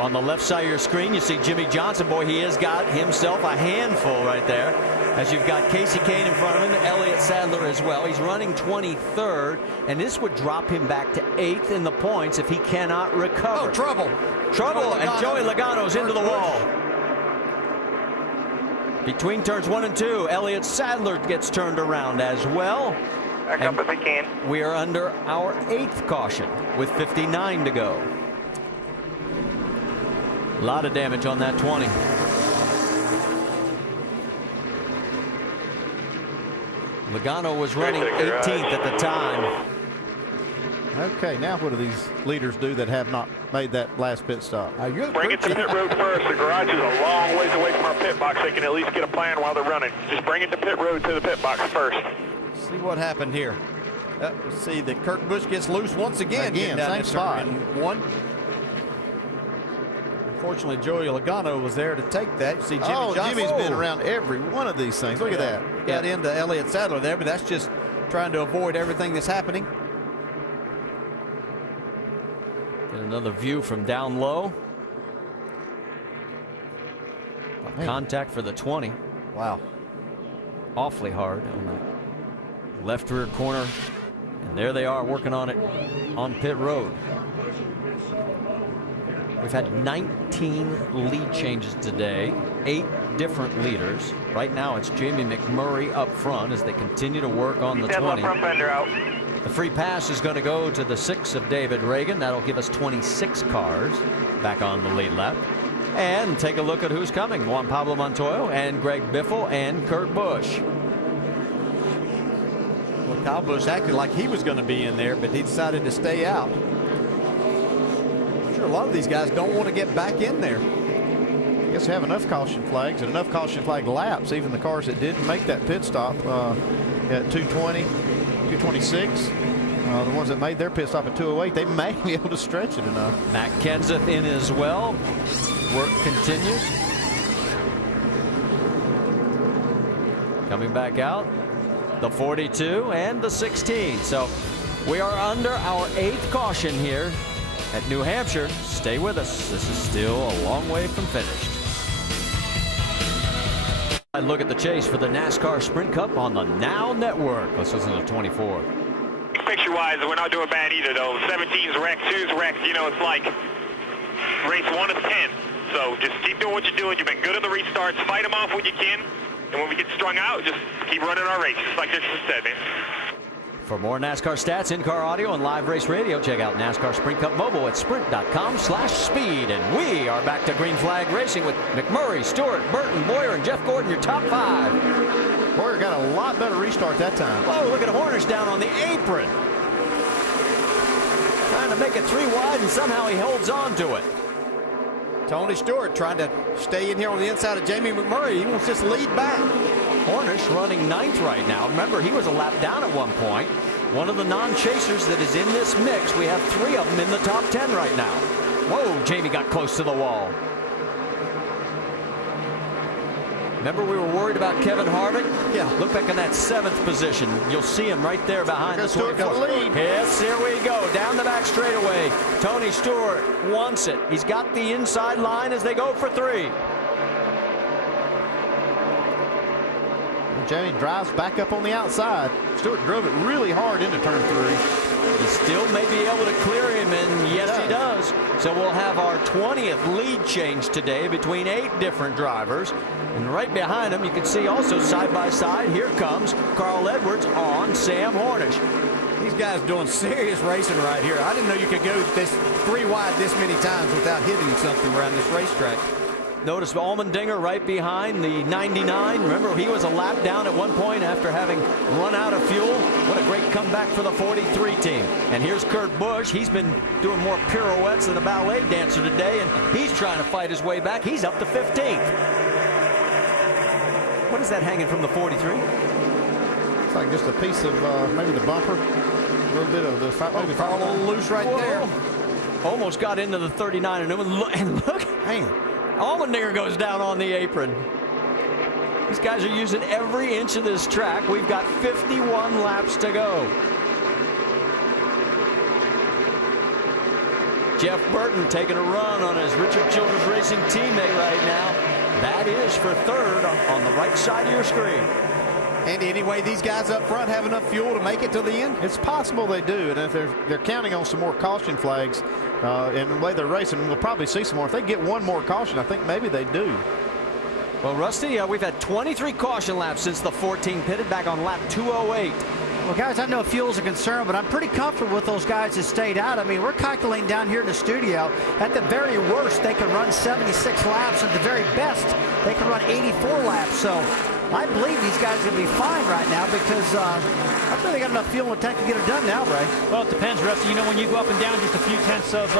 On the left side of your screen, you see Jimmy Johnson. Boy, he has got himself a handful right there, as you've got Casey Kane in front of him, Elliott Sadler as well. He's running 23rd, and this would drop him back to 8th in the points if he cannot recover. Oh, trouble. Trouble, and Joey Logano's into the wall. Between turns 1 and 2, Elliott Sadler gets turned around as well. Back up if he can. We are under our 8th caution with 59 to go. A lot of damage on that 20. Logano was running 18th at the time. Okay, now what do these leaders do that have not made that last pit stop? Bring it to the pit road first. The garage is a long ways away from our pit box. They can at least get a plan while they're running. Just bring it to pit road to the pit box first. See what happened here. Let's see that Kurt Busch gets loose once again. Same spot. One. Unfortunately, Joey Logano was there to take that. You see Jimmy Johnson. Jimmy's been around every one of these things. Look at that. Got into Elliott Sadler there, but that's just trying to avoid everything that's happening. Get another view from down low. Contact for the 20. Wow. Awfully hard on the left rear corner. And there they are working on it on pit road. We've had 19 lead changes today, 8 different leaders. Right now it's Jamie McMurray up front as they continue to work on the 20. Front fender out. The free pass is going to go to the 6 of David Reagan. That'll give us 26 cars back on the lead lap. And take a look at who's coming. Juan Pablo Montoya and Greg Biffle and Kurt Busch. Well, Kyle Busch acted like he was going to be in there, but he decided to stay out. I'm sure a lot of these guys don't want to get back in there. I guess they have enough caution flags and enough caution flag laps, even the cars that didn't make that pit stop at 220, 226. The ones that made their pit stop at 208, they may be able to stretch it enough. Matt Kenseth in as well. Work continues. Coming back out, the 42 and the 16. So we are under our 8th caution here at New Hampshire. Stay with us. This is still a long way from finished. I look at the chase for the NASCAR Sprint Cup on the Now Network. Let's listen to 24. Picture-wise, we're not doing bad either, though. 17's wrecked, 2's wrecked. You know, it's like race 1 of 10. So just keep doing what you're doing. You've been good at the restarts. Fight them off when you can. And when we get strung out, just keep running our races, like this said, man. For more NASCAR stats, in-car audio, and live race radio, check out NASCAR Sprint Cup Mobile at sprint.com/speed. And we are back to green flag racing with McMurray, Stewart, Burton, Boyer, and Jeff Gordon, your top 5. Boyer got a lot better restart that time. Whoa, look at Hornish down on the apron. Trying to make it 3 wide, and somehow he holds on to it. Tony Stewart trying to stay in here on the inside of Jamie McMurray. He wants this lead back. Hornish running 9th right now. Remember, he was a lap down at one point. One of the non-chasers that is in this mix. We have 3 of them in the top 10 right now. Whoa, Jamie got close to the wall. Remember, we were worried about Kevin Harvick? Yeah, look back in that 7th position. You'll see him right there behind the 24. Yes, here we go. Down the back straightaway. Tony Stewart wants it. He's got the inside line as they go for 3. Jamie drives back up on the outside. Stewart drove it really hard into turn 3. He still may be able to clear him, and yes, he does. So we'll have our 20th lead change today between 8 different drivers. And right behind him, you can see also side by side, here comes Carl Edwards on Sam Hornish. These guys doing serious racing right here. I didn't know you could go this 3 wide this many times without hitting something around this racetrack. Notice Allmendinger right behind the 99. Remember, he was a lap down at one point after having run out of fuel. What a great comeback for the 43 team. And here's Kurt Busch. He's been doing more pirouettes than a ballet dancer today, and he's trying to fight his way back. He's up to 15th. What is that hanging from the 43? It's like just a piece of maybe the bumper. A little bit of the maybe a little loose right there. Almost got into the 39, and look, man. Allmendinger goes down on the apron. These guys are using every inch of this track. We've got 51 laps to go. Jeff Burton taking a run on his Richard Childress Racing teammate right now. That is for 3rd on the right side of your screen. And anyway, these guys up front have enough fuel to make it to the end? It's possible they do, and if they're counting on some more caution flags, and the way they're racing, we'll probably see some more. If they get one more caution, I think maybe they do. Well, Rusty, we've had 23 caution laps since the 14 pitted back on lap 208. Well, guys, I know fuel's a concern, but I'm pretty comfortable with those guys that stayed out. I mean, we're calculating down here in the studio. At the very worst, they can run 76 laps. At the very best, they can run 84 laps. So I believe these guys are going to be fine right now because I think they got enough fuel in the tank to get it done now, Ray. Well, it depends, Rusty. You know, when you go up and down just a few tenths of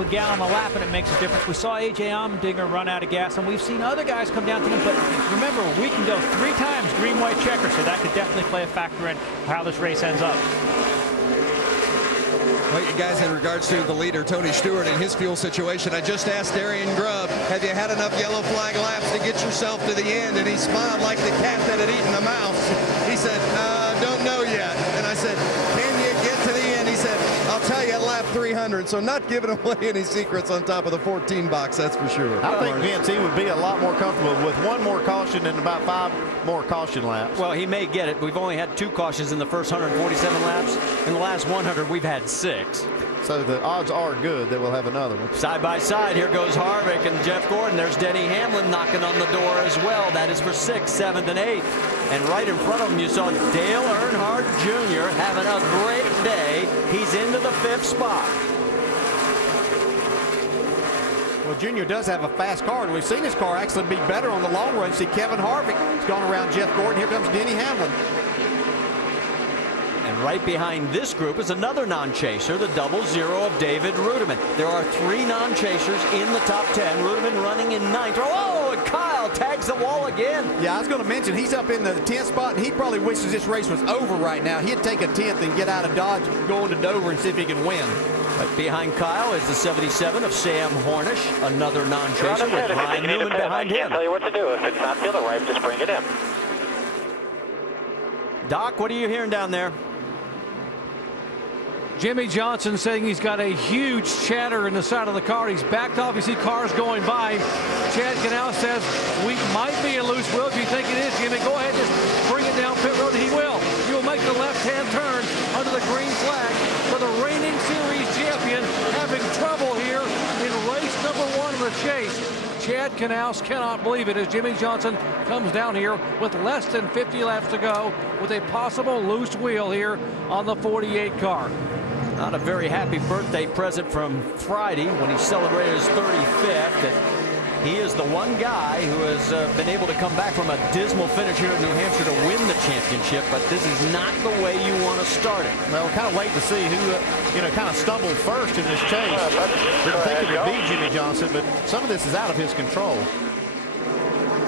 a gallon a lap, and it makes a difference. We saw A.J. Allmendinger run out of gas, and we've seen other guys come down to them. But remember, we can go 3 times green, white checker, so that could definitely play a factor in how this race ends up. Well, you guys, in regards to the leader, Tony Stewart, and his fuel situation, I just asked Darian Grubb, have you had enough yellow flag laps to get yourself to the end? And he smiled like the cat that had eaten the mouse. He said, don't know yet. And I said, can you get to the end? He said, I'll tell you at lap 300. So not giving away any secrets on top of the 14 box, that's for sure. I think Vince, he would be a lot more comfortable with 1 more caution and about 5 more caution laps. Well, he may get it. We've only had 2 cautions in the first 147 laps. In the last 100, we've had 6. So the odds are good that we'll have another one. Side by side, here goes Harvick and Jeff Gordon. There's Denny Hamlin knocking on the door as well. That is for 6th, 7th, and 8th. And right in front of him, you saw Dale Earnhardt Jr. having a great day. He's into the 5th spot. Well, Junior does have a fast car, and we've seen his car actually be better on the long run. See, Kevin Harvick has gone around Jeff Gordon. Here comes Denny Hamlin. And right behind this group is another non-chaser, the 00 of David Rudiman. There are 3 non-chasers in the top 10. Rudiman running in 9th. Oh, and Kyle tags the wall again. Yeah, I was going to mention he's up in the 10th spot, and he probably wishes this race was over right now. He'd take a 10th and get out of Dodge, go into Dover, and see if he can win. But behind Kyle is the 77 of Sam Hornish, another non-chaser with Ryan Newman behind him. I can't tell you what to do. If it's not feeling right, just bring it in. Doc, what are you hearing down there? Jimmy Johnson saying he's got a huge chatter in the side of the car. He's backed off. You see cars going by. Chad Canal says, we might be a loose wheel. If you think it is, Jimmy, go ahead, just bring it down pit road. He will. He will make the left-hand turn under the green flag for the reigning series champion, having trouble here in race number 1 of the chase. Chad Canals cannot believe it as Jimmy Johnson comes down here with less than 50 laps to go with a possible loose wheel here on the 48 car. Not a very happy birthday present from Friday when he celebrated his 35th. And he is the one guy who has been able to come back from a dismal finish here in New Hampshire to win the championship, but this is not the way you want to start it. Well, we're kind of waiting to see who, kind of stumbled first in this chase. Didn't think it would be Jimmy Johnson, but some of this is out of his control.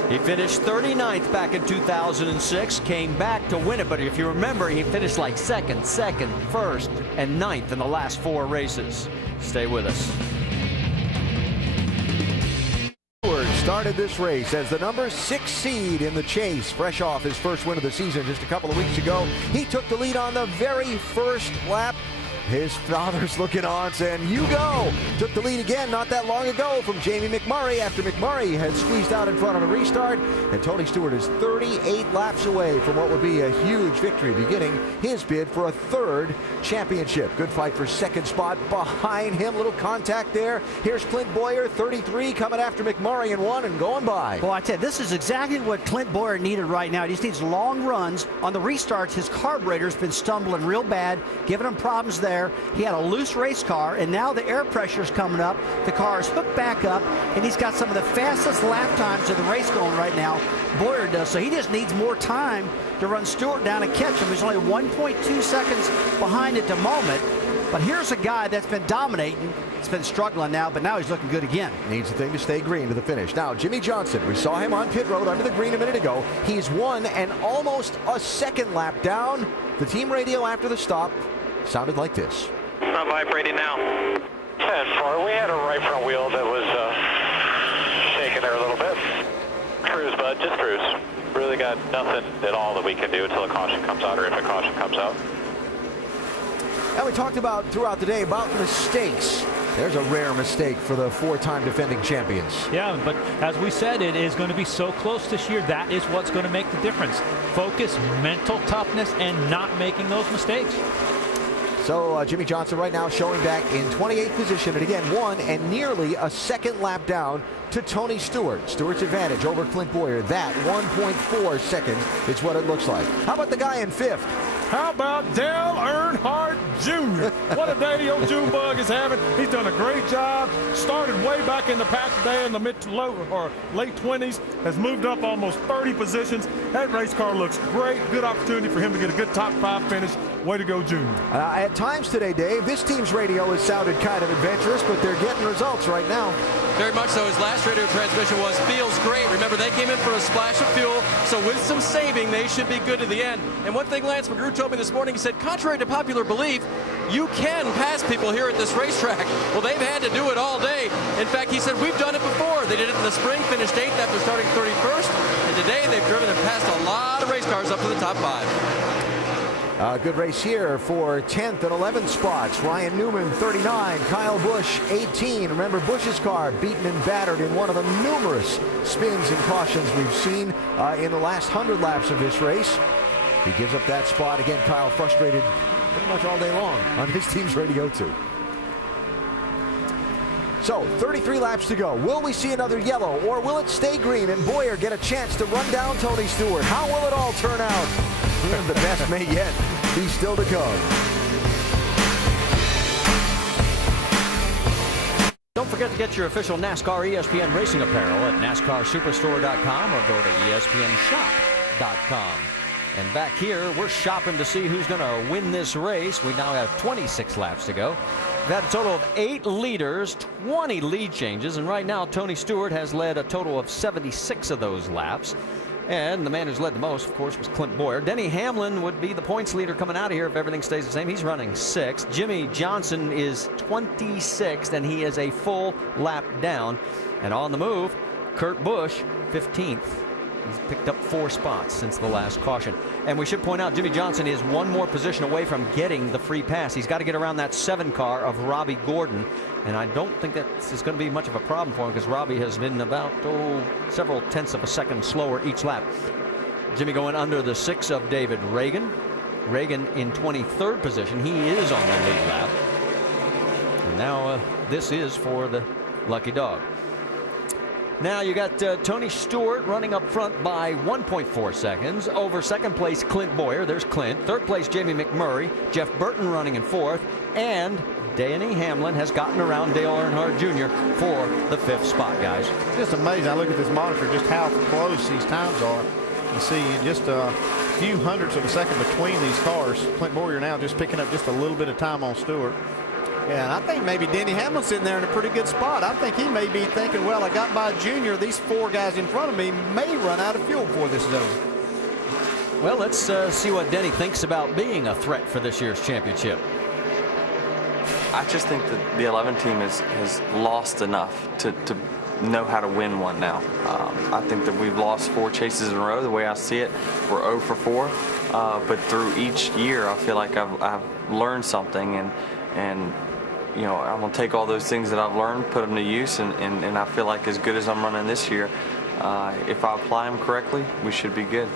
He finished 39th back in 2006, came back to win it, but if you remember, he finished like second, first, and 9th in the last 4 races. Stay with us. Started this race as the number 6 seed in the chase, fresh off his first win of the season just a couple of weeks ago. He took the lead on the very first lap. His father's looking on, saying, you go. Took the lead again not that long ago from Jamie McMurray after McMurray had squeezed out in front on a restart. And Tony Stewart is 38 laps away from what would be a huge victory, beginning his bid for a 3rd championship. Good fight for 2nd spot behind him. Little contact there. Here's Clint Boyer, 33, coming after McMurray in 1 and going by. Well, I tell you, this is exactly what Clint Boyer needed right now. He just needs long runs. On the restarts, his carburetor's been stumbling real bad, giving him problems there. He had a loose race car, and now the air pressure's coming up. The car is hooked back up, and he's got some of the fastest lap times of the race going right now. Boyer does, so he just needs more time to run Stewart down and catch him. He's only 1.2 seconds behind at the moment. But here's a guy that's been dominating. It's been struggling now, but now he's looking good again. Needs a thing to stay green to the finish. Now, Jimmy Johnson, we saw him on pit road under the green a minute ago. He's 1 and almost a 2nd lap down. The team radio after the stop sounded like this. Not vibrating now. 10-4. We had a right front wheel that was shaking there a little bit. Cruise, bud. Just cruise. Really got nothing at all that we can do until a caution comes out, or if a caution comes out. And we talked about throughout the day about mistakes. There's a rare mistake for the 4-time defending champions. Yeah, but as we said, it is going to be so close this year. That is what's going to make the difference. Focus, mental toughness, and not making those mistakes. So Jimmy Johnson right now showing back in 28th position, and again won and nearly a second lap down to Tony Stewart. Stewart's advantage over Clint Boyer. That 1.4 seconds is what it looks like. How about the guy in 5th? How about Dale Earnhardt Jr.? What a day the old Junebug is having. He's done a great job. Started way back in the pack today in the mid to low or late 20s. Has moved up almost 30 positions. That race car looks great. Good opportunity for him to get a good top 5 finish. Way to go, Junior. At times today, Dave, this team's radio has sounded kind of adventurous, but they're getting results right now. Very much so. His last radio transmission was feels great. Remember, they came in for a splash of fuel, so with some saving, they should be good to the end. And one thing Lance McGrew told me this morning, he said, contrary to popular belief, you can pass people here at this racetrack. Well, they've had to do it all day. In fact, he said, we've done it before. They did it in the spring, finished 8th after starting 31st. And today, they've driven and passed a lot of race cars up to the top 5. Good race here for 10th and 11th spots. Ryan Newman, 39. Kyle Busch, 18. Remember, Busch's car beaten and battered in one of the numerous spins and cautions we've seen in the last 100 laps of this race. He gives up that spot. Again, Kyle frustrated pretty much all day long on his team's radio, too. So, 33 laps to go. Will we see another yellow, or will it stay green and Boyer get a chance to run down Tony Stewart? How will it all turn out? The best may yet be still to come. Don't forget to get your official NASCAR ESPN racing apparel at NASCARSuperstore.com or go to ESPNshop.com. And back here, we're shopping to see who's going to win this race. We now have 26 laps to go. We've had a total of 8 leaders, 20 lead changes, and right now Tony Stewart has led a total of 76 of those laps. And the man who's led the most, of course, was Clint Boyer. Denny Hamlin would be the points leader coming out of here if everything stays the same. He's running 6th. Jimmy Johnson is 26th, and he is a full lap down. And on the move, Kurt Busch, 15th. He's picked up 4 spots since the last caution. And we should point out Jimmy Johnson is 1 more position away from getting the free pass. He's got to get around that 7 car of Robbie Gordon. And I don't think that is going to be much of a problem for him because Robbie has been about several tenths of a second slower each lap. Jimmy going under the 6 of David Reagan. Reagan in 23rd position. He is on the lead lap. And now this is for the lucky dog. Now you got Tony Stewart running up front by 1.4 seconds over second place Clint Boyer. There's Clint. Third place Jamie McMurray. Jeff Burton running in 4th. And Denny Hamlin has gotten around Dale Earnhardt Jr. for the 5th spot, guys. Just amazing. I look at this monitor, just how close these times are. You see just a few hundredths of a second between these cars. Clint Boyer now just picking up just a little bit of time on Stewart. Yeah, and I think maybe Denny Hamlin's sitting there in a pretty good spot. I think he may be thinking, well, I got by Junior. These 4 guys in front of me may run out of fuel before this is over. Well, let's see what Denny thinks about being a threat for this year's championship. I just think that the 11 team has lost enough to know how to win one now. I think that we've lost 4 chases in a row. The way I see it, we're 0 for 4. But through each year, I feel like I've learned something, and you know, I'm going to take all those things that I've learned, put them to use, and I feel like as good as I'm running this year, if I apply them correctly, we should be good.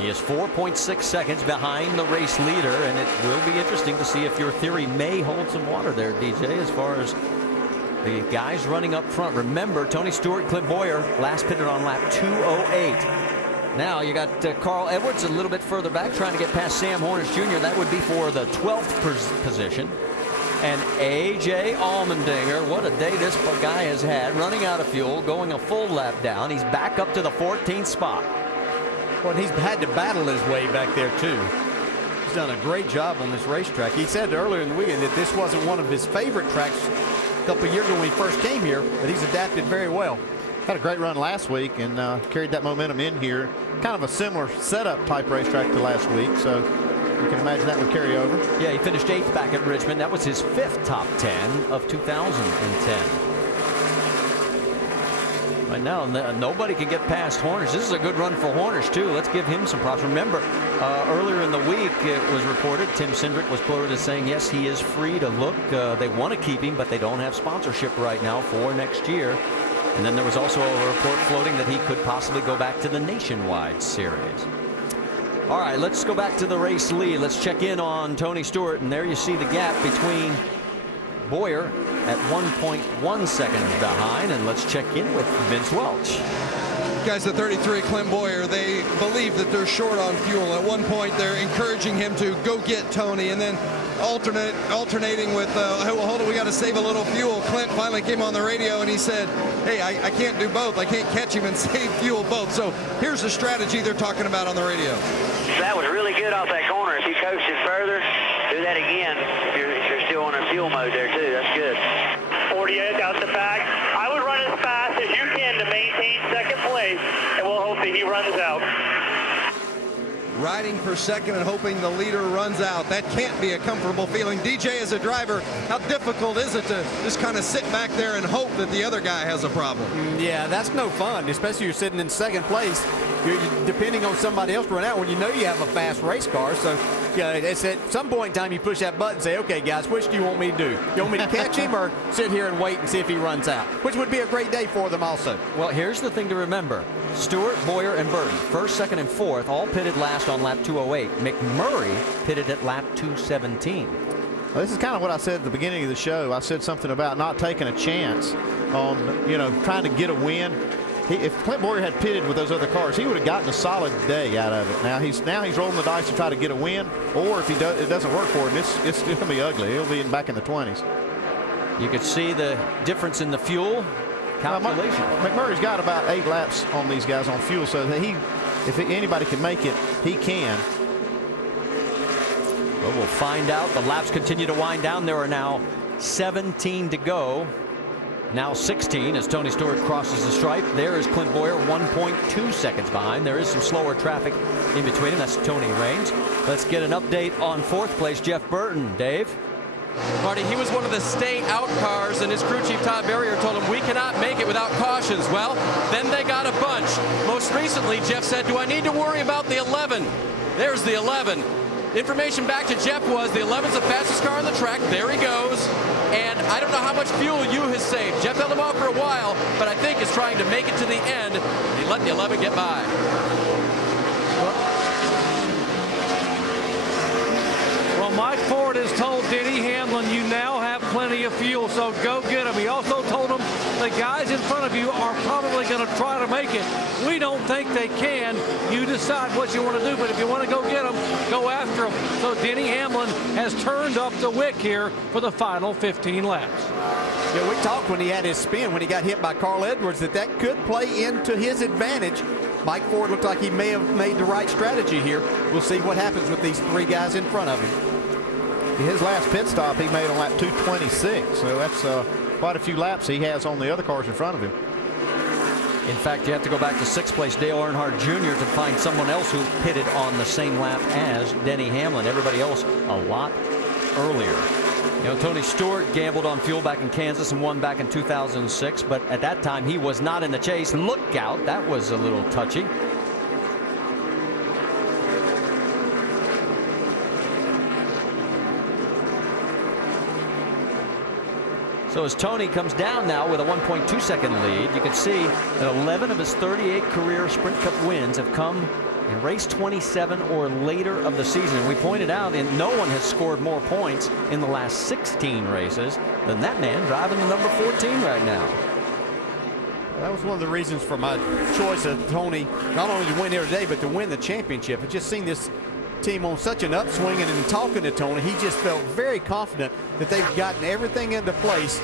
He is 4.6 seconds behind the race leader, and it will be interesting to see if your theory may hold some water there, DJ, as far as the guys running up front. Remember, Tony Stewart, Clint Boyer, last pitted on lap 208. Now you got Carl Edwards a little bit further back, trying to get past Sam Hornish Jr. That would be for the 12th position. And A.J. Allmendinger, what a day this guy has had, running out of fuel, going a full lap down. He's back up to the 14th spot. Well, he's had to battle his way back there, too. He's done a great job on this racetrack. He said earlier in the weekend that this wasn't one of his favorite tracks a couple of years ago when he first came here, but he's adapted very well. Had a great run last week and carried that momentum in here. Kind of a similar setup type racetrack to last week, so you can imagine that would carry over. Yeah, he finished 8th back at Richmond. That was his 5th top 10 of 2010. Right now, nobody can get past Hornish. This is a good run for Hornish, too. Let's give him some props. Remember, earlier in the week, it was reported, Tim Cindric was quoted as saying, yes, he is free to look. They want to keep him, but they don't have sponsorship right now for next year. And then there was also a report floating that he could possibly go back to the Nationwide Series. All right, let's go back to the race lead. Let's check in on Tony Stewart, and there you see the gap between Boyer at 1.1 seconds behind, and let's check in with Vince Welch. Guys, the 33, Clint Boyer, they believe that they're short on fuel. At one point, they're encouraging him to go get Tony, and then alternating with, hey, well, hold on, we got to save a little fuel. Clint finally came on the radio and he said, hey, I can't do both. I can't catch him and save fuel both. So here's the strategy they're talking about on the radio. That was really good off that corner. If you coast it further, do that again if you're still on a fuel mode there too. That's good. 48 out the back. I would run as fast as you can to maintain second place, and we'll hope that he runs out. Riding per second and hoping the leader runs out. That can't be a comfortable feeling. DJ, as a driver, how difficult is it to just kind of sit back there and hope that the other guy has a problem? Yeah, that's no fun, especially you're sitting in second place. You're depending on somebody else to run out when you know you have a fast race car. So, yeah, it's at some point in time you push that button and say, okay, guys, which do you want me to do? You want me to catch him or sit here and wait and see if he runs out? Which would be a great day for them also. Well, here's the thing to remember. Stewart, Boyer, and Burton, first, second, and fourth, all pitted last on lap 208. McMurray pitted at lap 217. Well, this is kind of what I said at the beginning of the show. I said something about not taking a chance on, trying to get a win. If Clint Boyer had pitted with those other cars, he would have gotten a solid day out of it. Now he's rolling the dice to try to get a win, or if it doesn't work for him, it's going to be ugly. He'll be back in the 20s. You could see the difference in the fuel calculation. McMurray's got about 8 laps on these guys on fuel, so that if anybody can make it, he can. Well, we'll find out. The laps continue to wind down. There are now 17 to go. Now 16 as Tony Stewart crosses the stripe. There is Clint Boyer, 1.2 seconds behind. There is some slower traffic in between him. That's Tony Raines. Let's get an update on fourth place, Jeff Burton. Dave? Marty, he was one of the stay-out cars, and his crew chief, Todd Berrier, told him, we cannot make it without cautions. Well, then they got a bunch. Most recently, Jeff said, do I need to worry about the 11? There's the 11. Information back to Jeff was the 11's the fastest car on the track. There he goes. And I don't know how much fuel you has saved. Jeff held him off for a while, but I think is trying to make it to the end. And he let the 11 get by. Well, Mike Ford has told Denny Hamlin, you now have plenty of fuel, so go get him. He also told him the guys in front of you are probably going to try to make it. We don't think they can. You decide what you want to do, but if you want to go get them, go after them. So Denny Hamlin has turned up the wick here for the final 15 laps. Yeah, we talked when he had his spin, when he got hit by Carl Edwards, that could play into his advantage. Mike Ford looked like he may have made the right strategy here. We'll see what happens with these 3 guys in front of him. His last pit stop he made on lap 226, so that's quite a few laps he has on the other cars in front of him. In fact, you have to go back to 6th place Dale Earnhardt Jr. to find someone else who pitted on the same lap as Denny Hamlin. Everybody else a lot earlier. Tony Stewart gambled on fuel back in Kansas and won back in 2006, but at that time he was not in the chase. Look out, that was a little touchy. So as Tony comes down now with a 1.2 second lead, you can see that 11 of his 38 career Sprint Cup wins have come in race 27 or later of the season. And we pointed out that no one has scored more points in the last 16 races than that man driving the number 14 right now. That was one of the reasons for my choice of Tony, not only to win here today, but to win the championship. I've just seen this team on such an upswing, and in talking to Tony, he just felt very confident that they've gotten everything into place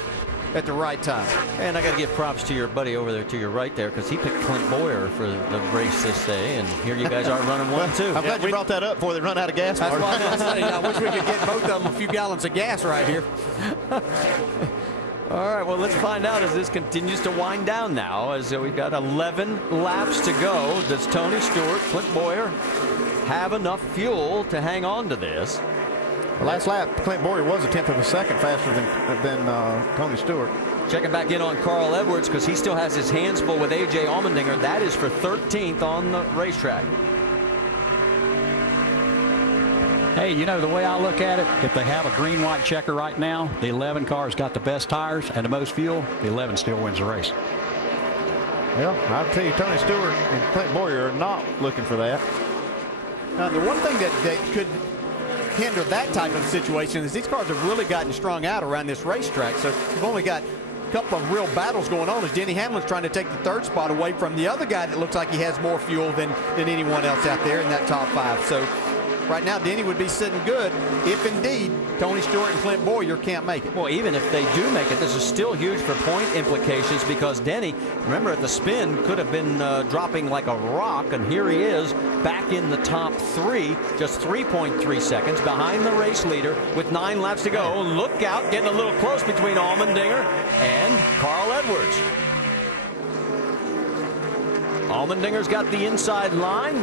at the right time. And I got to give props to your buddy over there to your right there, because he picked Clint Boyer for the race this day, and here you guys are running 1-2. I'm glad you brought that up before they run out of gas. That's what I was going to say. I wish we could get both of them a few gallons of gas right here. All right, well, let's find out as this continues to wind down now, as we've got 11 laps to go. Does Tony Stewart, Clint Boyer have enough fuel to hang on to this? The last lap, Clint Boyer was 1/10 of a second faster than Tony Stewart. Checking back in on Carl Edwards, because he still has his hands full with A.J. Allmendinger. That is for 13th on the racetrack. Hey, the way I look at it, if they have a green-white checker right now, the 11 car's got the best tires and the most fuel, the 11 still wins the race. Well, I'll tell you, Tony Stewart and Clint Boyer are not looking for that. The one thing that could hinder that type of situation is these cars have really gotten strung out around this racetrack. So we've only got a couple of real battles going on as Denny Hamlin's trying to take the third spot away from the other guy that looks like he has more fuel than anyone else out there in that top 5. So right now, Denny would be sitting good if indeed Tony Stewart and Clint Boyer can't make it. Well, even if they do make it, this is still huge for point implications because Denny, remember at the spin, could have been dropping like a rock, and here he is back in the top 3, just 3.3 seconds behind the race leader with 9 laps to go. Look out, getting a little close between Allmendinger and Carl Edwards. Allmendinger's got the inside line.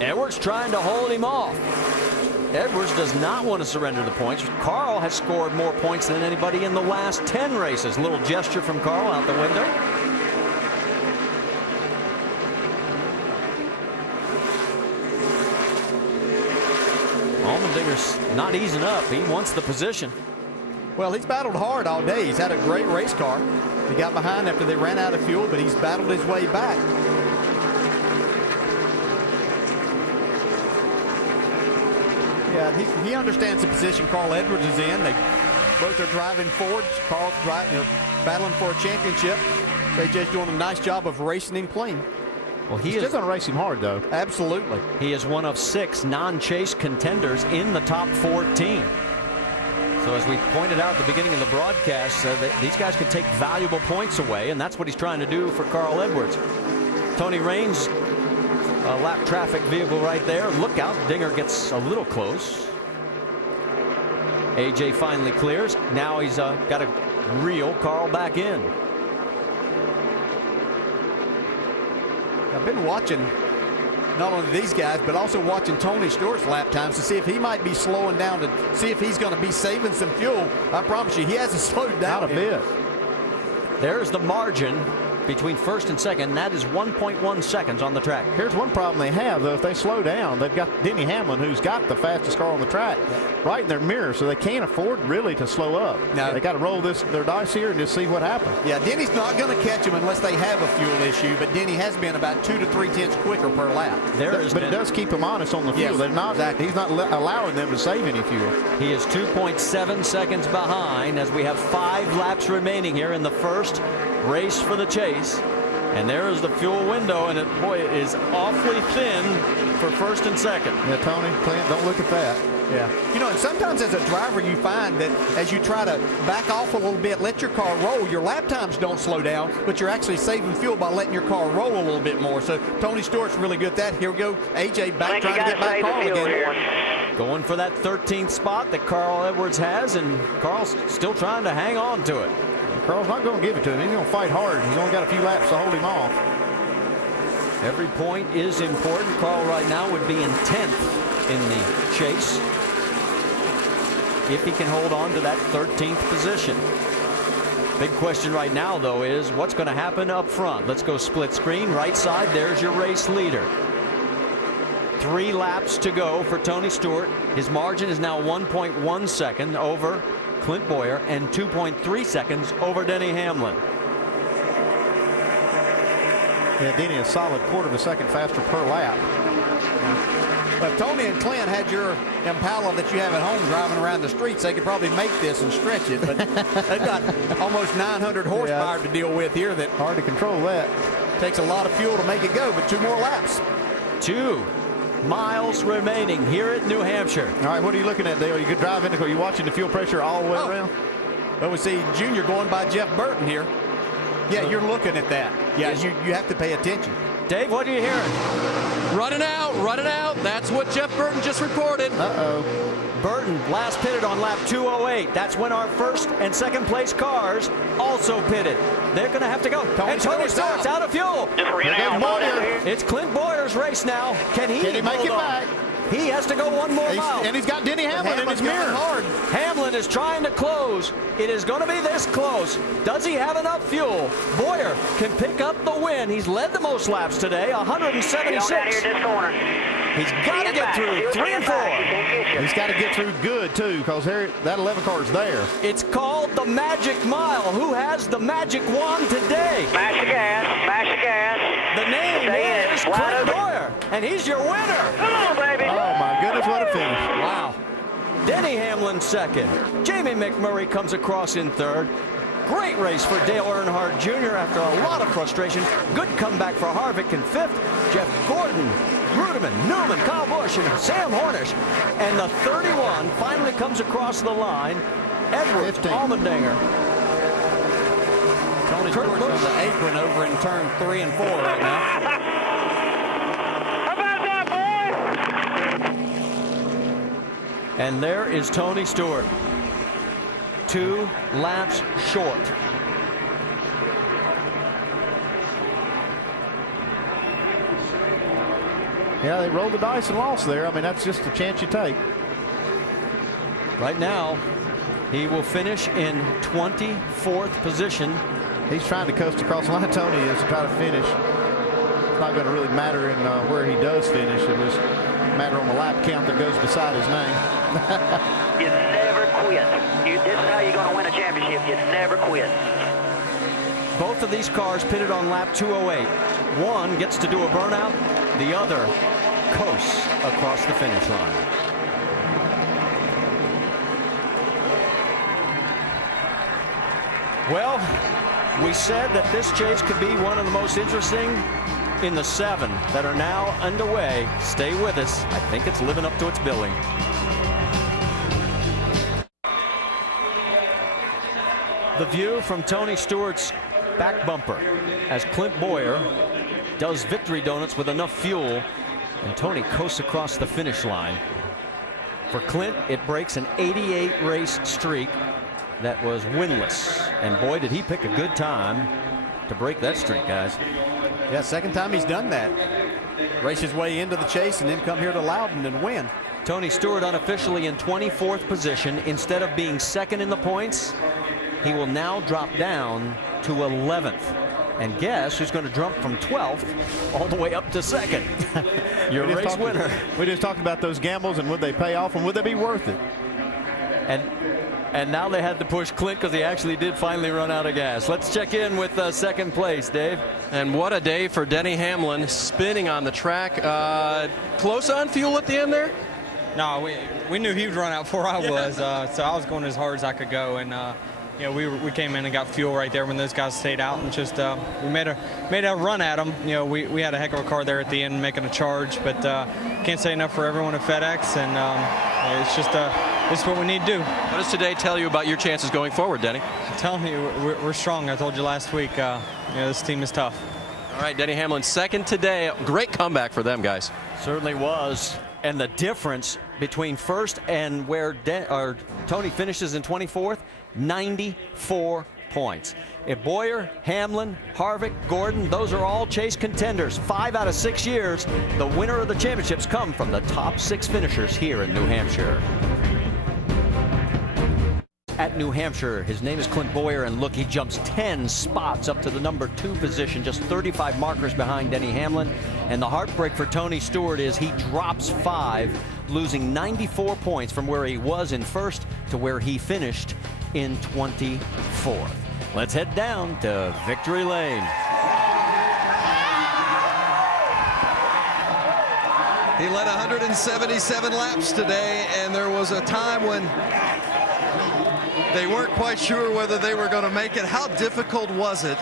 Edwards trying to hold him off. Edwards does not want to surrender the points. Carl has scored more points than anybody in the last 10 races. Little gesture from Carl out the window. Allmendinger's not easing up. He wants the position. Well, he's battled hard all day. He's had a great race car. He got behind after they ran out of fuel, but he's battled his way back. Yeah, he understands the position Carl Edwards is in. They both are driving forward. Carl's driving, battling for a championship. AJ's doing a nice job of racing him clean. Well, he's still going to race him hard, though. Absolutely. He is one of 6 non-chase contenders in the top 14. So as we pointed out at the beginning of the broadcast, these guys can take valuable points away, and that's what he's trying to do for Carl Edwards. Tony Raines, a lap traffic vehicle right there. Look out, Dinger gets a little close. AJ finally clears. Now he's got to reel Carl back in. I've been watching not only these guys, but also watching Tony Stewart's lap times to see if he might be slowing down, to see if he's going to be saving some fuel. I promise you, he hasn't slowed down a bit. There's the margin between first and second. That is 1.1 seconds on the track. Here's one problem they have, though. If they slow down, they've got Denny Hamlin, who's got the fastest car on the track, right in their mirror, so they can't afford really to slow up. No. They got to roll their dice here and just see what happens. Yeah, Denny's not going to catch him unless they have a fuel issue, but Denny has been about 2 to 3 tenths quicker per lap. But it does keep him honest on the fuel. Yes, They're not, exactly. He's not allowing them to save any fuel. He is 2.7 seconds behind as we have 5 laps remaining here in the first race for the chase. And there is the fuel window, and boy, it is awfully thin for first and second. Yeah, Tony, Clint, don't look at that. Yeah. You know, and sometimes as a driver, you find that as you try to back off a little bit, let your car roll, your lap times don't slow down, but you're actually saving fuel by letting your car roll a little bit more. So Tony Stewart's really good at that. Here we go. AJ back trying to get back Carl again. Going for that 13th spot that Carl Edwards has, and Carl's still trying to hang on to it. Carl's not going to give it to him. He's going to fight hard. He's only got a few laps to hold him off. Every point is important. Carl right now would be in 10th in the chase if he can hold on to that 13th position. Big question right now, though, is what's going to happen up front. Let's go split screen. Right side, there's your race leader. 3 laps to go for Tony Stewart. His margin is now 1.1 second over Clint Boyer and 2.3 seconds over Denny Hamlin. Yeah, Denny a solid quarter of a second faster per lap. But if Tony and Clint had your Impala that you have at home driving around the streets, they could probably make this and stretch it. But they've got almost 900 horsepower to deal with here. That hard to control. That takes a lot of fuel to make it go, but 2 more laps. 2 miles remaining here at New Hampshire. All right, what are you looking at, Dale? You could drive in the car. Are you watching the fuel pressure all the way around? Well, we see Junior going by Jeff Burton here. Yeah, you're looking at that. Yeah, you have to pay attention. Dave, what are you hearing? Running out, running out. That's what Jeff Burton just reported. Burton last pitted on lap 208. That's when our first and second place cars also pitted. They're going to have to go. And Tony Stewart's out of fuel. It's Clint Boyer's race now. Can he make it back? He has to go 1 more mile. And he's got Denny Hamlin in his mirror. Hamlin is trying to close. It is going to be this close. Does he have enough fuel? Boyer can pick up the win. He's led the most laps today, 176. He's got to get through 3 and 4. He's got to get through good, too, because that 11 car is there. It's called the Magic Mile. Who has the magic wand today? Mash the gas. Mash the gas. The name is Clint Boyer, and he's your winner. Come on, baby. Oh, my goodness, what a finish. Wow. Denny Hamlin second. Jamie McMurray comes across in third. Great race for Dale Earnhardt Jr. after a lot of frustration. Good comeback for Harvick in fifth. Jeff Gordon, Ruderman, Newman, Kyle Busch, and Sam Hornish. And the 31 finally comes across the line. Edward Allmendinger. Tony Stewart's on the apron over in turn 3 and 4 right now. How about that, boys? And there is Tony Stewart. 2 laps short. Yeah, they rolled the dice and lost there. I mean, that's just a chance you take. Right now, he will finish in 24th position. He's trying to coast across the line. Tony is to try to finish. It's not going to really matter in where he does finish. It was matter on the lap count that goes beside his name. You never quit. This is how you're going to win a championship. You never quit. Both of these cars pitted on lap 208. One gets to do a burnout. The other coasts across the finish line. Well, we said that this chase could be one of the most interesting in the 7 that are now underway. Stay with us. I think it's living up to its billing. The view from Tony Stewart's back bumper as Clint Boyer does victory donuts with enough fuel, and Tony coasts across the finish line. For Clint, it breaks an 88 race streak that was winless, and boy, did he pick a good time to break that streak, guys. Yeah, second time he's done that. Race his way into the chase and then come here to Loudon and win. Tony Stewart unofficially in 24th position. Instead of being second in the points, he will now drop down to 11th. And guess who's going to jump from 12th all the way up to second? Your race winner. We just talked about those gambles and would they pay off and would they be worth it? And now they had to push Clint because he actually did finally run out of gas. Let's check in with second place, Dave. And what a day for Denny Hamlin, spinning on the track. Close on fuel at the end there? No, we knew he would run out before I was, so I was going as hard as I could go. And you know, we came in and got fuel right there when those guys stayed out, and just we made a run at them. You know, we had a heck of a car there at the end making a charge, but can't say enough for everyone at FedEx, and it's just this is what we need to do. What does today tell you about your chances going forward, Denny? I'm telling you, we're strong. I told you last week. You know, this team is tough. All right, Denny Hamlin second today. Great comeback for them, guys. Certainly was. And the difference between first and where Tony finishes in 24th, 94 points. If Boyer, Hamlin, Harvick, Gordon, those are all chase contenders. 5 out of 6 years, the winner of the championships come from the top 6 finishers here in New Hampshire. At New Hampshire, his name is Clint Boyer, and look, he jumps 10 spots up to the number 2 position, just 35 markers behind Denny Hamlin. And the heartbreak for Tony Stewart is he drops 5, losing 94 points from where he was in first to where he finished in 24th. Let's head down to Victory Lane. He led 177 laps today, and there was a time when they weren't quite sure whether they were going to make it. How difficult was it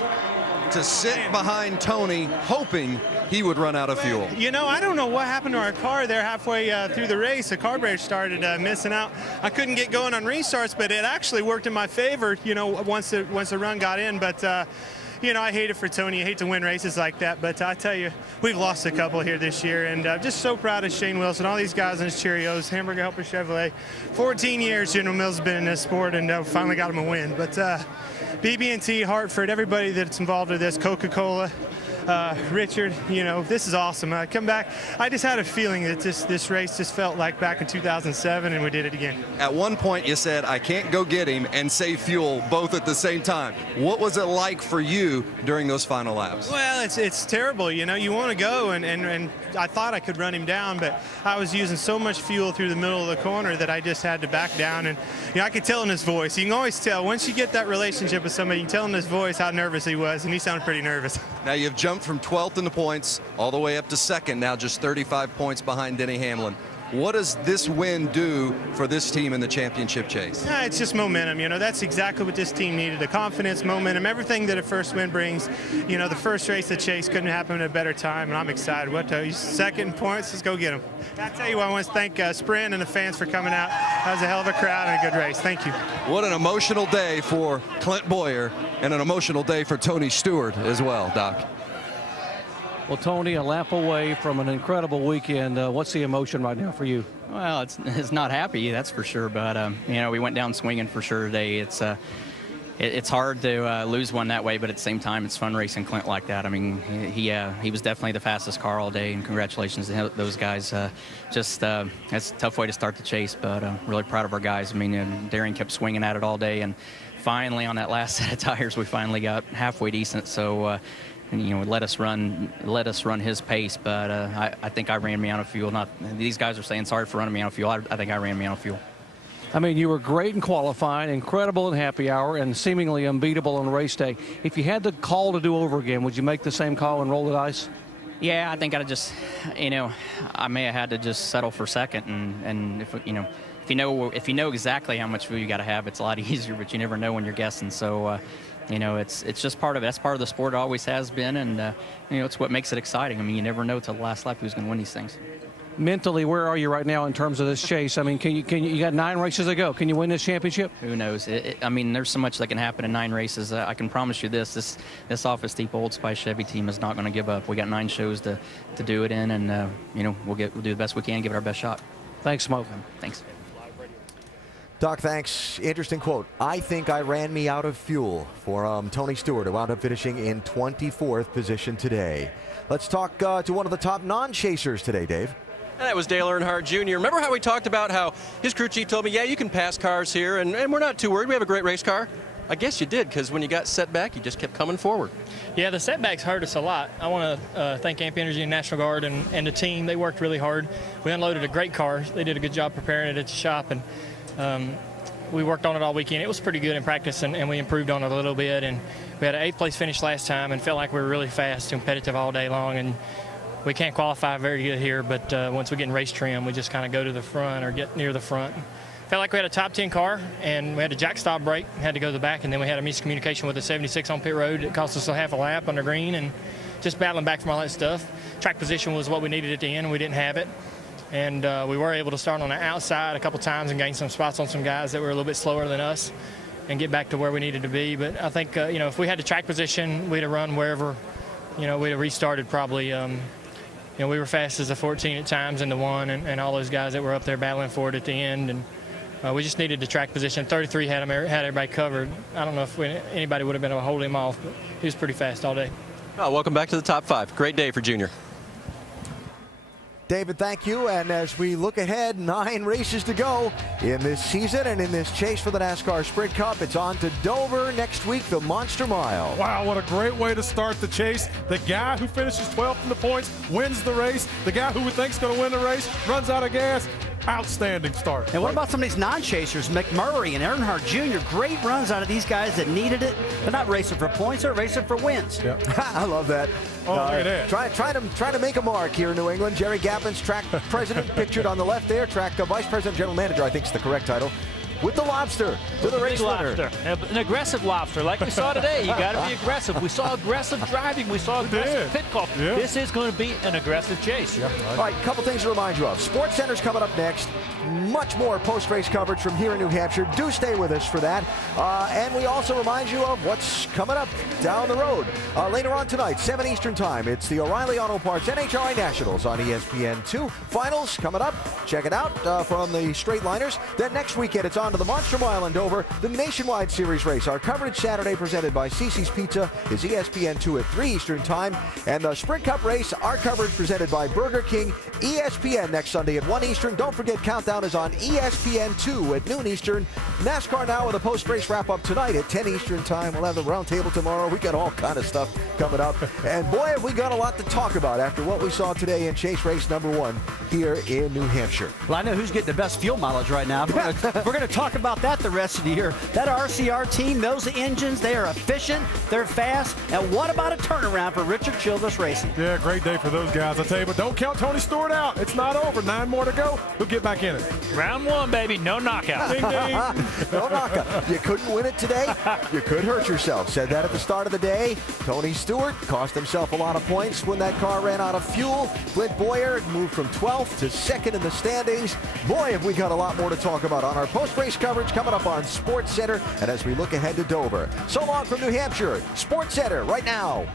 to sit behind Tony hoping he would run out of fuel? You know, I don't know what happened to our car there halfway through the race. The carburetor started missing out. I couldn't get going on restarts, but it actually worked in my favor, you know, once the run got in. But you know, I hate it for Tony. I hate to win races like that, but I tell you, we've lost a couple here this year, and just so proud of Shane Wilson, all these guys in his Cheerios, Hamburger Helper Chevrolet. 14 years General Mills has been in this sport, and finally got him a win. But BB&T, Hartford, everybody that's involved in this, Coca-Cola, Richard, you know, this is awesome. I come back, I just had a feeling that this race just felt like back in 2007, and we did it again. At one point, you said, I can't go get him and save fuel both at the same time. What was it like for you during those final laps? Well, it's terrible. You know, you want to go, and I thought I could run him down, but I was using so much fuel through the middle of the corner that I just had to back down. And, you know, I could tell in his voice. You can always tell. Once you get that relationship with somebody, you can tell in his voice how nervous he was, and he sounded pretty nervous. Now you've jumped from 12th in the points all the way up to second, now just 35 points behind Denny Hamlin. What does this win do for this team in the championship chase? Yeah, it's just momentum. You know, that's exactly what this team needed. The confidence, momentum, everything that a first win brings. You know, the first race of Chase couldn't happen at a better time, and I'm excited. What second points? Let's go get them. I tell you what, I want to thank Sprint and the fans for coming out. That was a hell of a crowd and a good race. Thank you. What an emotional day for Clint Boyer and an emotional day for Tony Stewart as well, Doc. Well, Tony, a lap away from an incredible weekend. What's the emotion right now for you? Well, it's not happy, that's for sure. But you know, we went down swinging for sure today. It's hard to lose one that way, but at the same time, it's fun racing Clint like that. I mean, he was definitely the fastest car all day, and congratulations to those guys. That's a tough way to start the chase, but really proud of our guys. I mean, Darian kept swinging at it all day, and finally on that last set of tires, we finally got halfway decent. So. And, you know, let us run his pace, but I think I ran me out of fuel. These guys are saying sorry for running me out of fuel. I think I ran me out of fuel. I mean, you were great in qualifying, incredible in happy hour, and seemingly unbeatable on race day. If you had the call to do over again, would you make the same call and roll the dice? Yeah, I think I'd just, you know, I may have had to just settle for second, and if you know exactly how much fuel you got to have, it's a lot easier. But you never know when you're guessing. So. You know, it's just part of it. That's part of the sport. It always has been, and you know, it's what makes it exciting. I mean, you never know till the last lap who's going to win these things. Mentally, where are you right now in terms of this chase? I mean, you got 9 races to go. Can you win this championship? Who knows? I mean, there's so much that can happen in 9 races. I can promise you this Office Depot Old Spice Chevy team is not going to give up. We got 9 shows to do it in, and you know, we'll do the best we can, give it our best shot. Thanks, Smoke. Thanks. Doc, thanks. Interesting quote. I think I ran me out of fuel for Tony Stewart, who wound up finishing in 24th position today. Let's talk to one of the top non-chasers today, Dave. And that was Dale Earnhardt Jr. Remember how we talked about how his crew chief told me, yeah, you can pass cars here, and we're not too worried. We have a great race car. I guess you did, because when you got set back, you just kept coming forward. Yeah, the setbacks hurt us a lot. I want to thank Amp Energy and National Guard and the team. They worked really hard. We unloaded a great car. They did a good job preparing it at the shop, and we worked on it all weekend. It was pretty good in practice, and we improved on it a little bit. And we had an 8th place finish last time and felt like we were really fast, competitive all day long. And we can't qualify very good here, but once we get in race trim, we just kind of go to the front or get near the front. Felt like we had a top 10 car, and we had a jack stop brake, had to go to the back, and then we had a miscommunication with the 76 on pit road. It cost us a half a lap under green, and just battling back from all that stuff. Track position was what we needed at the end, and we didn't have it. And we were able to start on the outside a couple times and gain some spots on some guys that were a little bit slower than us and get back to where we needed to be. But I think, you know, if we had the track position, we'd have run wherever, you know, we'd have restarted probably. You know, we were fast as a 14 at times in the 1, and all those guys that were up there battling for it at the end. And we just needed the track position. 33 had everybody covered. I don't know if anybody would have been able to hold him off, but he was pretty fast all day. Well, welcome back to the top 5. Great day for Junior. David, thank you. And as we look ahead, 9 races to go in this season and in this chase for the NASCAR Sprint Cup. It's on to Dover next week, the Monster Mile. Wow, what a great way to start the chase. The guy who finishes 12th in the points wins the race. The guy who we think is going to win the race runs out of gas. Outstanding start. And what about some of these non-chasers? McMurray and Earnhardt Jr., great runs out of these guys that needed it. They're not racing for points, they're racing for wins. Yep. I love that. Oh, look at that. Trying to make a mark here in New England. Jerry Gappin's track president pictured on the left there. Track vice president, general manager, I think is the correct title. With the lobster to the race winner. An aggressive lobster, like we saw today. You got to be aggressive. We saw aggressive driving. We saw aggressive pit call. Yeah. This is going to be an aggressive chase. Yeah. All right, a couple things to remind you of. Sports Center's coming up next. Much more post-race coverage from here in New Hampshire. Do stay with us for that. And we also remind you of what's coming up down the road. Later on tonight, 7 Eastern Time, it's the O'Reilly Auto Parts NHRA Nationals on ESPN2. Finals coming up. Check it out from the straight liners. Then next weekend, it's on on to the Monster Mile in Dover, the Nationwide Series race. Our coverage Saturday presented by Cece's Pizza is ESPN2 at 3 Eastern Time. And the Sprint Cup race, our coverage presented by Burger King, ESPN next Sunday at 1 Eastern. Don't forget, Countdown is on ESPN2 at noon Eastern. NASCAR Now with a post-race wrap-up tonight at 10 Eastern Time. We'll have the roundtable tomorrow. We got all kind of stuff coming up. And boy, have we got a lot to talk about after what we saw today in Chase Race number 1 here in New Hampshire. Well, I know who's getting the best fuel mileage right now. We're going to talk about that the rest of the year. That RCR team, those engines, they are efficient, they're fast, and what about a turnaround for Richard Childress Racing? Yeah, great day for those guys, I tell you, but don't count Tony Stewart out. It's not over. 9 more to go. He'll get back in it. Round 1, baby. No knockout. Ding, ding. No knockout. You couldn't win it today. You could hurt yourself. Said that at the start of the day. Tony Stewart cost himself a lot of points when that car ran out of fuel. Clint Boyer moved from 12th to 2nd in the standings. Boy, have we got a lot more to talk about on our post-race coverage coming up on Sports Center and as we look ahead to Dover. So long from New Hampshire. Sports Center right now.